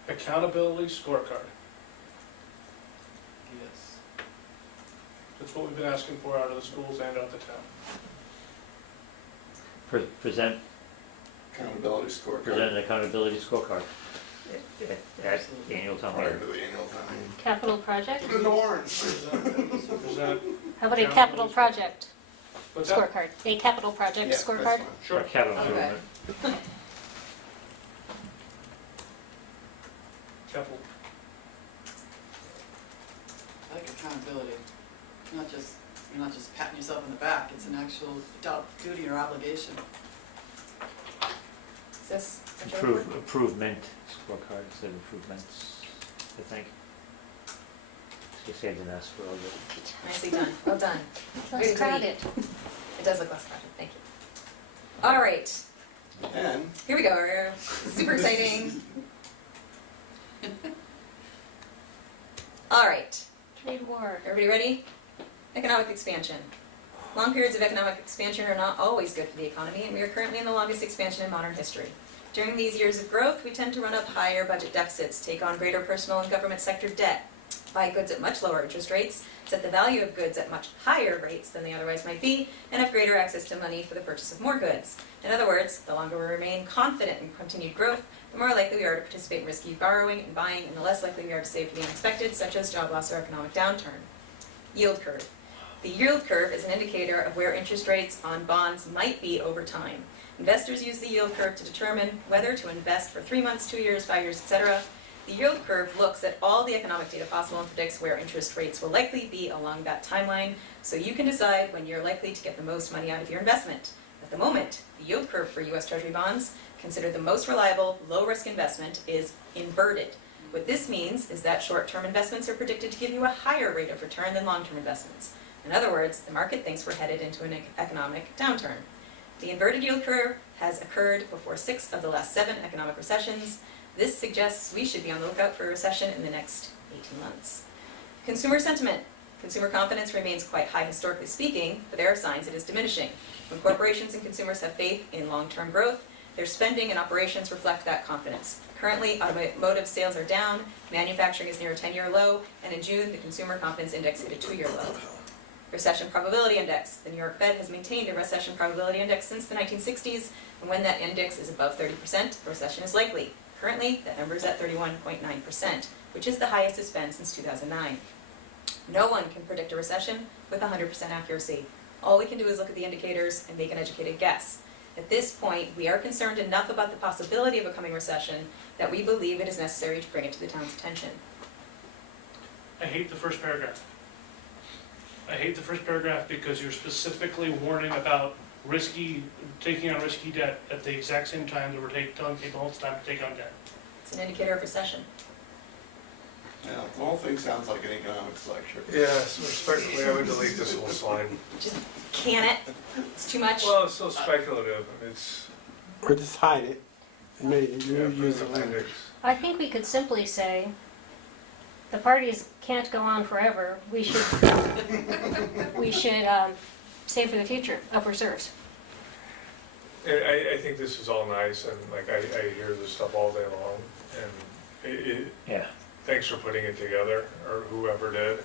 accountability scorecard. Yes. That's what we've been asking for out of the schools and out of the town. Present Accountability scorecard an accountability scorecard at the annual town prior meeting. to the annual time. Capital project? Put it in orange. Present, How about a capital project what's that? scorecard? A capital project Yeah, that's scorecard? fine. Sure. Capital Okay. improvement. Capital. I like accountability. You're not just patting yourself on the back, it's an actual duty or obligation. Is this a joke word? Improvement scorecard instead of improvements, I think. Just saves an S for all the. Nicely done, well done. Less Very crowded. It does look less crowded, thank you. All right, And here we go, we're super exciting. All right, Trade war. everybody ready? Economic expansion. Long periods of economic expansion are not always good for the economy, and we are currently in the longest expansion in modern history. During these years of growth, we tend to run up higher budget deficits, take on greater personal and government sector debt, buy goods at much lower interest rates, set the value of goods at much higher rates than they otherwise might be, and have greater access to money for the purchase of more goods. In other words, the longer we remain confident in continued growth, the more likely we are to participate in risky borrowing and buying, and the less likely we are to save for the unexpected, such as job loss or economic downturn. Yield curve. The yield curve is an indicator of where interest rates on bonds might be over time. Investors use the yield curve to determine whether to invest for 3 months, 2 years, 5 years, etc. The yield curve looks at all the economic data possible and predicts where interest rates will likely be along that timeline, so you can decide when you're likely to get the most money out of your investment. At the moment, the yield curve for U.S. Treasury bonds, considered the most reliable, low-risk investment, is inverted. What this means is that short-term investments are predicted to give you a higher rate of return than long-term investments. In other words, the market thinks we're headed into an economic downturn. The inverted yield curve has occurred before 6 of the last 7 economic recessions. This suggests we should be on the lookout for a recession in the next 18 months. Consumer sentiment. Consumer confidence remains quite high historically speaking, but there are signs it is diminishing. When corporations and consumers have faith in long-term growth, their spending and operations reflect that confidence. Currently, automotive sales are down, manufacturing is near a 10-year low, and in June, the Consumer Confidence Index hit a 2-year low. Recession Probability Index. The New York Fed has maintained a recession probability index since the 1960s, and when that index is above 30%, a recession is likely. Currently, that number is at 31.9%, which is the highest it's been since 2009. No one can predict a recession with 100% accuracy. All we can do is look at the indicators and make an educated guess. At this point, we are concerned enough about the possibility of a coming recession that we believe it is necessary to bring it to the town's attention. I hate the first paragraph. I hate the first paragraph because you're specifically warning about taking on risky debt at the exact same time that we're telling people all the time to take on debt. It's an indicator of recession. Yeah, the whole thing sounds like an economics lecture. Yes, respectfully, I would delete this whole slide. Just can it. It's too much. Well, it's so speculative, I mean, it's, Or just hide it, and maybe you use the language. appendix. I think we could simply say, the parties can't go on forever. We should save for the future of reserves. I think this is all nice, and like, I hear this stuff all day long, and Yeah. thanks for putting it together, or whoever did,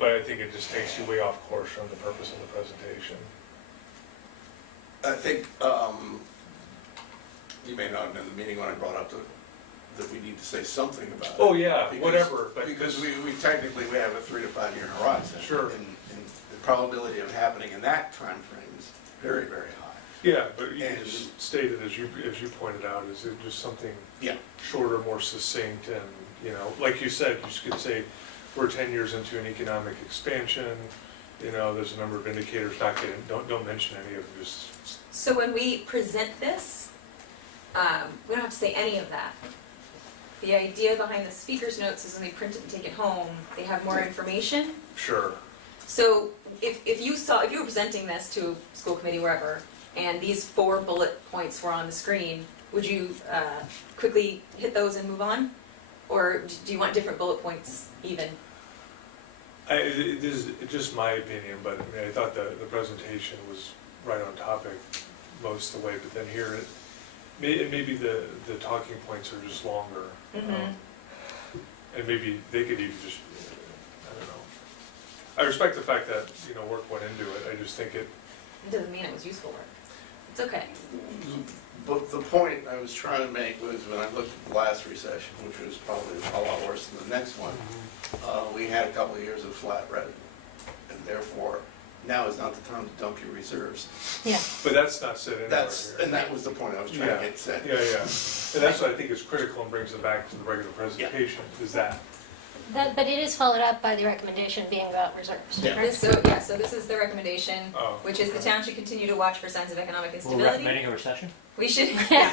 but I think it just takes you way off course from the purpose of the presentation. I think, you may not have been in the meeting when I brought up that we need to say something about it. Oh, yeah, Because- whatever, but. Because we technically, we have a 3 to 5 year horizon. Sure. And the probability of happening in that time frame is very, very high. Yeah, but you And- just stated, as you pointed out, is it just something Yeah. shorter, more succinct, and, you know, like you said, you could say, we're 10 years into an economic expansion, you know, there's a number of indicators, don't mention any of this. So when we present this, we don't have to say any of that. The idea behind the speaker's notes is when they print it and take it home, they have more information. Sure. So if you were presenting this to school committee, wherever, and these 4 bullet points were on the screen, would you quickly hit those and move on? Or do you want different bullet points even? This is just my opinion, but I mean, I thought the presentation was right on topic most of the way, but then here, maybe the talking points are just longer. And maybe they could even just, I don't know. I respect the fact that, you know, work went into it, I just think It doesn't mean it was useful work. It's okay. But the point I was trying to make was when I looked at the last recession, which was probably a lot worse than the next one, we had a couple of years of flat revenue. And therefore, now is not the time to dump your reserves. Yeah. But that's not said anywhere here. And that was the point I was trying to get said. Yeah, and that's what I think is critical and brings it back to the regular presentation, is that. But it is followed up by the recommendation being about reserves. Yeah. right? So this is the recommendation, Oh. which is the town should continue to watch for signs of economic We're instability. recommending a recession? We should, yeah.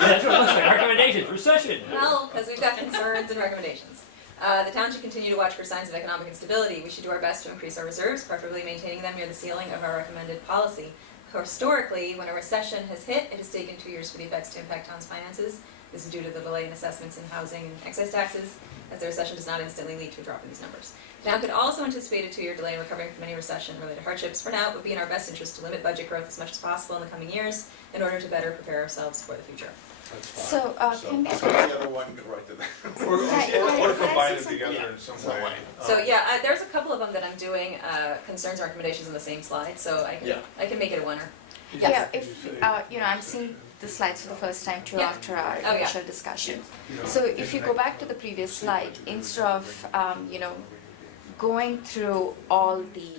That's what it looks like, recommendations, recession. Well, because we've got concerns and recommendations. The town should continue to watch for signs of economic instability. We should do our best to increase our reserves, preferably maintaining them near the ceiling of our recommended policy. Historically, when a recession has hit, it has taken 2 years for the effects to impact town's finances. This is due to the delay in assessments in housing and excise taxes, as the recession does not instantly lead to a drop in these numbers. Now could also anticipate a 2-year delay in recovering from any recession-related hardships. For now, it would be in our best interest to limit budget growth as much as possible in the coming years in order to better prepare ourselves for the future. That's fine. So, can we, I'll put the other one right to that. Or Right, combine it right. together in some way. So yeah, there's a couple of them that I'm doing, concerns and recommendations on the same slide, so I can make it a winner. yeah, if, I'm seeing the slides for the first time too Yeah. after our yeah. initial discussion. So if you go back to the previous slide, instead of, going through all the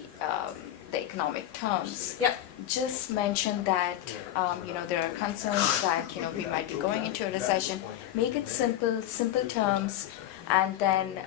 economic terms, Yep. just mention that, there are concerns that, we might be going into a recession. Make it simple terms, and then,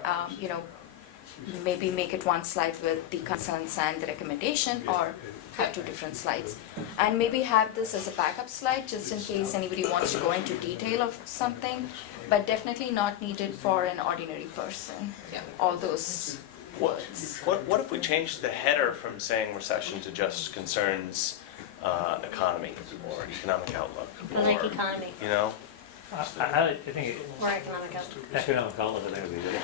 maybe make it one slide with the concerns and the recommendation, or have 2 different slides. And maybe have this as a backup slide, just in case anybody wants to go into detail of something, but definitely not needed for an ordinary person. Yeah. All those words. What if we changed the header from saying recession to just concerns economy or economic outlook? I like or, economy, You know? I think or economic outlook. economic outlook, I think would be good.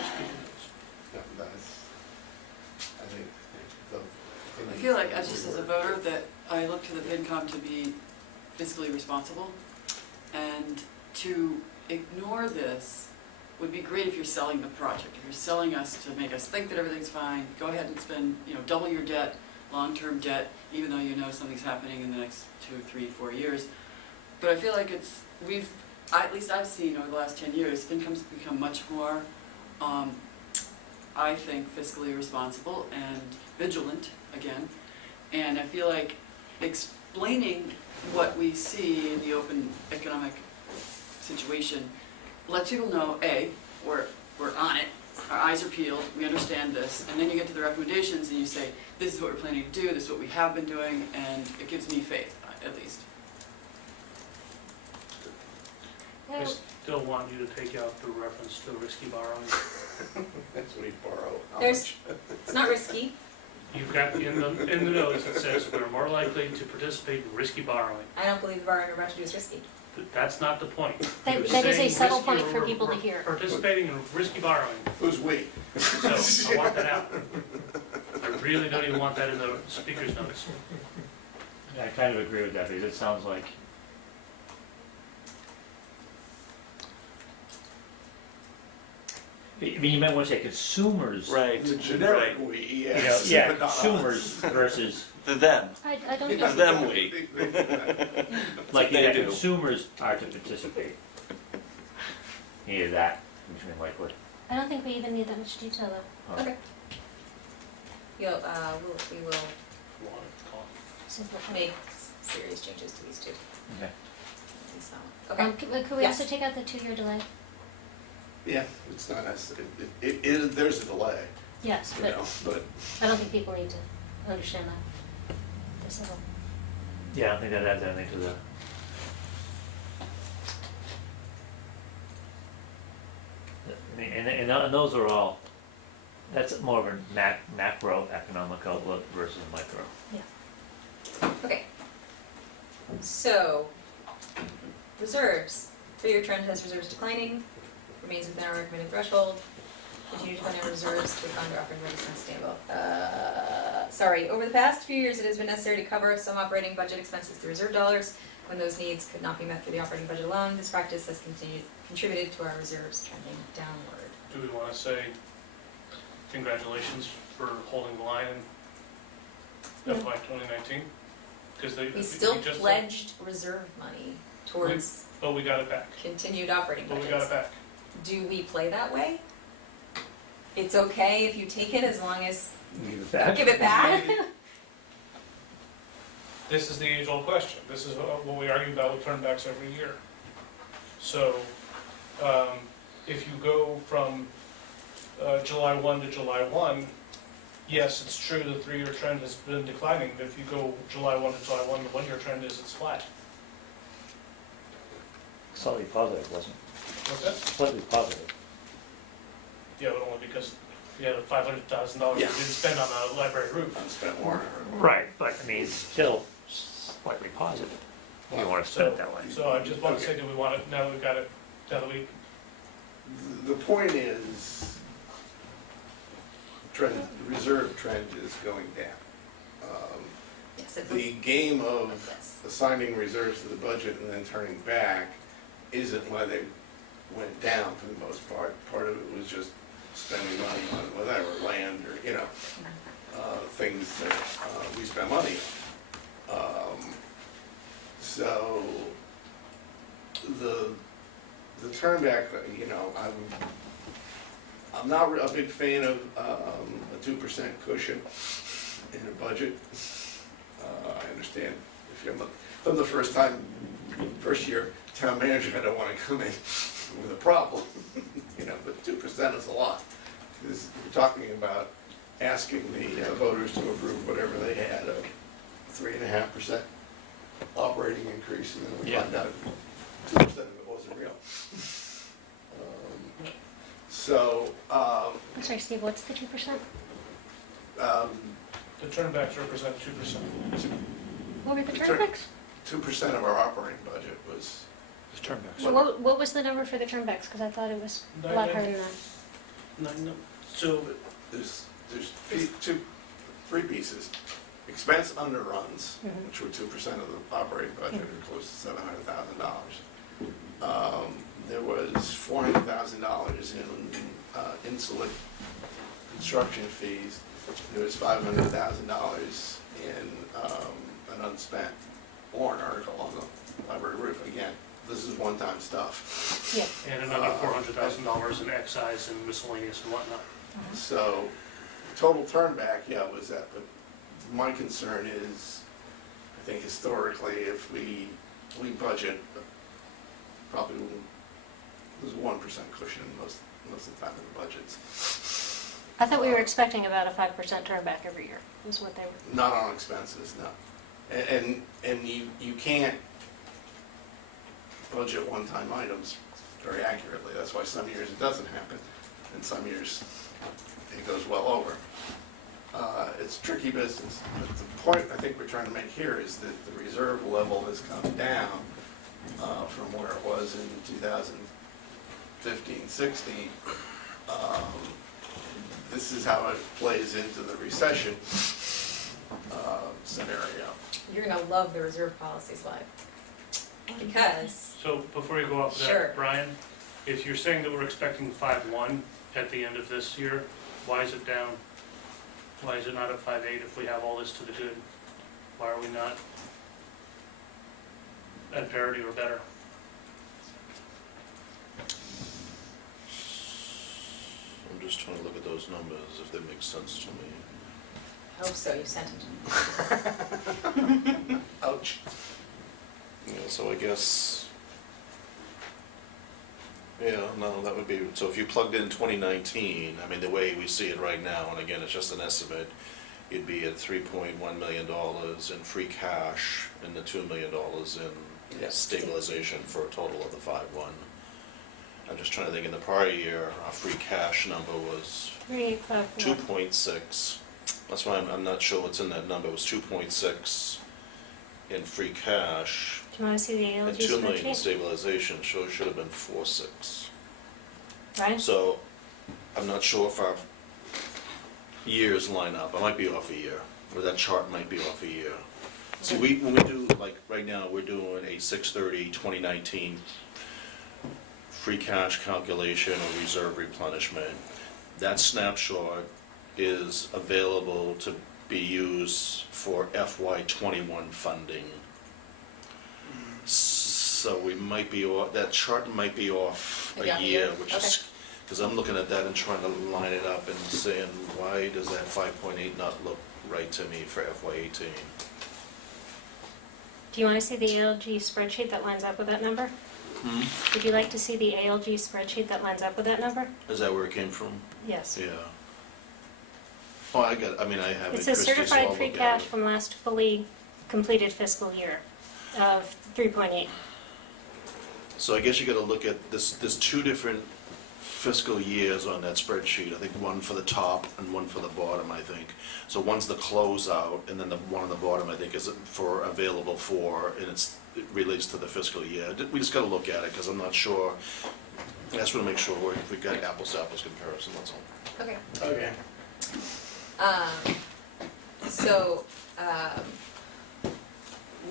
I think the. I feel like, just as a voter, that I look to the FinCom to be fiscally responsible, and to ignore this would be great if you're selling the project. If you're selling us to make us think that everything's fine, go ahead and spend, double your debt, long-term debt, even though you know something's happening in the next 2, 3, 4 years. But I feel like at least I've seen over the last 10 years, FinCom's become much more, I think, fiscally responsible and vigilant again. And I feel like explaining what we see in the open economic situation lets people know, A, we're on it, our eyes are peeled, we understand this, and then you get to the recommendations and you say, this is what we're planning to do, this is what we have been doing, and it gives me faith, at least. I still want you to take out the reference to risky borrowing. That's what he borrowed. How There's- much? It's not risky. You've got in the notes, it says we're more likely to participate in risky borrowing. I don't believe the borrowing we're about to do is risky. That's not the point. That You're is a saying subtle risky- point for people to hear. Participating in risky borrowing, Who's we? so I want that out. I really don't even want that in the speaker's notes. I kind of agree with that, because it sounds like, I mean, you might want to say consumers. Right. The generic Right. we, You know, yes. yeah, but not us. consumers versus, The them. I don't It's think, them we. like, they yeah, do. consumers are to participate. Either that, between Lakewood. I don't think we even need that much detail though. Okay. We will Simplify. make serious changes to these two. Okay. So, okay. Could we Yes. also take out the 2-year delay? Yeah, it's not us, there's a delay, Yes, you but know, but I don't think people need to understand that. This level. Yeah, I don't think that adds anything to the. I mean, and those are all, that's more of a macro economic outlook versus micro. Okay. So, reserves. 3-year trend has reserves declining, remains within our recommended threshold. Continue to fund our reserves to fund our operating budgets and stable. Sorry, over the past few years, it has been necessary to cover some operating budget expenses through reserve dollars when those needs could not be met through the operating budget alone. This practice has contributed to our reserves trending downward. Do we want to say congratulations for holding the line in FY 2019? Because We still pledged reserve money towards But we got it back. continued operating But budgets. we got it back. Do we play that way? It's okay if you take it as long as Give it you back. give it back? This is the age-old question. This is what we argue about with turnbacks every year. So, if you go from July 1 to July 1, yes, it's true the 3-year trend has been declining, but if you go July 1 to July 1, the 1-year trend is it's flat. Slightly positive, wasn't What's that? it? Slightly positive. Yeah, but only because we had a $500,000 we Yeah. didn't spend on a library roof. unspent warrant. Right, but I mean, it's still slightly positive. You want to spend it that way. So I just want to say, do we want it, now that we've got it the other week. The point is, the reserve trend is going down. Yes, it The game of assigning reserves to the budget and then turning back isn't why they went down for the most part. Part of it was just spending money on whatever, land or, things that we spend money on. So the turn back, I'm not a big fan of a 2% cushion in a budget. I understand if you're from the first year town manager, I don't want to come in with a problem, but 2% is a lot. Because we're talking about asking the voters to approve whatever they had, a 3.5% operating increase, and then we Yeah. find out 2% of it wasn't real. I'm sorry, Steve, what's the 2%? The turnbacks represent 2%. What were the Return- turnbacks? 2% of our operating budget was, It's turnbacks. So what was the number for the turnbacks? Because I thought it was a lot higher than that. No, so, there's three pieces. Expense underruns, Mhm. which were 2% of the operating budget, or close to $700,000. There was $400,000 in insulate construction fees. There was $500,000 in an unspent warrant article on the library roof. Again, this is one-time stuff. Yeah. and another $400,000 in excise and miscellaneous and whatnot. So, total turnback, was that, but my concern is, I think historically, if we budget, probably there's a 1% cushion most of the time in the budgets. I thought we were expecting about a 5% turnback every year, was what they were. Not on expenses, no. And you can't budget one-time items very accurately. That's why some years it doesn't happen, and some years it goes well over. It's tricky business, but the point I think we're trying to make here is that the reserve level has come down from where it was in 2015, 16. This is how it plays into the recession scenario. You're gonna love the reserve policy slide. Because, So before you go off of Sure. that, Brian, if you're saying that we're expecting 5.1 at the end of this year, why is it down? Why is it not at 5.8 if we have all this to the good? Why are we not at parity or better? I'm just trying to look at those numbers, if they make sense to me. hope so, you sent it to me. Ouch. Yeah, so I guess, no, that would be, so if you plugged in 2019, I mean, the way we see it right now, and again, it's just an estimate, you'd be at $3.1 million in free cash and the $2 million in Yes. stabilization for a total of the 5.1. I'm just trying to think, in the prior year, our free cash number was 3.54. 2.6. That's why I'm not sure what's in that number. It was 2.6 in free cash Do you want to see the and ALG 2 million in spreadsheet? stabilization, so it should have been 4.6. Right? So I'm not sure if our years line up. I might be off a year, or that chart might be off a year. See, when we do, like, right now, we're doing a 6/30/2019 free cash calculation or reserve replenishment. That snapshot is available to be used for FY21 funding. So we might be off, that chart might be off Maybe off a a year, year? which is, because I'm looking at that and trying to line it up and saying, why does that 5.8 not look right to me for FY18? Do you want to see the ALG spreadsheet that lines up with that number? Would you like to see the ALG spreadsheet that lines up with that number? Is that where it came from? Yes. Yeah. Oh, I have it. It says Christie, so certified I'll free look at cash it. from last fully completed fiscal year of 3.8. So I guess you gotta look at this, there's two different fiscal years on that spreadsheet. I think one for the top and one for the bottom, I think. So one's the closeout, and then the one on the bottom, I think, is for available for, and it's it relates to the fiscal year. We just gotta look at it, because I'm not sure. I just wanna make sure we've got apples to apples comparison, that's all. Okay. Okay. So,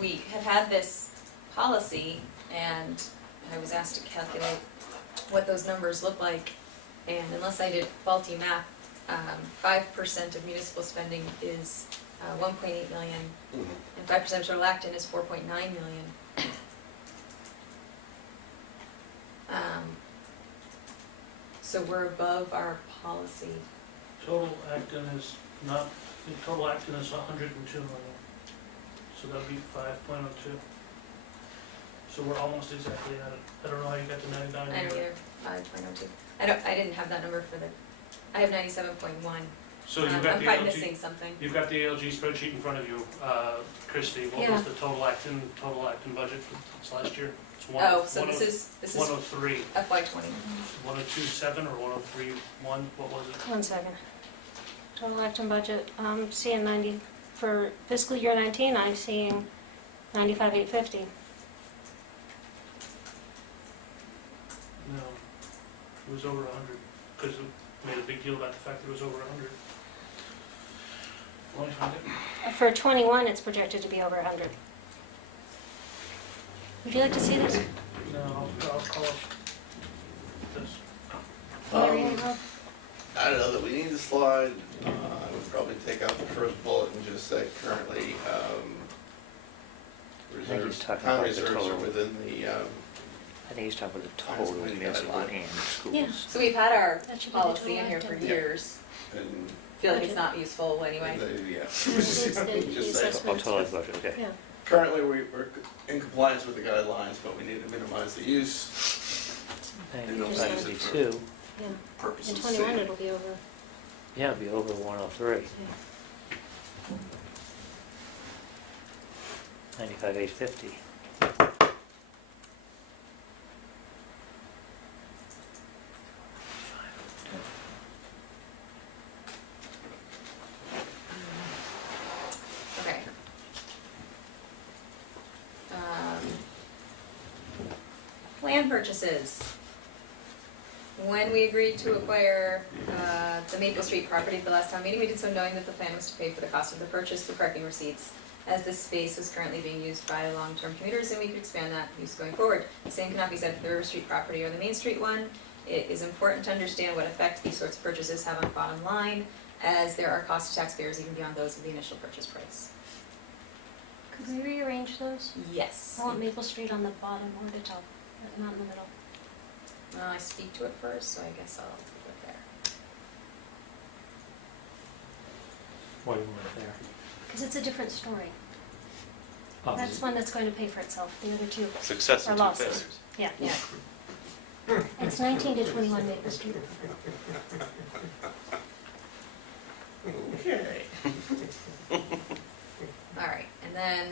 we have had this policy, and I was asked to calculate what those numbers look like, and unless I did faulty math, 5% of municipal spending is 1.8 million, and 5% of total Acton is 4.9 million. So we're above our policy. Total Acton is not, the total Acton is 102 million, so that'd be 5.02. So we're almost exactly at it. I don't know how you got to 99. I don't either, 5.02. I didn't have that number for the, I have 97.1. So you've got I'm the probably ALG, missing something. you've got the ALG spreadsheet in front of you, Christie. What was Yeah. the total Acton budget for this last year? It's Oh, so this is 103, FY20. 102.7 or 103.1, what was it? 1 second. Total Acton budget, seeing 90, for fiscal year 19, I'm seeing 95,850. No, it was over 100, because we made a big deal about the fact that it was over 100. Let me find it. For 21, it's projected to be over 100. Would you like to see this? No, I'll call it this. Larry, Rob? I don't know that we need the slide. I would probably take out the first bullet and just say currently, reserves, talking town about the reserves are total. within the, I think he's talking about the total total municipal and schools. Yeah. So we've had our That should be the policy in total here for Acton. years. and, Feel like it's not useful anyway. yeah. It's the Just say, assessment. total budget, okay. Yeah. currently, we're in compliance with the guidelines, but we need to minimize the use and don't use it for 92, Yeah. In purposes. 21, it'll be over. yeah, it'd be over 103. 95,850. Okay. Land purchases. When we agreed to acquire the Maple Street property at the last town meeting, we did so knowing that the plan was to pay for the cost of the purchase through parking receipts, as this space was currently being used by long-term commuters, and we could expand that use going forward. The same cannot be said for the River Street property or the Main Street one. It is important to understand what effect these sorts of purchases have on the bottom line, as there are costs to taxpayers even beyond those of the initial purchase price. Could we rearrange those? Yes. I want Maple Street on the bottom or the top, but not in the middle. Well, I speak to it first, so I guess I'll put it there. Why do you want it there? Because it's a different story. Oh, That's one that's going to pay for itself. The other two Success are in two losses. failures. Yeah. Yeah. It's 19 to 21 Maple Street. Okay. All right, and then,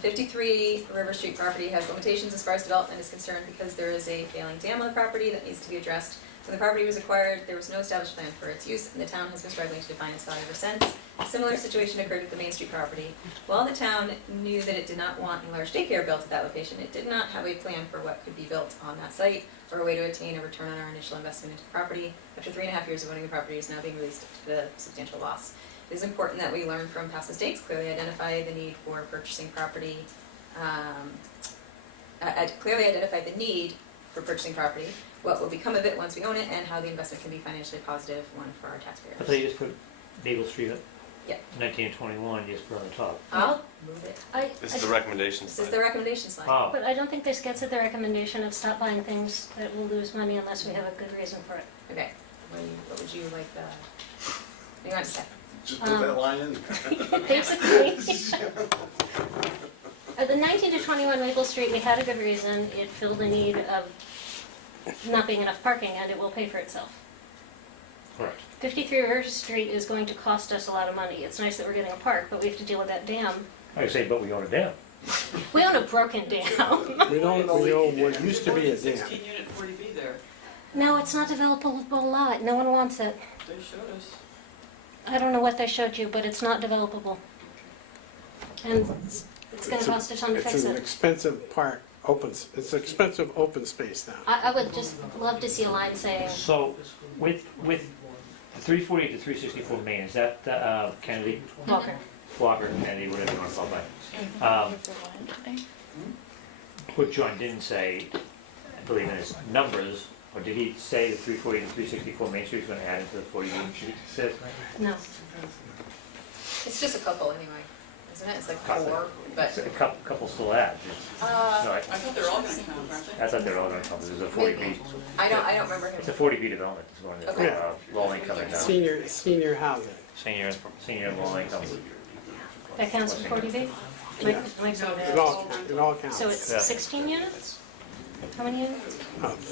53 River Street property has limitations as far as development is concerned because there is a failing dam on the property that needs to be addressed. When the property was acquired, there was no established plan for its use, and the town has been struggling to define its value ever since. A similar situation occurred with the Main Street property. While the town knew that it did not want a large daycare built at that location, it did not have a plan for what could be built on that site or a way to attain a return on our initial investment into the property. After 3.5 years of owning the property, it is now being released to substantial loss. It is important that we learn from past mistakes, clearly identify the need for purchasing property, clearly identify the need for purchasing property, what will become of it once we own it, and how the investment can be financially positive one for our taxpayers. I thought you just put Maple Street up. Yeah. 19 and 21, you just put on the top. I'll move it. This is the recommendation This slide. is the recommendation slide. Oh, But I don't think this gets at the recommendation of stop buying things that will lose money unless we have a good reason for it. Okay, what would you like what do you want to say? Just put that line in. Basically, at the 19 to 21 Maple Street, we had a good reason. It filled a need of not being enough parking, and it will pay for itself. correct. 53 River Street is going to cost us a lot of money. It's nice that we're getting a park, but we have to deal with that dam. I say, but we own a dam. We own a broken dam. We don't know what used to be a dam. 16-unit 40B there, No, it's not developable lot. No one wants it. they showed us. I don't know what they showed you, but it's not developable. And It's gonna cost a ton to fix It's an it. expensive park, it's expensive open space now. I would just love to see a line saying, So with the 340 to 364 Main, is that Kennedy, Walker, Kennedy, whatever you want to call it? What John didn't say, I believe in his numbers, or did he say the 340 to 364 Main Street is going to add into the 40 he said? no. It's just a couple anyway, isn't it? It's like 4, but. A couple still add. No, I thought they were all gonna count, aren't they? I thought they were all going to come. There's a 40B. I don't remember him. It's a 40B development. It's going to Okay. low income and Senior housing. senior low income. That counts as 40B? Yeah. Mike's over It there. all counts. So it's Yeah. 16 units? How many units?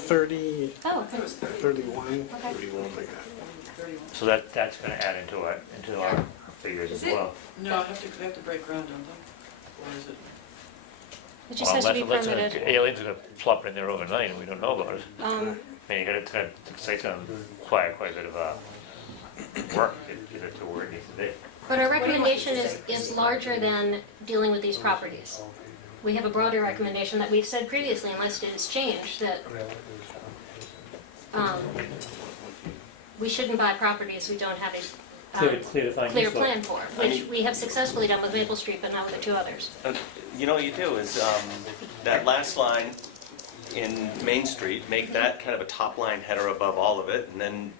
30, Oh, I thought it was 30. 31, okay. 31, like that. 31. So that's going to add into our figures Is as it? well. No, they have to break ground, don't they? Or is it? It just has to be Unless permitted. aliens are going to plop in there overnight and we don't know about it. Um, I mean, it's going to say something quite a bit of work to get it to where it needs to be. But our recommendation is larger than dealing with these properties. We have a broader recommendation that we've said previously, unless it is changed, that we shouldn't buy properties we don't have a Clear defined clear use law. plan for, which we have successfully done with Maple Street, but not with the 2 others. You know what you do is, that last line in Main Street, make that kind of a top line header above all of it, and then,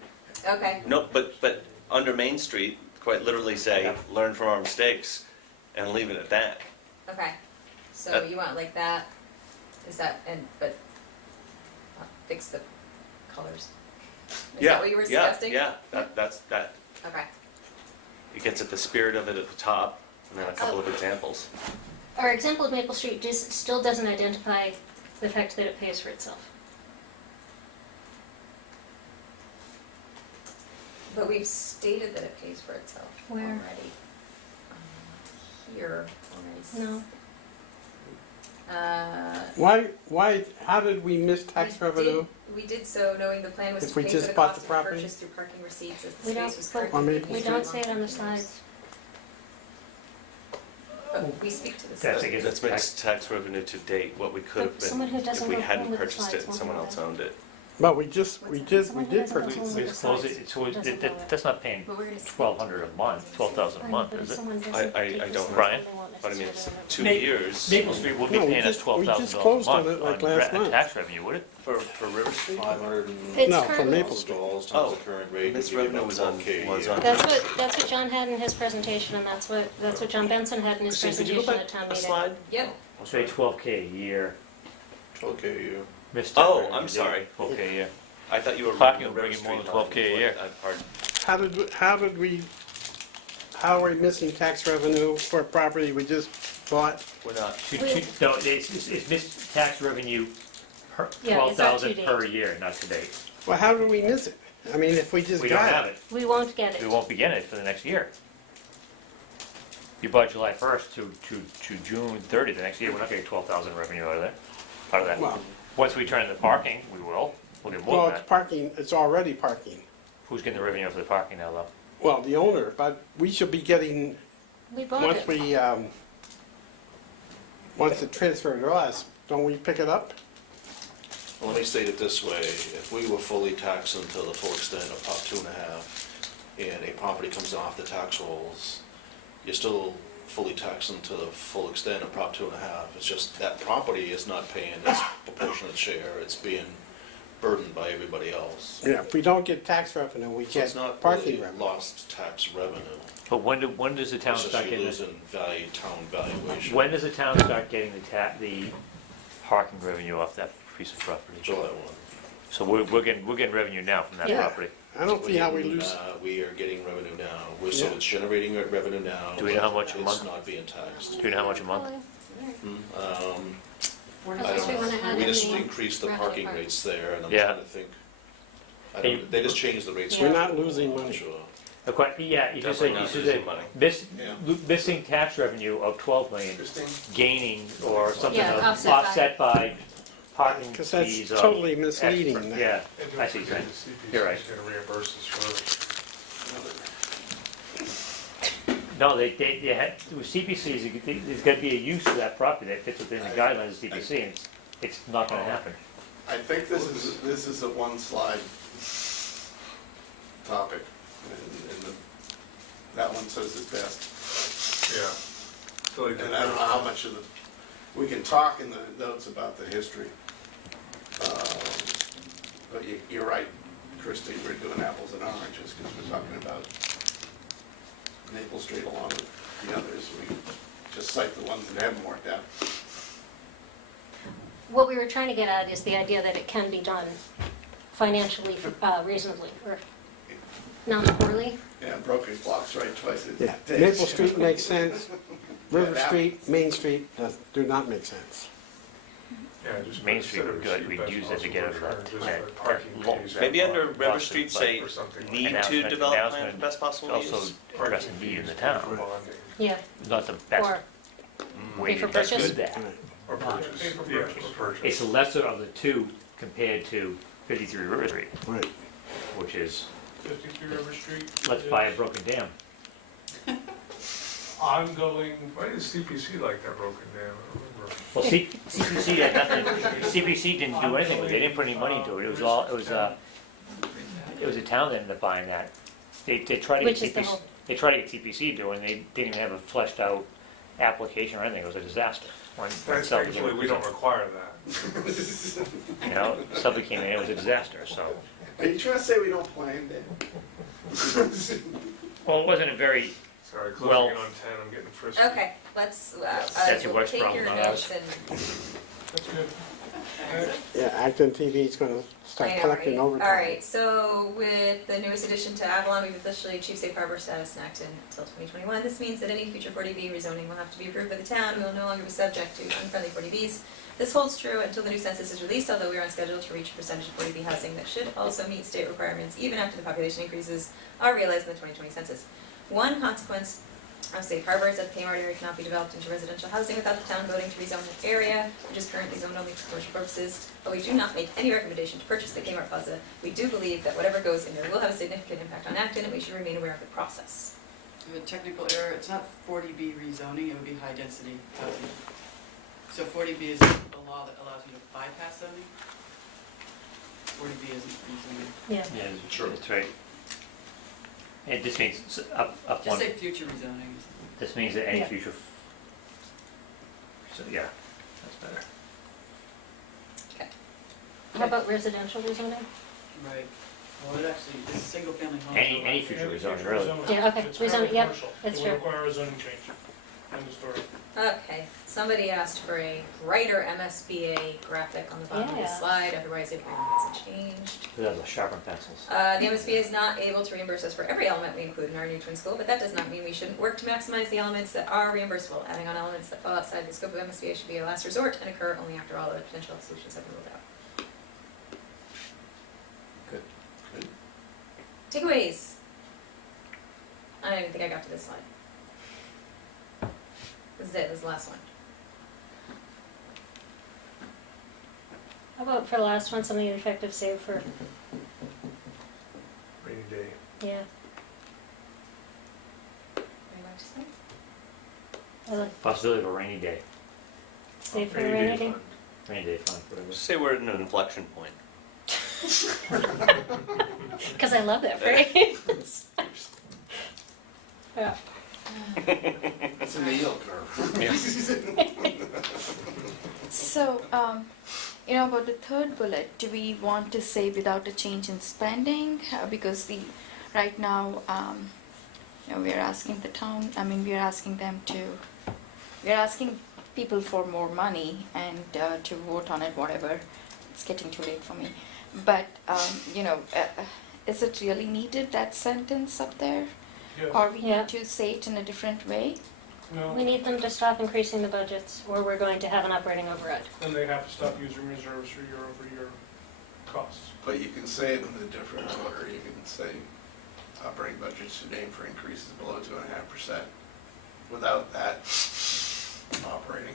Okay, no, but under Main Street, quite literally say, learn from our mistakes, and leave it at that. okay. So you want like that, is that, but fix the colors? Is that what you were suggesting? Yeah, that's, Okay. it gets at the spirit of it at the top, and then a couple of examples. Our example of Maple Street still doesn't identify the fact that it pays for itself. But we've stated that it pays for itself Where? already. Here, already. No. How did we miss tax revenue? We did so knowing the plan was If to we pay for just the bought cost the of the property? purchase through parking receipts as the We don't, space was but On currently. Maple we Street. don't say it on the slides. But we speak to the That's site. against That's makes tax revenue to date what we could have But someone who been if doesn't we go hadn't home with the purchased slides it and won't someone know else that. owned it. But we did Someone who purchase doesn't it. go home We with the close slides it, so doesn't know it. that's not paying But we're gonna speak. $1,200 a month, $12,000 a month, But if is it? someone doesn't I take the don't slides, Brian? they won't But I mean, it's necessarily know. 2 Ma- years Maple Street would be No, we paying us just $12,000 closed a on month it like last month. tax revenue, would it? for River Street? 500 It's No, for currently- Maple Street. stalls Oh, times the current rate. this would be revenue about was on, 12K a was year. on. That's what John had in his presentation, and that's what John Benson had in his Christine, could you presentation go at town back a meeting. slide? Yep. Say 12K a year. 12K a year. Missed Oh, revenue, I'm sorry. 12K a year. I thought you were Parking reading will the bring River in more than Street line 12K a before year. pardon. How are we missing tax revenue for a property we just bought? We're not. No, it's missed tax revenue per Yeah, it's up to 12,000 date. per year, not to date. Well, how did we miss it? I mean, if we just We don't got have it. it. We won't get it. We won't begin it for the next year. You bought July 1st to June 30th, the next year, we're not getting 12,000 revenue out of that. Well, Once we turn the parking, we will. We'll get more well, than it's that. parking, it's already parking. Who's getting the revenue for the parking now, though? Well, the owner, but we should be getting, We bought once it. we, once it transferred to us, don't we pick it up? Well, let me state it this way, if we were fully taxed until the full extent of Prop 2.5, and a property comes off the tax rolls, you're still fully taxed until the full extent of Prop 2.5. It's just that property is not paying its proportionate share, it's being burdened by everybody else. Yeah, if we don't get tax revenue, we So get it's not parking really revenue. lost tax revenue, But when does the town it's just start you getting lose in value, town valuation. when does the town start getting the parking revenue off that piece of property? July 1. So we're getting revenue now from that Yeah. property. I don't see how we We're lose, getting, we are getting revenue now, so Yeah. it's generating revenue now. Do we know how much a It's month? not being taxed. Do you know how much a month? I Unless we don't wanna know, add we just any increased the rental parking parking. rates there, and I'm Yeah. trying to think. Hey, They just changed the rates. We're not losing I'm not money. sure. Yeah, you just said, Definitely not losing money. missing tax revenue of 12 million, Interesting. gaining or something Yeah, of- offset by- offset by parking because that's fees of totally misleading. extra- that. Yeah, And don't I see, forget Trent. the CPC You're right. is gonna reimburse us for No, they had, with CPCs, there's gotta be a use for that property that fits within the guidelines of CPC, and it's not gonna happen. I think this is a one-slide topic, and that one says it best. Yeah. So they did And I don't know how much of the, we can talk in the notes about the history. But you're right, Christie, we're doing apples and oranges, because we're talking about Maple Street along with the others. We just cite the ones that haven't worked out. What we were trying to get at is the idea that it can be done financially, reasonably, or not poorly. Yeah, broken clocks right twice a Yeah, day. Maple Street makes sense, River that- Street, Main Street do not make sense. Yeah, just Main put Street would be good, we'd best use it to possible get over return that, just that for parking long- fees. Maybe under River Boston, Street, but say, or something like need to announcement- develop plan for announcement best possible also use. addressing need in the town, For bonding Yeah, not the best or way pay for to purchase? do that. Right. or purchase, yeah, or purchase. It's the lesser of the two compared to 53 River Street, Right. which is, 53 River Street. let's buy a broken dam. Ongoing, Why is CPC like that broken down? I don't remember. Well, CPC had nothing, CPC didn't do anything with it, they didn't put any money into it, it was all, it was a town that ended up buying that. They tried to Which get is the CPC, whole- they tried to get TPC doing, they didn't even have a fleshed out application or anything, it was a disaster. When Suffolk Thankfully, we don't require that. You know, Suffolk came in, it was a disaster, so. Are you trying to say we don't plan, Dan? Well, it wasn't a very, Sorry, Well- closing in on 10, I'm getting frisky. Okay, let's, That's your we'll wife's take problem, your not notes ours. and. that's good. Yeah, ActonTV is gonna start I know, collecting right? overtime. Alright, so with the newest addition to Avalon, we've officially achieved safe harbor status in Acton until 2021. This means that any future 40B rezoning will have to be approved by the town. We will no longer be subject to unfriendly 40Bs. This holds true until the new census is released, although we are on schedule to reach a percentage of 40B housing that should also meet state requirements even after the population increases are realized in the 2020 census. One consequence of safe harbor is that the Kmart area cannot be developed into residential housing without the town voting to rezone the area, which is currently zoned only for commercial purposes. But we do not make any recommendation to purchase the Kmart Plaza. We do believe that whatever goes in there will have a significant impact on Acton, and we should remain aware of the process. I have a technical error, it's not 40B rezoning, it would be high density housing. So 40B is a law that allows you to bypass zoning. 40B isn't rezoning. Yeah. yeah, that's right. It just means up Just one, say future rezoning. this means that any Yeah. future, so, yeah, that's better. How about residential rezoning? Right. Well, it actually, it's single family homes. Any future rezoning, really. Yeah, okay, It's rezoning, currently yep, commercial. that's It true. will require a zoning change. End of story. Okay, somebody asked for a brighter MSBA graphic on the bottom of the Yeah. slide, otherwise it hasn't changed. Those are sharpened pencils. The MSBA is not able to reimburse us for every element we include in our new twin school, but that does not mean we shouldn't work to maximize the elements that are reimbursable. Adding on elements that fall outside the scope of MSBA should be a last resort and occur only after all other potential solutions have been ruled out. Good. Good. Takeaways. I don't even think I got to this slide. This is it, this is the last one. How about for the last one, something effective save for, Rainy day. yeah, Very much so. I like Possibility of a rainy day, save for Rainy rainy day day. fund. rainy day fund, whatever. Say we're at an inflection point. Because I love that phrase. Yeah. It's in the yield curve. So, about the third bullet, do we want to say without a change in spending? Because right now, we're asking the town, we're asking them to, we're asking people for more money and to vote on it, whatever. It's getting too late for me. But, is it really needed, that sentence up there? Yes. Or we Yeah. need to say it in a different way? No, We need them to stop increasing the budgets, or we're going to have an operating override. then they have to stop using reserves for year-over-year costs. But you can say it in a different order. You can say operating budget should aim for increases below 2.5%. Without that, operating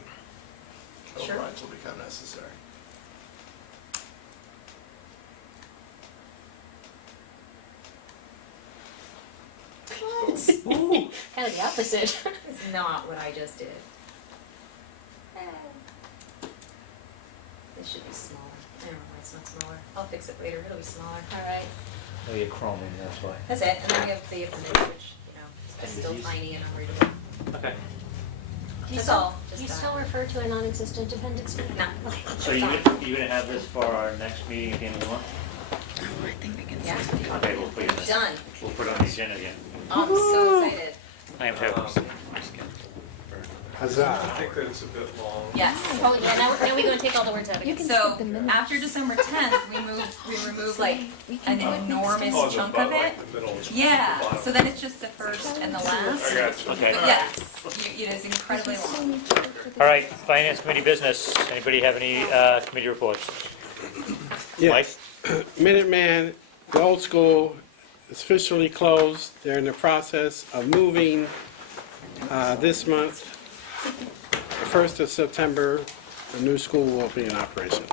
Sure. overrides will become necessary. But It's kind of the opposite. It's not what I just did. This should be smaller. I don't know why it's not smaller. I'll fix it later, it'll be smaller. All right. Oh, you're chroming, that's why. That's it, and then we have the appendix, which, you know, is just still tiny and unreadable. Okay. Do you That's still, all, just do you that. still refer to a non-existent appendix? No. So you gonna have this for our next meeting at the end of the month? Yeah, Okay, we'll put it in the, done. we'll put it on the agenda again. I'm so excited. I am too. Huzzah. I think that it's a bit long. Yes. Oh, yeah, now we're gonna take all the words out again. So after December 10th, we remove like an enormous Oh, the chunk butt, of it. like the middle. Yeah, the bottom. so then it's just the first and the last. I got you. Okay. But yes, it is incredibly long. All right, Finance Committee business. Anybody have any committee reports? Yes. Minuteman, the old school, is officially closed. They're in the process of moving this month. The 1st of September, the new school will be in operation.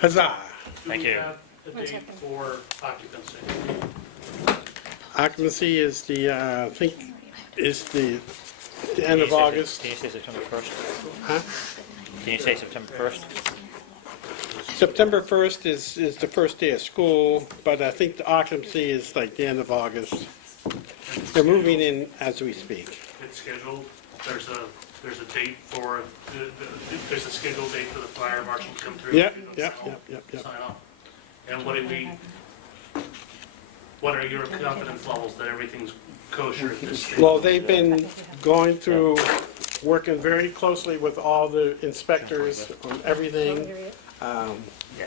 Huzzah! Thank you. A date for occupancy. Occupancy is the, I think, is the end of August. Can you say September 1st? Huh? Can you say September 1st? September 1st is the first day of school, but I think the occupancy is like the end of August. They're moving in as we speak. It's scheduled, there's a date for, there's a scheduled date for the fire marshal to come through. Yep. Sign off. And what are your confidence levels that everything's kosher at this stage? Well, they've been going through, working very closely with all the inspectors on everything. Yeah.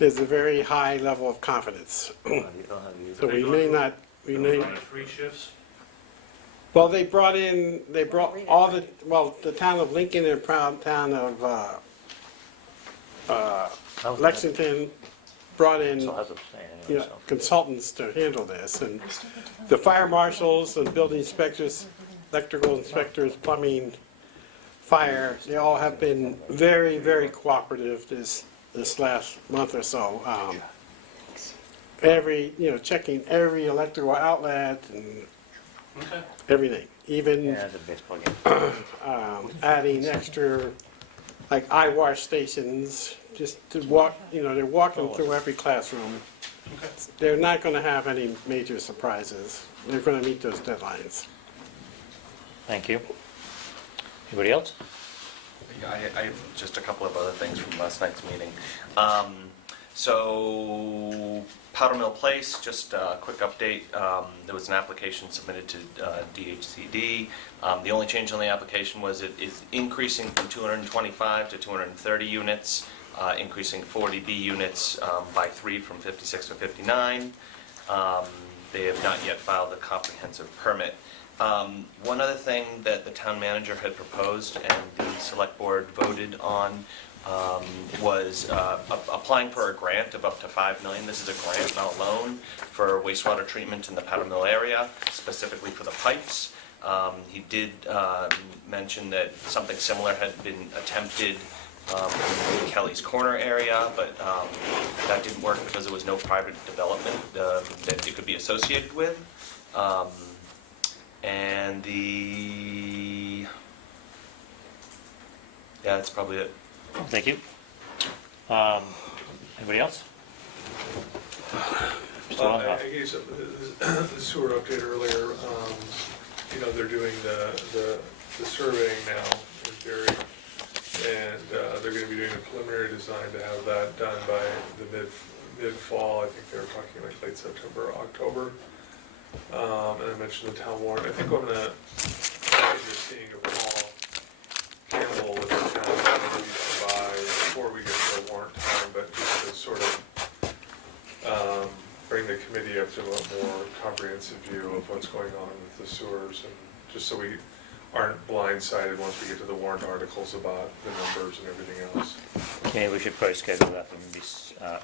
There's a very high level of confidence. So we may not, we may, Running 3 shifts? well, they brought all the, well, the town of Lincoln and proud town of Lexington brought in, So how's it saying you anyway, know, so. consultants to handle this. And the fire marshals and building inspectors, electrical inspectors, plumbing, fire, they all have been very, very cooperative this last month or so. Checking every electrical outlet and Okay. everything, even Yeah, it's a baseball game. adding extra, like eye wash stations, just to walk, they're walking through every classroom. Okay. They're not gonna have any major surprises. They're gonna meet those deadlines. Thank you. Anybody else? I have just a couple of other things from last night's meeting. So Powder Mill Place, just a quick update. There was an application submitted to DHCD. The only change on the application was it is increasing from 225 to 230 units, increasing 40B units by 3 from 56 to 59. They have not yet filed the comprehensive permit. One other thing that the town manager had proposed and the select board voted on was applying for a grant of up to $5 million. This is a grant, not a loan, for wastewater treatment in the Powder Mill area, specifically for the pipes. He did mention that something similar had been attempted in Kelly's Corner area, but that didn't work because there was no private development that it could be associated with. And yeah, that's probably it. Thank you. Anybody else? Mr. I Longhoff? gave some, the sewer update earlier. They're doing the surveying now in Gary, and they're gonna be doing a preliminary design to have that done by the mid-fall. I think they were talking like late September, October. And I mentioned the town warrant. I think I'm gonna, you're seeing a Paul Campbell with the town maybe by before we get to the warrant time, but just to sort of bring the committee up to a more comprehensive view of what's going on with the sewers, and just so we aren't blindsided once we get to the warrant articles about the numbers and everything else. Maybe we should probably schedule that for maybe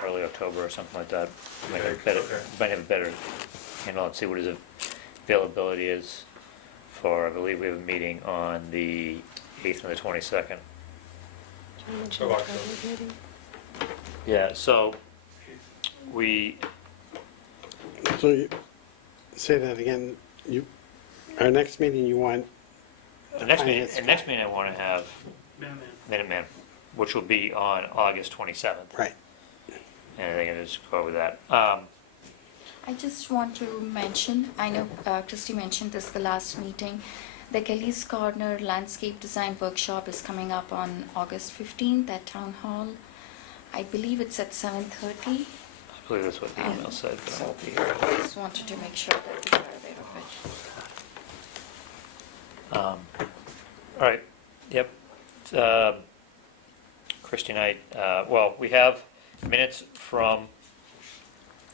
early October or something like that. Might have a better handle and see what his availability is for, I believe we have a meeting on the 8th and the 22nd. Of October. Yeah, so So you say that again, Our next meeting, you want, The next meeting I want to have Minuteman. Minuteman, which will be on August 27th. right, And I think I'll just go over that. I just want to mention, I know Christy mentioned this the last meeting, the Kelly's Corner Landscape Design Workshop is coming up on August 15th at Town Hall. I believe it's at 7:30. I believe that's what the email said, but I So won't be here. I just wanted to make sure that we are aware of it. All right, yep. Christy and I, well, we have minutes from,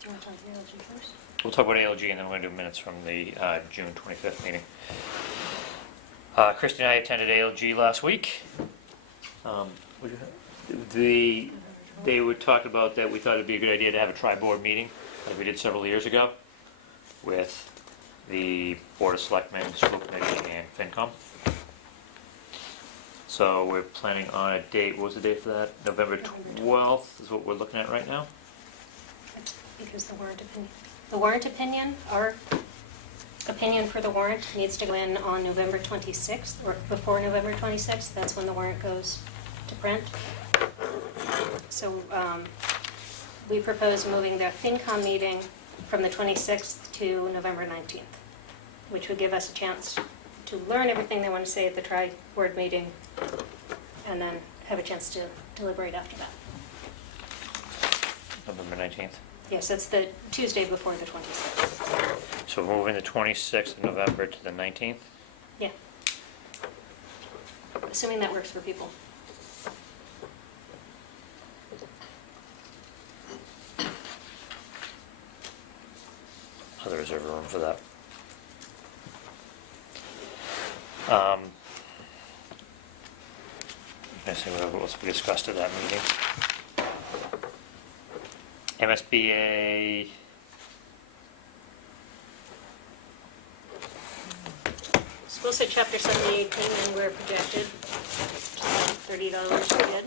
Do you want to talk about ALG first? we'll talk about ALG and then we're going to do minutes from the June 25th meeting. Christy and I attended ALG last week. They were talking about that we thought it'd be a good idea to have a tri-board meeting, like we did several years ago, with the Board of Selectmen, School Committee, and FinCom. So we're planning on a date, what was the date for that? November 12th is what we're looking at right now. Because the warrant opinion, our opinion for the warrant needs to go in on November 26th, or before November 26th, that's when the warrant goes to print. So we propose moving the FinCom meeting from the 26th to November 19th, which would give us a chance to learn everything they want to say at the tri-board meeting, and then have a chance to deliberate after that. November 19th. Yes, that's the Tuesday before the 26th. So moving the 26th of November to the 19th. Yeah. Assuming that works for people. Other reserve room for that. Let's see what else we discussed at that meeting. MSBA. School said Chapter 78 came in where projected, $30 we did.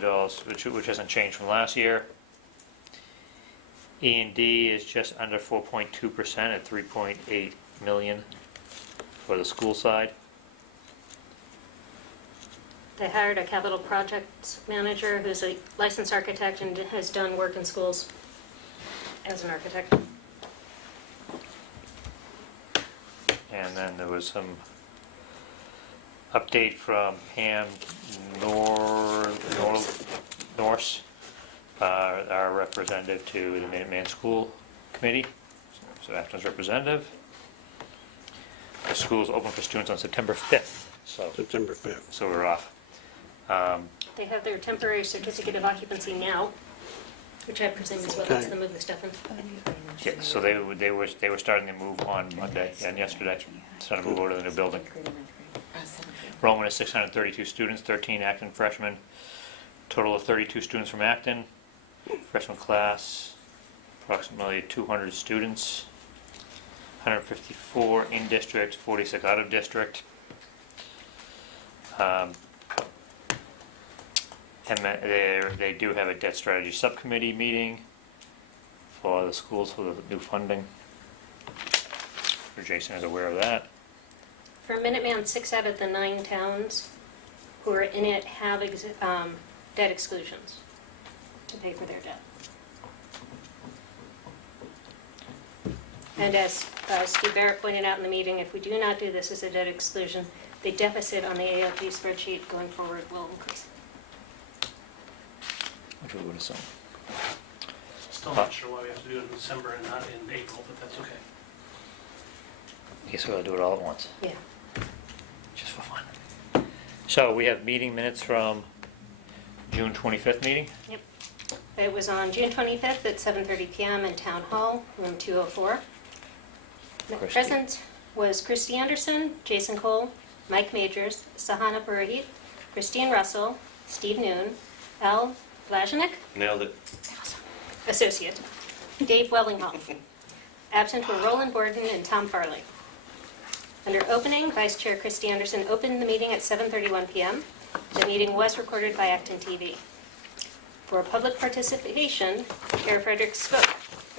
$30, which hasn't changed from last year. E&D is just under 4.2% at 3.8 million for the school side. They hired a capital projects manager who's a licensed architect and has done work in schools as an architect. And then there was some update from Pam Norse, our representative to the Minuteman School Committee, so Acton's representative. The school's open for students on September 5th, so September 5th. so we're off. They have their temporary certificate of occupancy now, which I presume is what lets them move the stuff in. Yeah, so they were starting to move on Monday and yesterday, starting to move over to the new building. Enrollment is 632 students, 13 Acton freshmen, total of 32 students from Acton. Freshman class, approximately 200 students, 154 in district, 46 out of district. And they do have a debt strategy subcommittee meeting for the schools for the new funding. Jason is aware of that. For Minuteman, 6 out of the 9 towns who are in it have debt exclusions to pay for their debt. And as Steve Barrett pointed out in the meeting, if we do not do this as a debt exclusion, the deficit on the ALG spreadsheet going forward will increase. Which we would assume. Still not sure why we have to do it in December and not in April, but that's okay. I guess we'll do it all at once, Yeah. just for fun. So we have meeting minutes from June 25th meeting. Yep. It was on June 25th at 7:30 PM in Town Hall, room 204. Christy. Present was Christy Anderson, Jason Cole, Mike Majors, Sahana Burahit, Christine Russell, Steve Noon, Al Blaženik, Nailed it. Associate, Dave Wellinghoff. Absent were Roland Gordon and Tom Farley. Under opening, Vice Chair Christy Anderson opened the meeting at 7:31 PM. The meeting was recorded by ActonTV. For public participation, Chair Frederick spoke.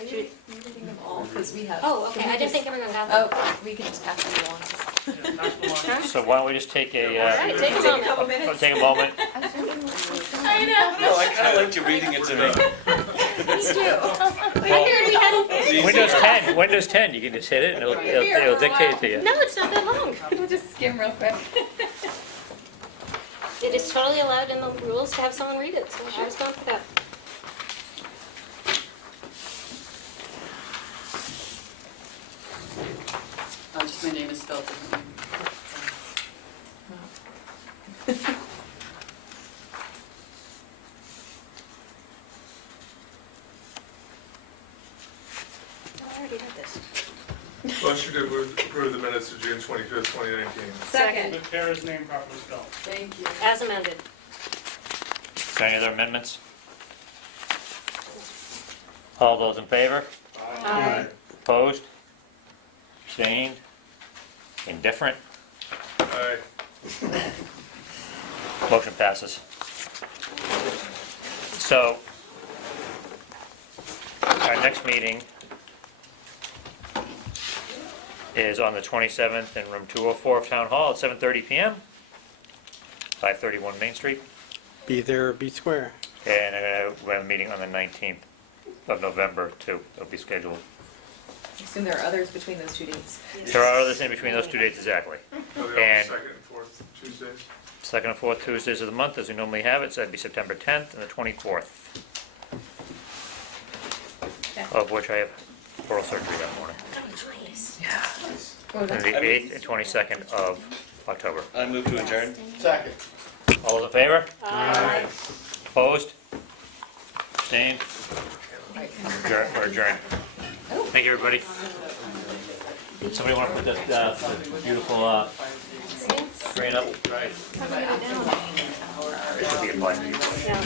Are you reading them all? Because we have. Oh, okay, I didn't think everyone got that. Oh, we can just pass them along. So why don't we just take a, Alright, take a moment. couple minutes. take a moment. I know. No, I kind of liked you reading it to me. Me too. I figured we hadn't. Windows 10, you can just hit it and it'll dictate to you. No, it's not that long. We'll just skim real quick. It is totally allowed in the rules to have someone read it, so I was going for that. Just my name is spelled differently. I already read this. Motion to approve the minutes of June 25th, 2019. Second. With Kara's name properly spelled. Thank you. As amended. Is there any other amendments? All those in favor? Aye. Opposed? Abstained? Indifferent? Aye. Motion passes. So, our next meeting is on the 27th in room 204 of Town Hall at 7:30 PM, 531 Main Street. Be there or be square. And we have a meeting on the 19th of November too. It'll be scheduled. I assume there are others between those two dates. There are others in between those two dates, exactly. Are they all And- second and fourth Tuesdays? Second and fourth Tuesdays of the month, as we normally have it, so that'd be September 10th and the 24th. Of which I have oral surgery that morning. What was And that? the 8th and 22nd of October. I move to adjourn. Second. All those in favor? Aye. Opposed? Abstained? We're adjourned. Thank you, everybody. Somebody want to put this beautiful grade up? Right. It should be a button. Yeah.